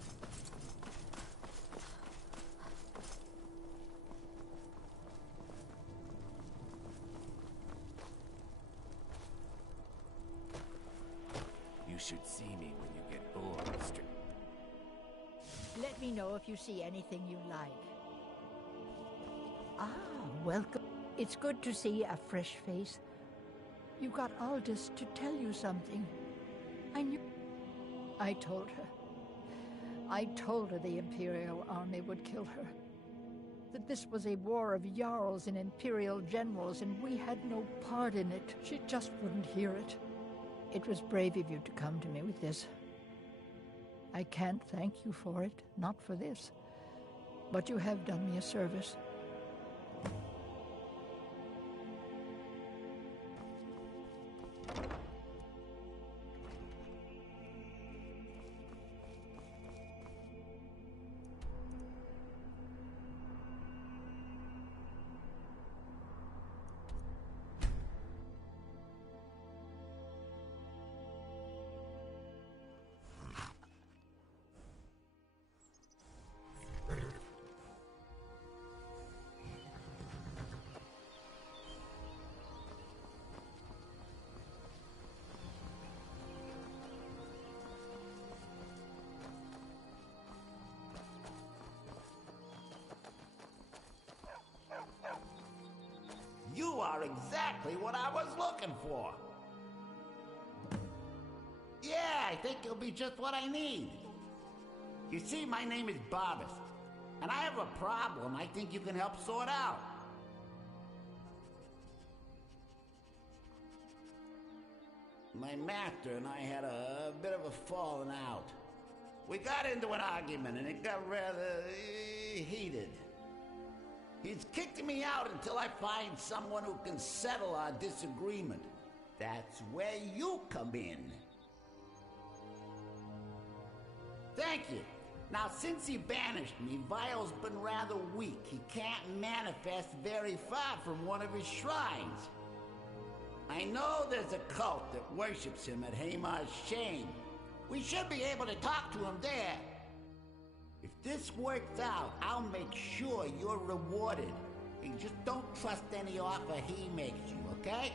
You should see me when you get bored, Mr. Let me know if you see anything you like. Ah, welcome. It's good to see a fresh face. You got Aldous to tell you something. I knew... I told her. I told her the Imperial Army would kill her. That this was a war of Jarls and Imperial generals, and we had no part in it. She just wouldn't hear it. It was brave of you to come to me with this. I can't thank you for it, not for this. But you have done me a service. You are exactly what I was looking for. Yeah, I think you'll be just what I need. You see, my name is Barbas, and I have a problem I think you can help sort out. My master and I had a bit of a falling out. We got into an argument and it got rather heated. He's kicked me out until I find someone who can settle our disagreement. That's where you come in. Thank you. Now, since he banished me, Vile's been rather weak. He can't manifest very far from one of his shrines. I know there's a cult that worships him at Hamar's Shane. We should be able to talk to him there. If this works out, I'll make sure you're rewarded. And just don't trust any offer he makes you, okay?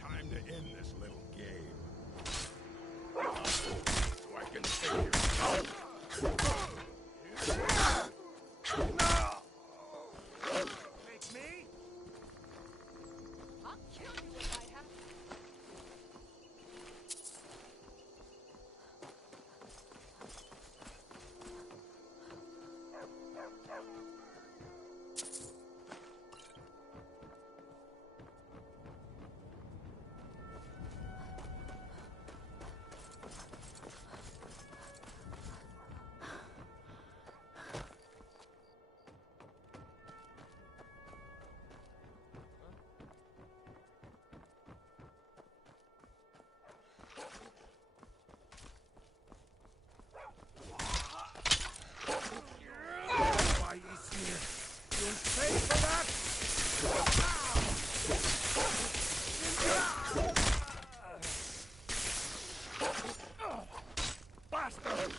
Time to end this little game. So I can take your Make me? I'll kill you if I have to. Why is here? You'll pay for that? Bastard!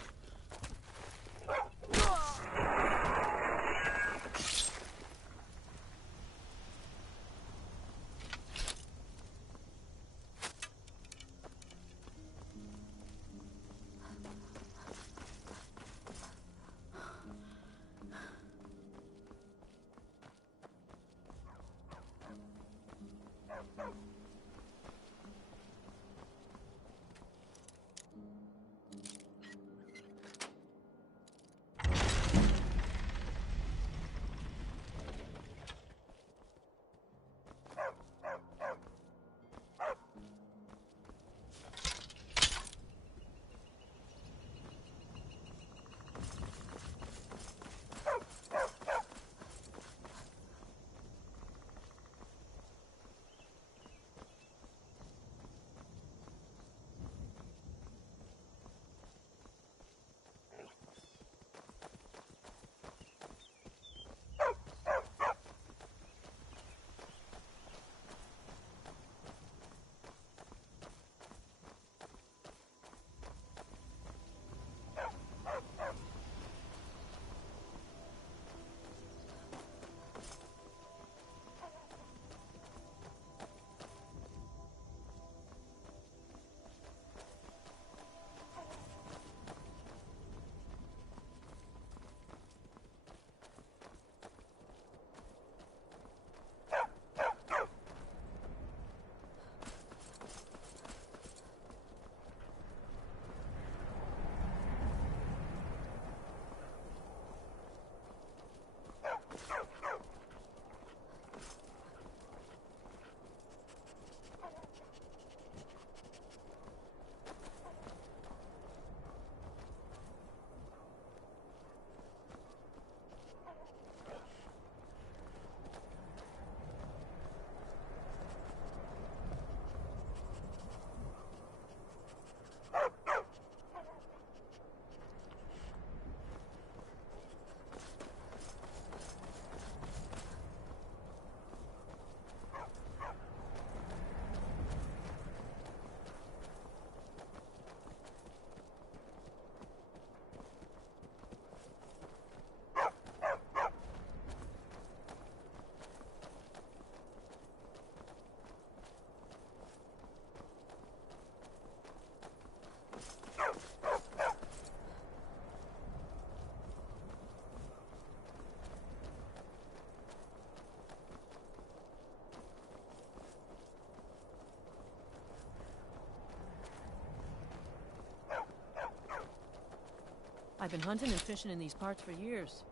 I've been hunting and fishing in these parts for years.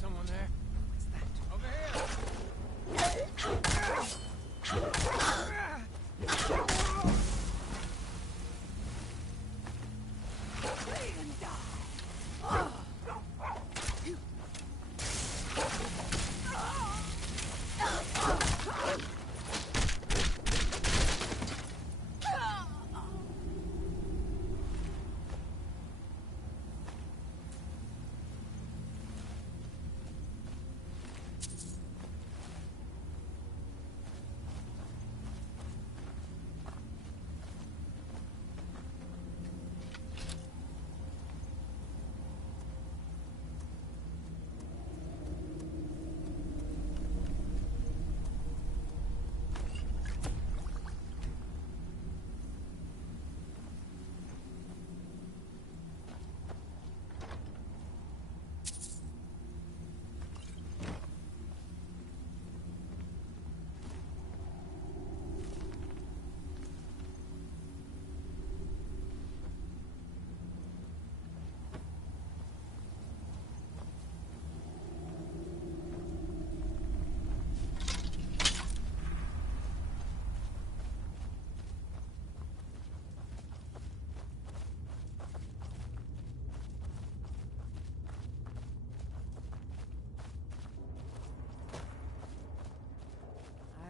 Someone there? What's that? Over here!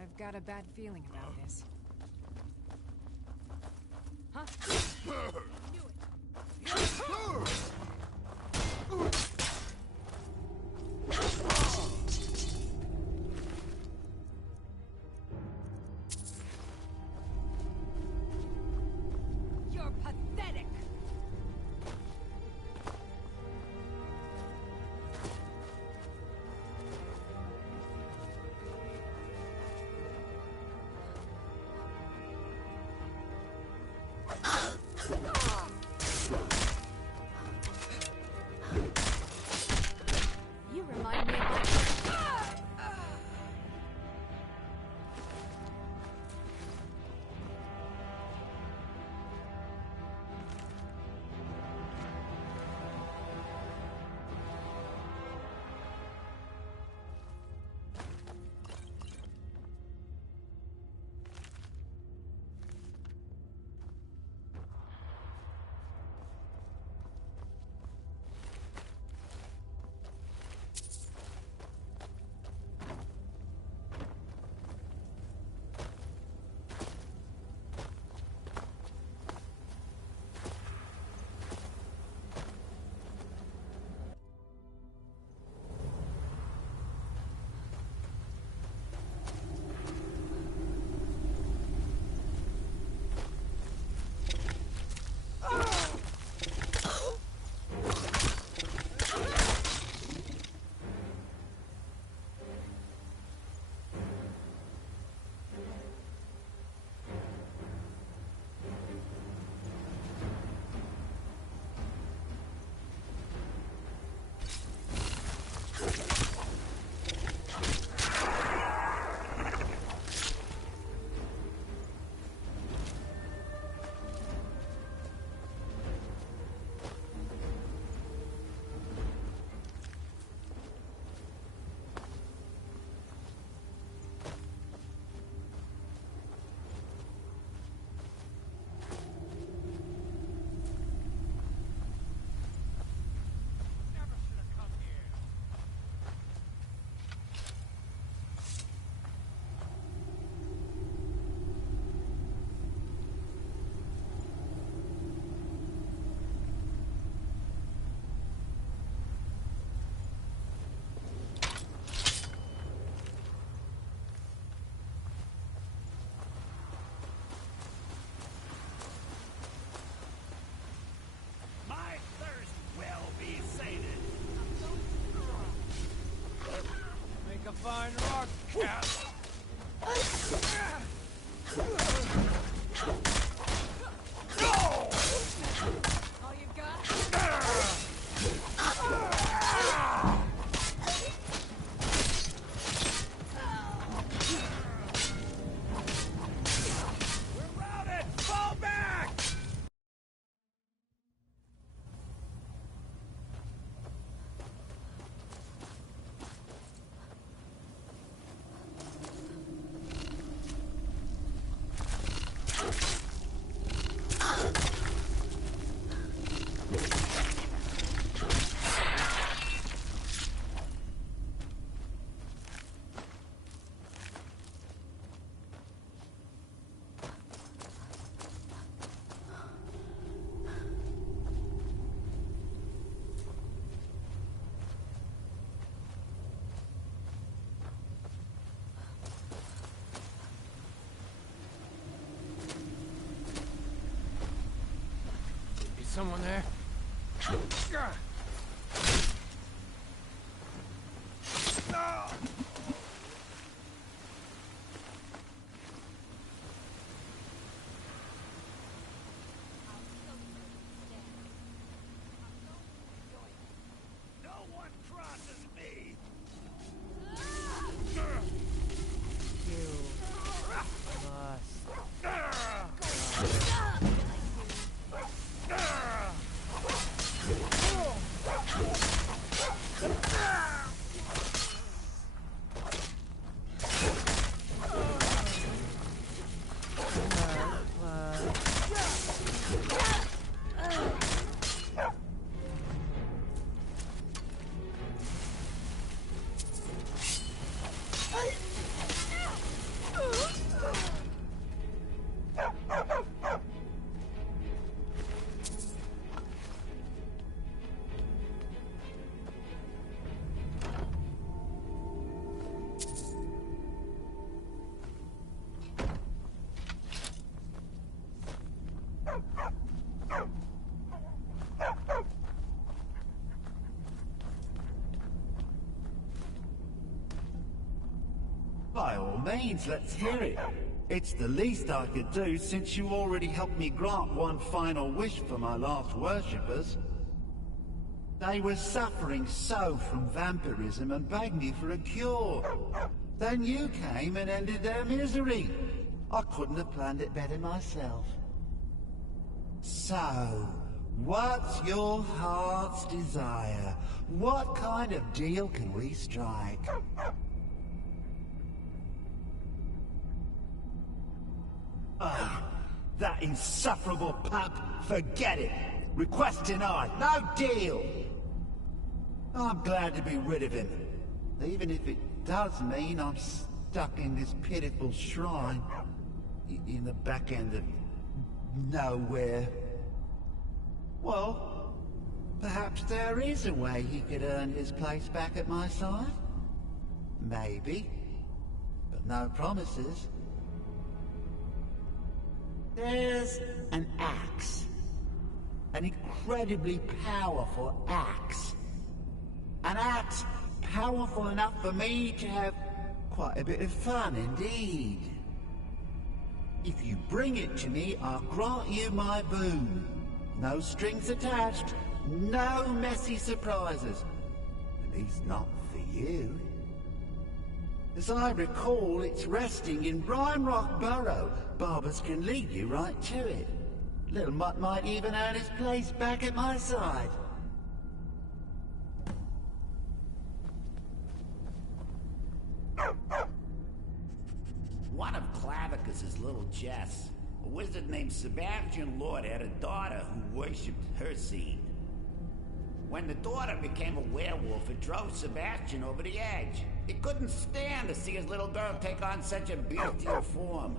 I've got a bad feeling about this. You're pathetic! fine rock, cat. All you got? We're routed! Fall back! Is someone there? No one crosses me! By all means, let's hear it. It's the least I could do since you already helped me grant one final wish for my last worshippers. They were suffering so from vampirism and begged me for a cure. Then you came and ended their misery. I couldn't have planned it better myself. So, what's your heart's desire? What kind of deal can we strike? Ah, that insufferable pup! Forget it! Request denied! No deal! I'm glad to be rid of him. Even if it does mean I'm stuck in this pitiful shrine. In the back end of nowhere. Well, perhaps there is a way he could earn his place back at my side? Maybe. But no promises. There's an axe. An incredibly powerful axe. An axe powerful enough for me to have quite a bit of fun indeed. If you bring it to me, I'll grant you my boon. No strings attached, no messy surprises. At least not for you. As I recall, it's resting in Brine Rock Burrow. Barbers can lead you right to it. Little Mutt might even earn his place back at my side. One of Clavicus's little Jess, a wizard named Sebastian Lord, had a daughter who worshipped her seed. When the daughter became a werewolf, it drove Sebastian over the edge. He couldn't stand to see his little girl take on such a bestial form.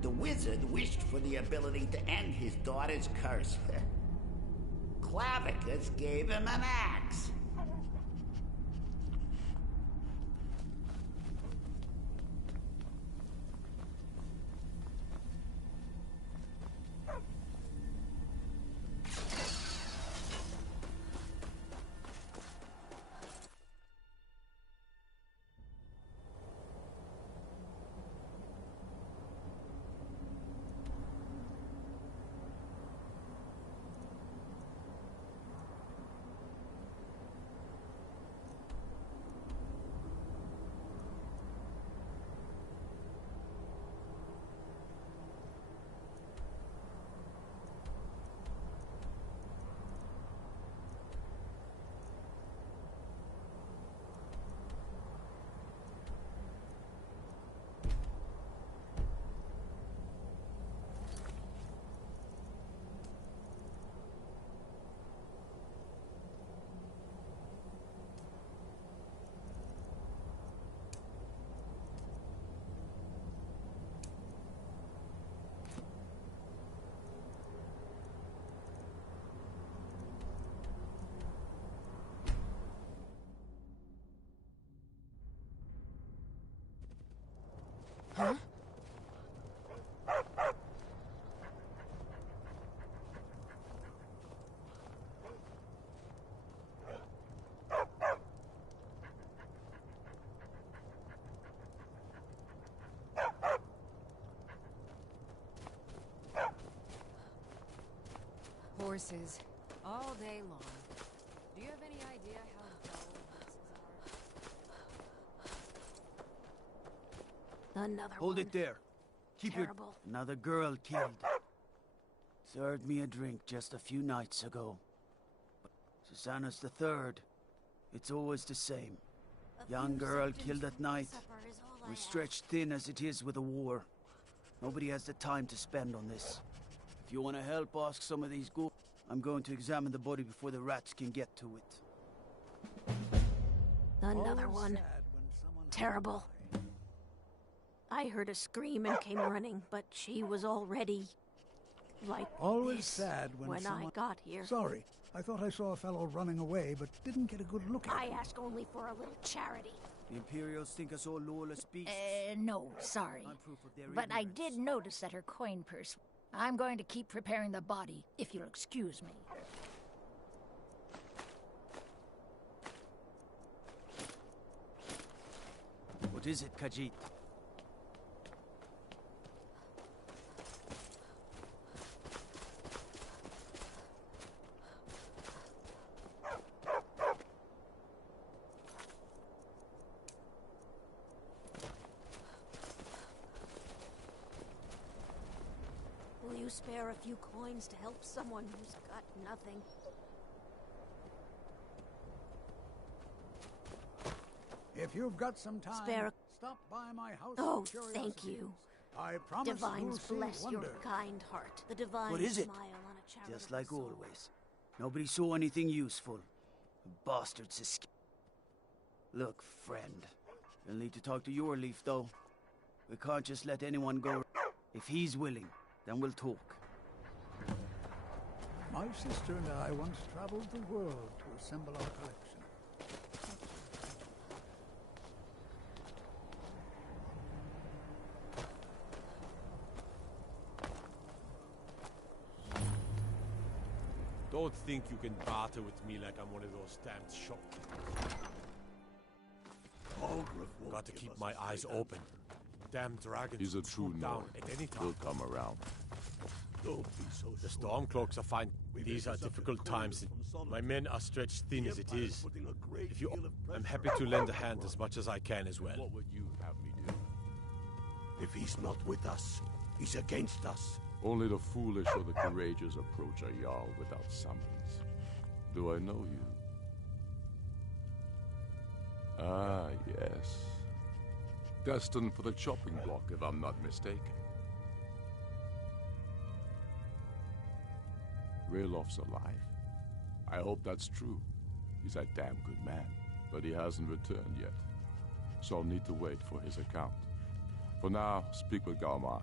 The wizard wished for the ability to end his daughter's curse. Clavicus gave him an axe. horses all day long. Do you have any idea how dull horses are? Another Hold one. it there. Keep Terrible. Another girl killed. Served me a drink just a few nights ago. Susanna's the third. It's always the same. Young girl killed at night. We're stretched thin as it is with the war. Nobody has the time to spend on this. If you want to help ask some of these ghouls, I'm going to examine the body before the rats can get to it. Another one. Terrible. I heard a scream and came running, but she was already like Always this sad when I got here. Sorry, I thought I saw a fellow running away, but didn't get a good look at I him. ask only for a little charity. The Imperials think us all lawless beasts. No, sorry. I'm proof of their But I ignorance. did notice that her coin purse. I'm going to keep preparing the body, if you'll excuse me. What is it, Khajiit? Will you spare a few coins to help someone who's got nothing? If you've got some time, Spare- stop by my house. Oh, of curiosities. thank you. I promise Divines you'll see bless your wonder. kind heart. The divine What is it? smile on a charitable Just like soul. always. Nobody saw anything useful. Bastards escaped. Look, friend. You'll need to talk to your leaf, though. We can't just let anyone go. If he's willing, then we'll talk. My sister and I once traveled the world to assemble our collection. Don't think you can barter with me like I'm one of those damned shopkeepers. Got to keep my eyes open. Damn dragons He's a could true swoop down Nord. at any time. He'll come around. Don't be so The Stormcloaks are fine. These are difficult times. My men are stretched thin as it is. If you, I'm happy to lend a hand as much as I can as well. What would you have me do? If he's not with us, he's against us. Only the foolish or the courageous approach a Jarl without summons. Do I know you? Ah, yes. Destined for the chopping block, if I'm not mistaken. Raylof's alive. I hope that's true. He's a damn good man, but he hasn't returned yet. So I'll need to wait for his account. For now, speak with Galmar.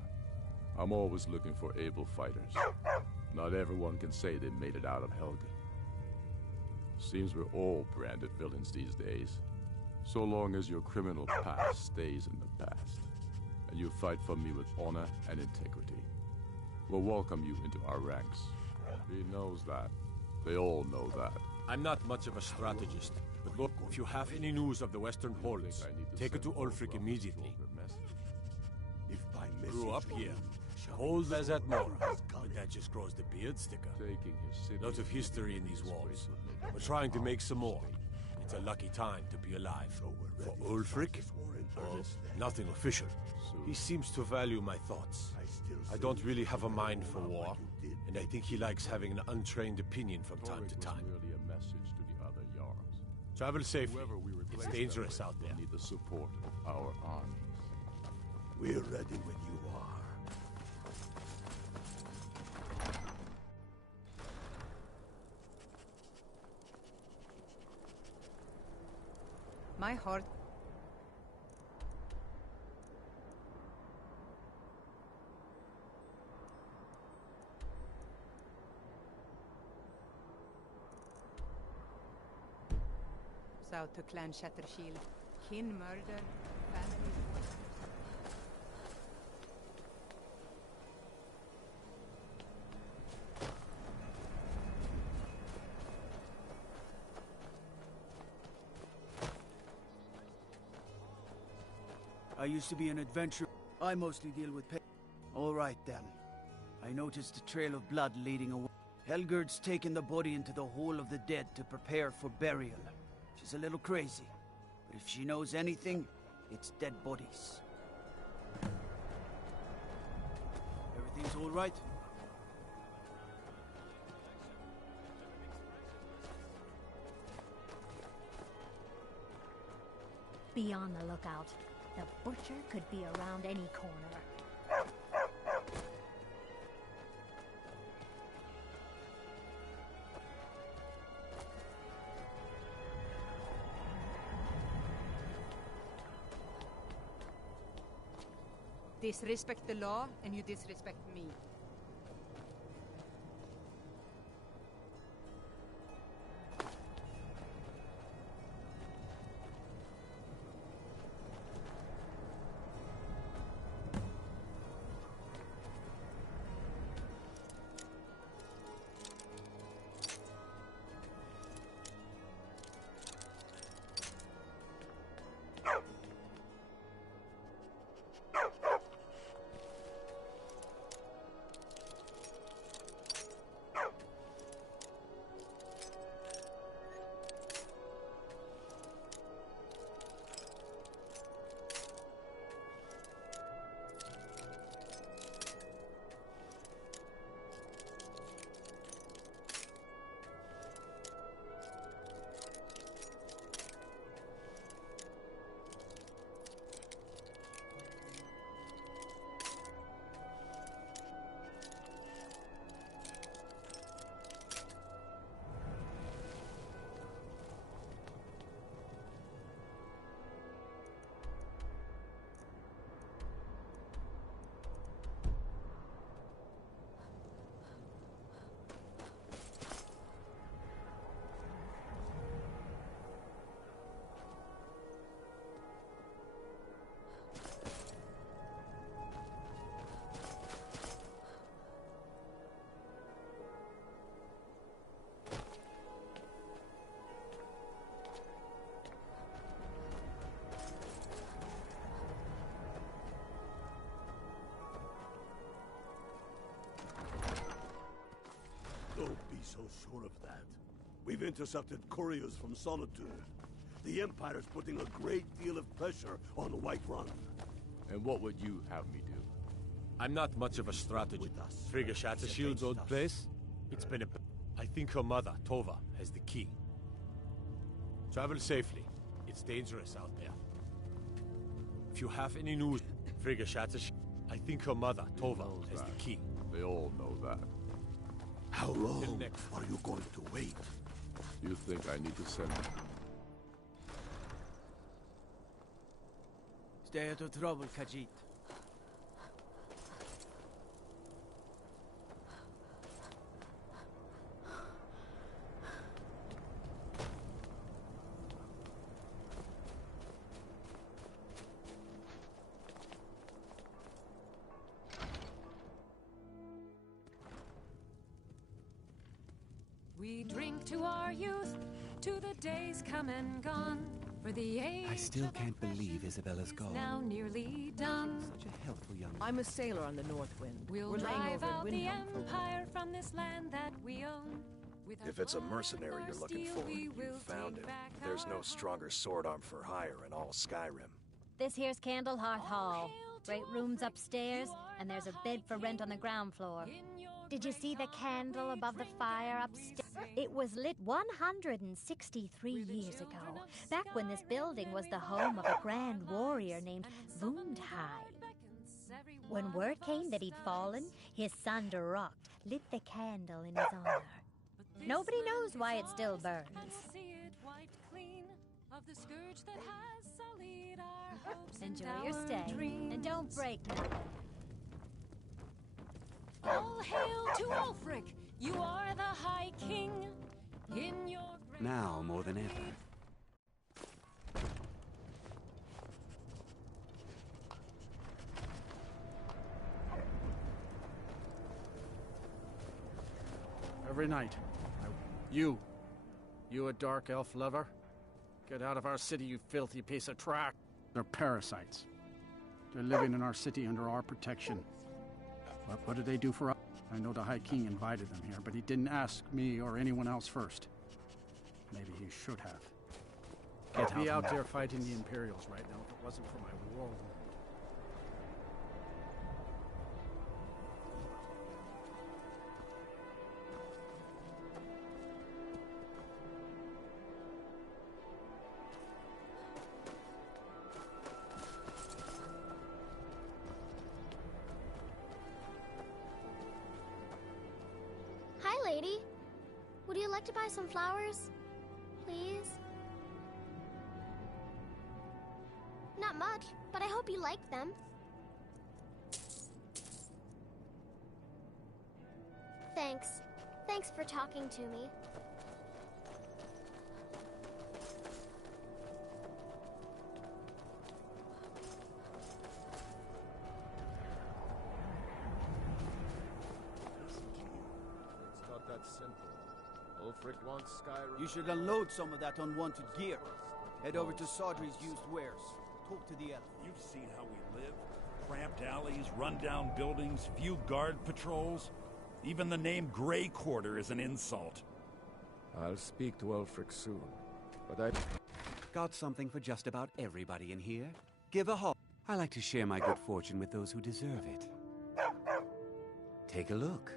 I'm always looking for able fighters. Not everyone can say they made it out of Helge. Seems we're all branded villains these days. So long as your criminal past stays in the past, and you fight for me with honor and integrity, we'll welcome you into our ranks. He knows that. They all know that. I'm not much of a strategist, but look, if you have any news of the Western Hordes, take it to Ulfric immediately. If by Grew up here, cold as at Mora, but that just grows the beard sticker. Lots of history in these walls. We're trying to make some more. It's a lucky time to be alive. For Ulfric? Well, nothing official. He seems to value my thoughts. I don't really have a mind for war, and I think he likes having an untrained opinion from time to time. Merely a message to the other Jarls. Travel safely. Whoever we It's replace dangerous them out with there. will need the support of our armies. we're ready when you are. My heart. South to Clan Shattershield. Kin murder. Family. I used to be an adventurer. I mostly deal with All right, then. I noticed a trail of blood leading away. Helgerd's taken the body into the Hall of the Dead to prepare for burial. She's a little crazy, but if she knows anything, it's dead bodies. Everything's all right? Be on the lookout. The butcher could be around any corner. Disrespect the law, and you disrespect me. Don't be so sure of that. We've intercepted couriers from Solitude. The Empire's putting a great deal of pressure on Whiterun. And what would you have me do? I'm not much of a strategist. Frigga Shattershield's old place? It's been a... I think her mother, Tova, has the key. Travel safely. It's dangerous out there. If you have any news, Frigga Shattershield... I think her mother, Tova, has the key. They all know that. How long are you going to wait? You think I need to send them? Stay out of trouble, Khajiit. We drink to our youth, to the days come and gone. For the age I still can't believe Isabella's gone. now nearly done. Such a helpful young... I'm a sailor on the North Wind. We'll We're laying drive over out in the Windhelm for Empire from this land that we own. If it's a mercenary you're looking for, you found him. There's no stronger sword arm for hire in all Skyrim. This here's Candlehearth Hall. Great rooms upstairs, and there's a bed for rent on the ground floor. Did you see the candle above the fire upstairs? It was lit 163 years ago, back when this building was the home of a grand warrior named Vundhai. When word came that he'd fallen, his son Durok lit the candle in his honor. Nobody knows why it still burns. Enjoy your stay, and don't break nothing. All hail to Ulfric! You are the High King in your... Now more than ever. Every night. You a dark elf lover? Get out of our city, you filthy piece of trash. They're parasites. They're living in our city under our protection. What do they do for us? I know the High King invited them here, but he didn't ask me or anyone else first. Maybe he should have. I'd be out there fighting the Imperials right now if it wasn't for my war. Hi, lady. Would you like to buy some flowers? Please? Not much, but I hope you like them. Thanks. Thanks for talking to me. It's not that simple. Ulfric wants Skyrim. You should unload some of that unwanted gear. Head over to Sodri's used wares. Talk to the elf. You've seen how we live. Cramped alleys, run-down buildings, few guard patrols. Even the name Grey Quarter is an insult. I'll speak to Ulfric soon, but I... Got something for just about everybody in here? Give a haul. I like to share my good fortune with those who deserve it. Take a look.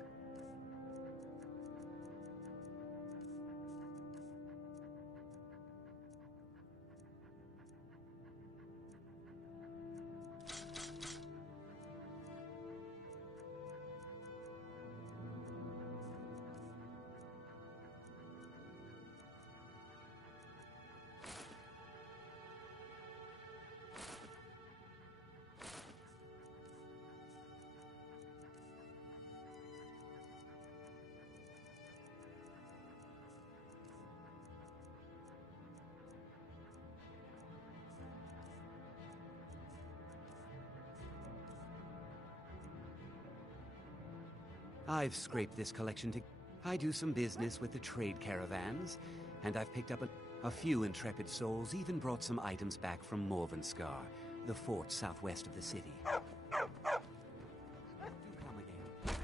I've scraped this collection to... I do some business with the trade caravans, and I've picked up a few intrepid souls, even brought some items back from Morvenskar, the fort southwest of the city. Do come again.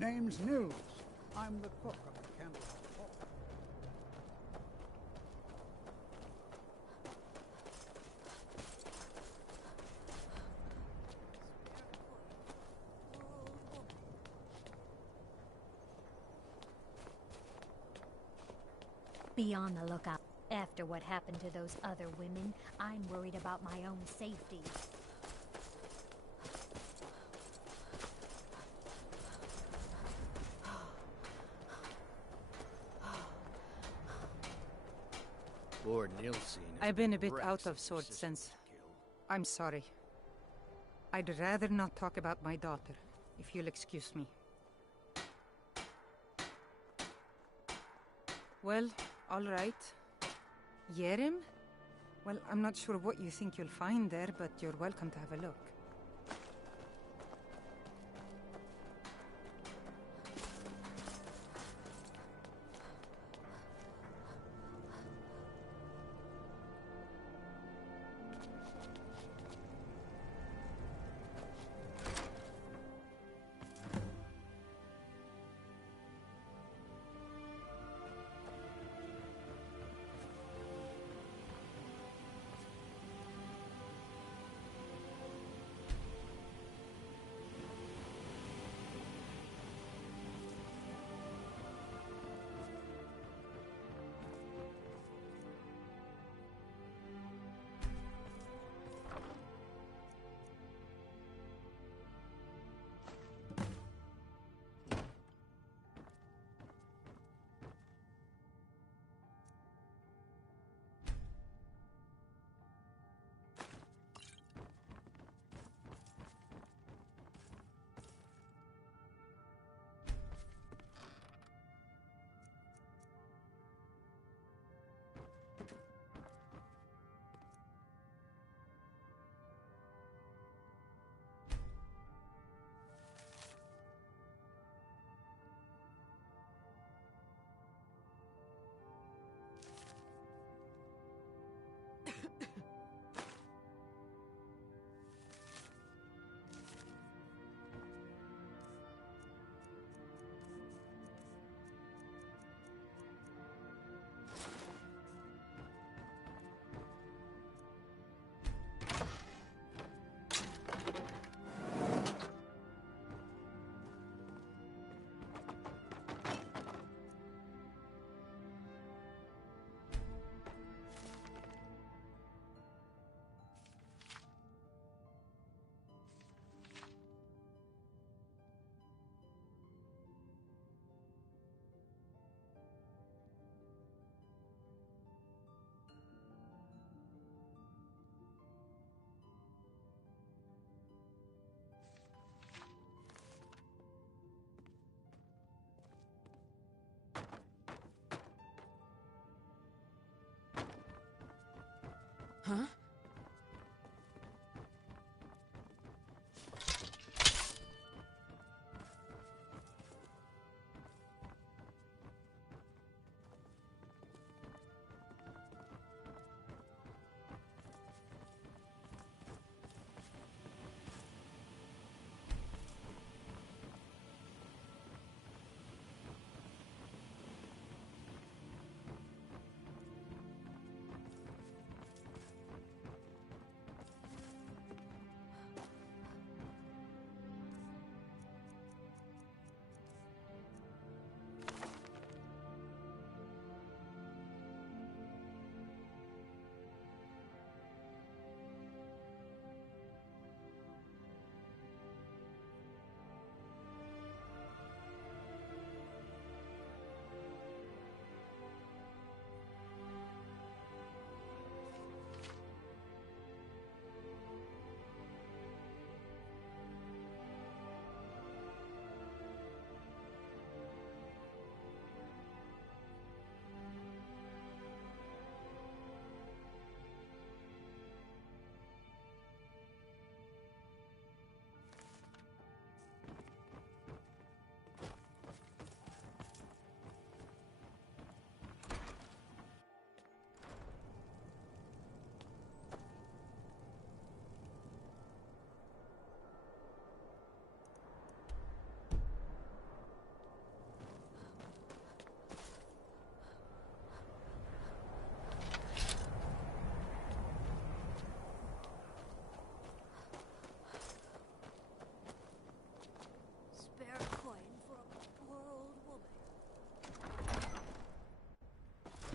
Name's Nils. I'm the cook of the Candleheart Hall. Be on the lookout. After what happened to those other women, I'm worried about my own safety. Lord Nilsen. I've been a bit out of sorts since... I'm sorry. I'd rather not talk about my daughter, if you'll excuse me. Well, all right. Yerim? Well, I'm not sure what you think you'll find there, but you're welcome to have a look.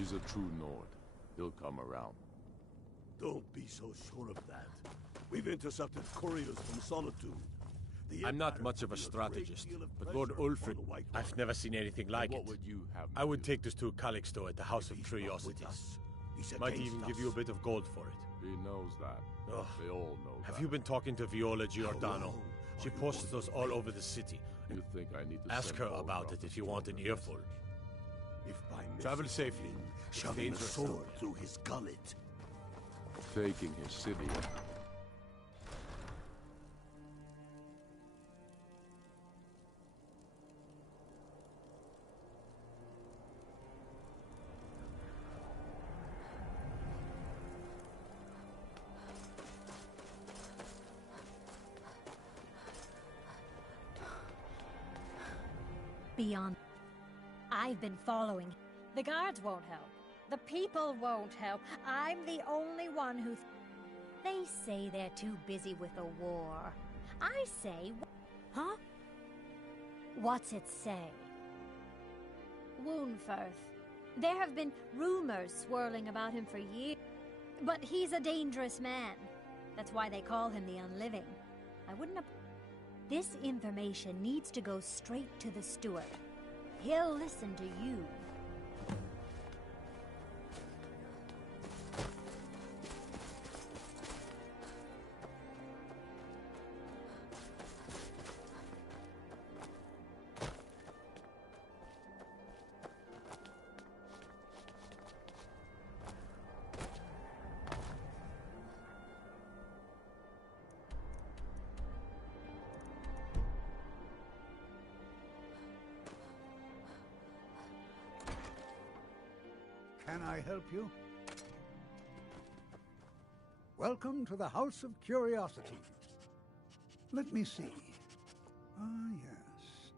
He's a true Nord. He'll come around. Don't be so sure of that. We've intercepted couriers from Solitude. I'm not much of a strategist, but Lord Ulfric, I've never seen anything like it. What would you have me I would do? take this to a Calixto at the House of Curiosities. Might even give you a bit of gold for it. He knows that. Ugh. They all know that. Have you been talking to Viola Giordano? She posts those all over the city. You think I need to Ask send her about it if you want an earful. If by Travel safely. shoving a sword through his gullet. Taking his city. Beyond. I've been following. The guards won't help. The people won't help. I'm the only one who... They say they're too busy with the war. I say... Huh? What's it say? Woundfirth. There have been rumors swirling about him for years. But he's a dangerous man. That's why they call him the Unliving. I wouldn't have... This information needs to go straight to the steward. He'll listen to you. Can I help you? Welcome to the House of Curiosities. Let me see. Ah, yes.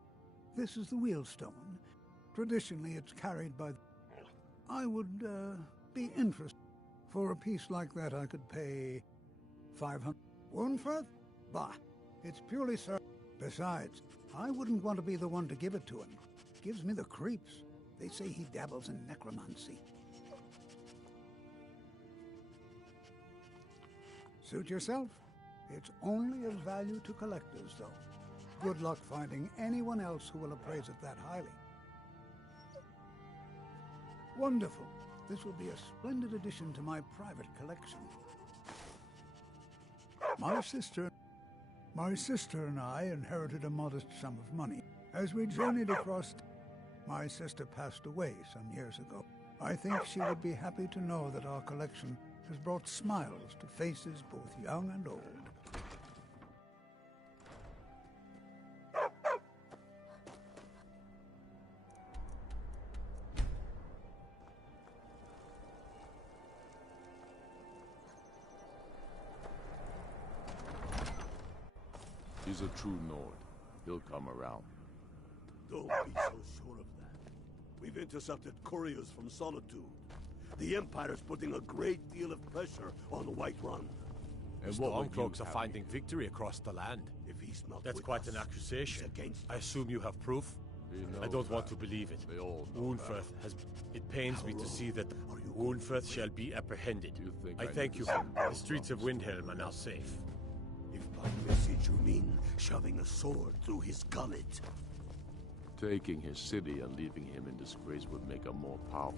This is the wheelstone. Traditionally, it's carried by... I would, be interested. For a piece like that, I could pay 500... Woundfirth? Bah, it's purely sir. Besides, I wouldn't want to be the one to give it to him. Gives me the creeps. They say he dabbles in necromancy. Suit yourself. It's only of value to collectors, though. Good luck finding anyone else who will appraise it that highly. Wonderful. This will be a splendid addition to my private collection. My sister and I inherited a modest sum of money. As we journeyed across... My sister passed away some years ago. I think she would be happy to know that our collection has brought smiles to faces both young and old. He's a true Nord. He'll come around. Don't be so sure of that. We've intercepted couriers from Solitude. The Empire's putting a great deal of pressure on Whiterun. The Stormcloaks are finding victory across the land. If he's not That's with quite us, an accusation. he's against I assume you have proof? I don't want to believe it. Woundfirth has... It pains me to see that Woundfirth shall be apprehended. I thank you. The streets of Windhelm are now safe. If by message you mean shoving a sword through his gullet. Taking his city and leaving him in disgrace would make him more powerful.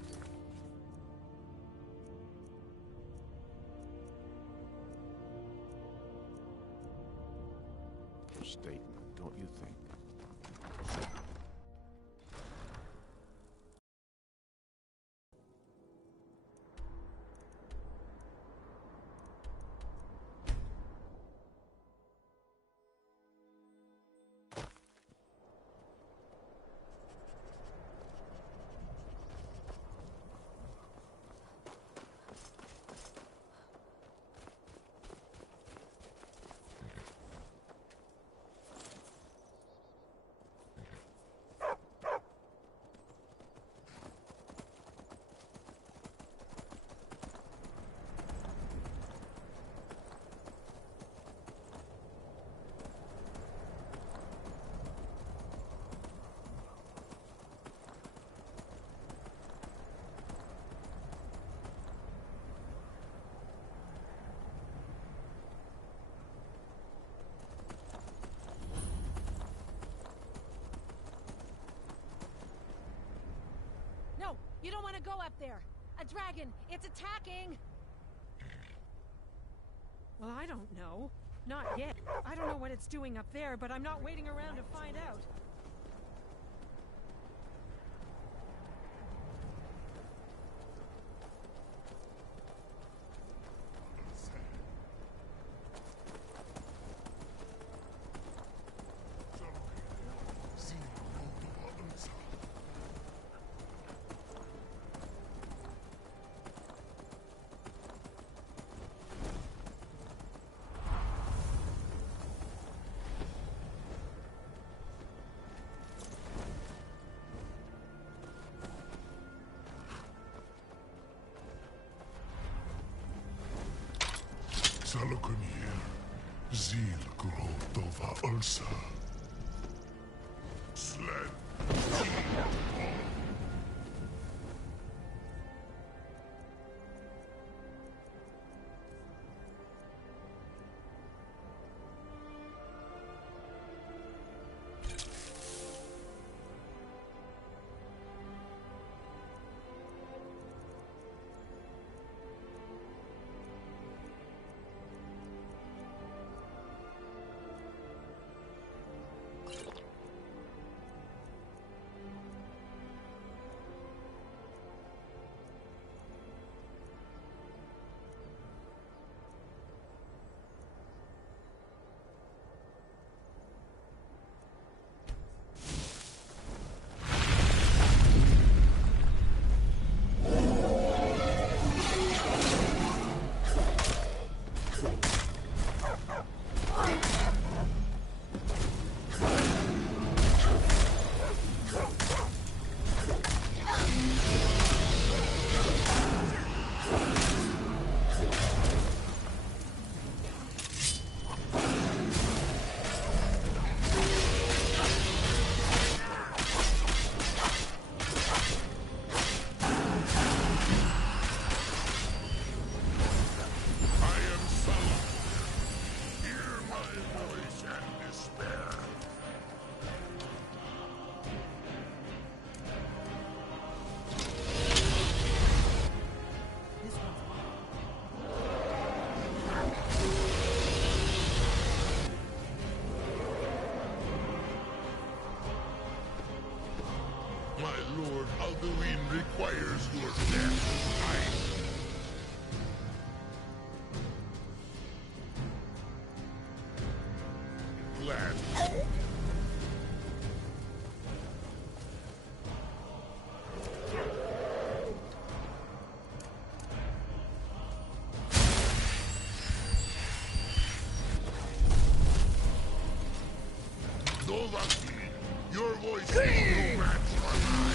Statement, don't you think? You don't want to go up there. A dragon, it's attacking! Well, I don't know. Not yet. I don't know what it's doing up there, but I'm not waiting around to find out. Salokonier, Zil Kurotova Ulsa. Sled. My lord Alduin requires your death. Glad. Dovaki, your voice is no match for mine.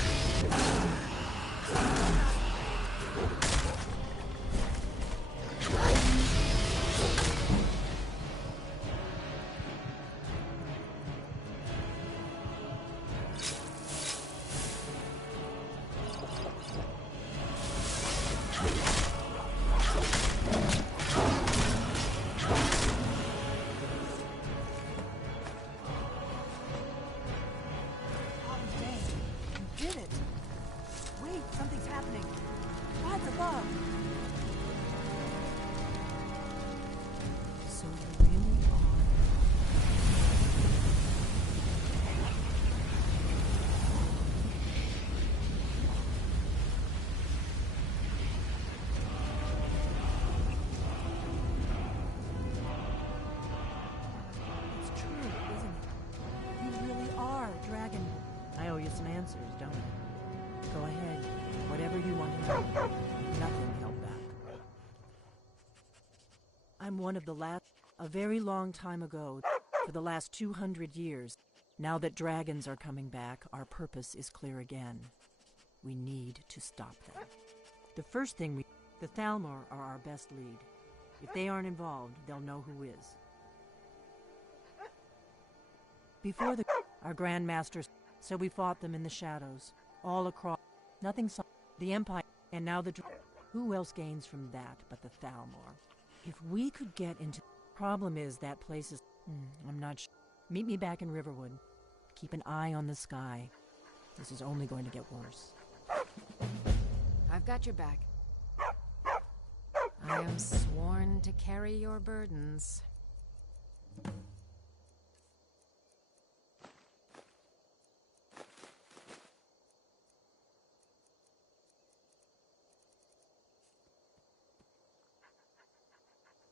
Some answers, don't I? Go ahead. Whatever you want to know. Nothing held back. I'm one of the last... A very long time ago, for the last 200 years. Now that dragons are coming back, our purpose is clear again. We need to stop them. The first thing The Thalmor are our best lead. If they aren't involved, they'll know who is. Before our Grandmasters... So we fought them in the shadows, all across. Nothing saw the Empire, and now who else gains from that but the Thalmor? If we could get into... Problem is that place is... I'm not sure. Meet me back in Riverwood. Keep an eye on the sky. This is only going to get worse. I've got your back. I am sworn to carry your burdens.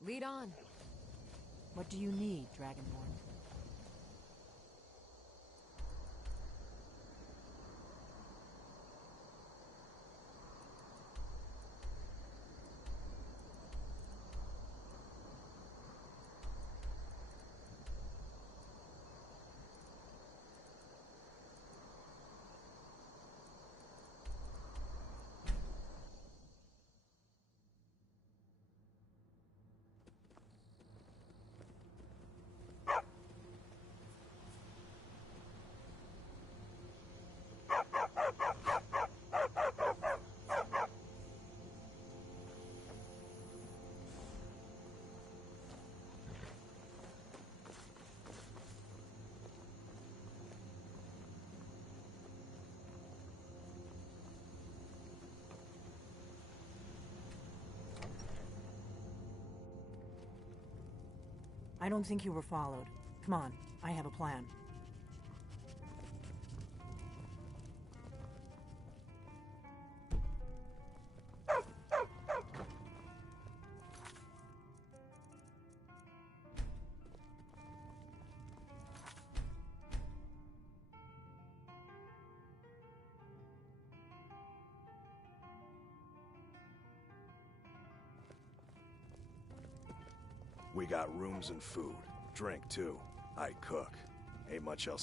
Lead on. What do you need, Dragonborn? I don't think you were followed. Come on, I have a plan. We got rooms and food. Drink, too. I cook. Ain't much else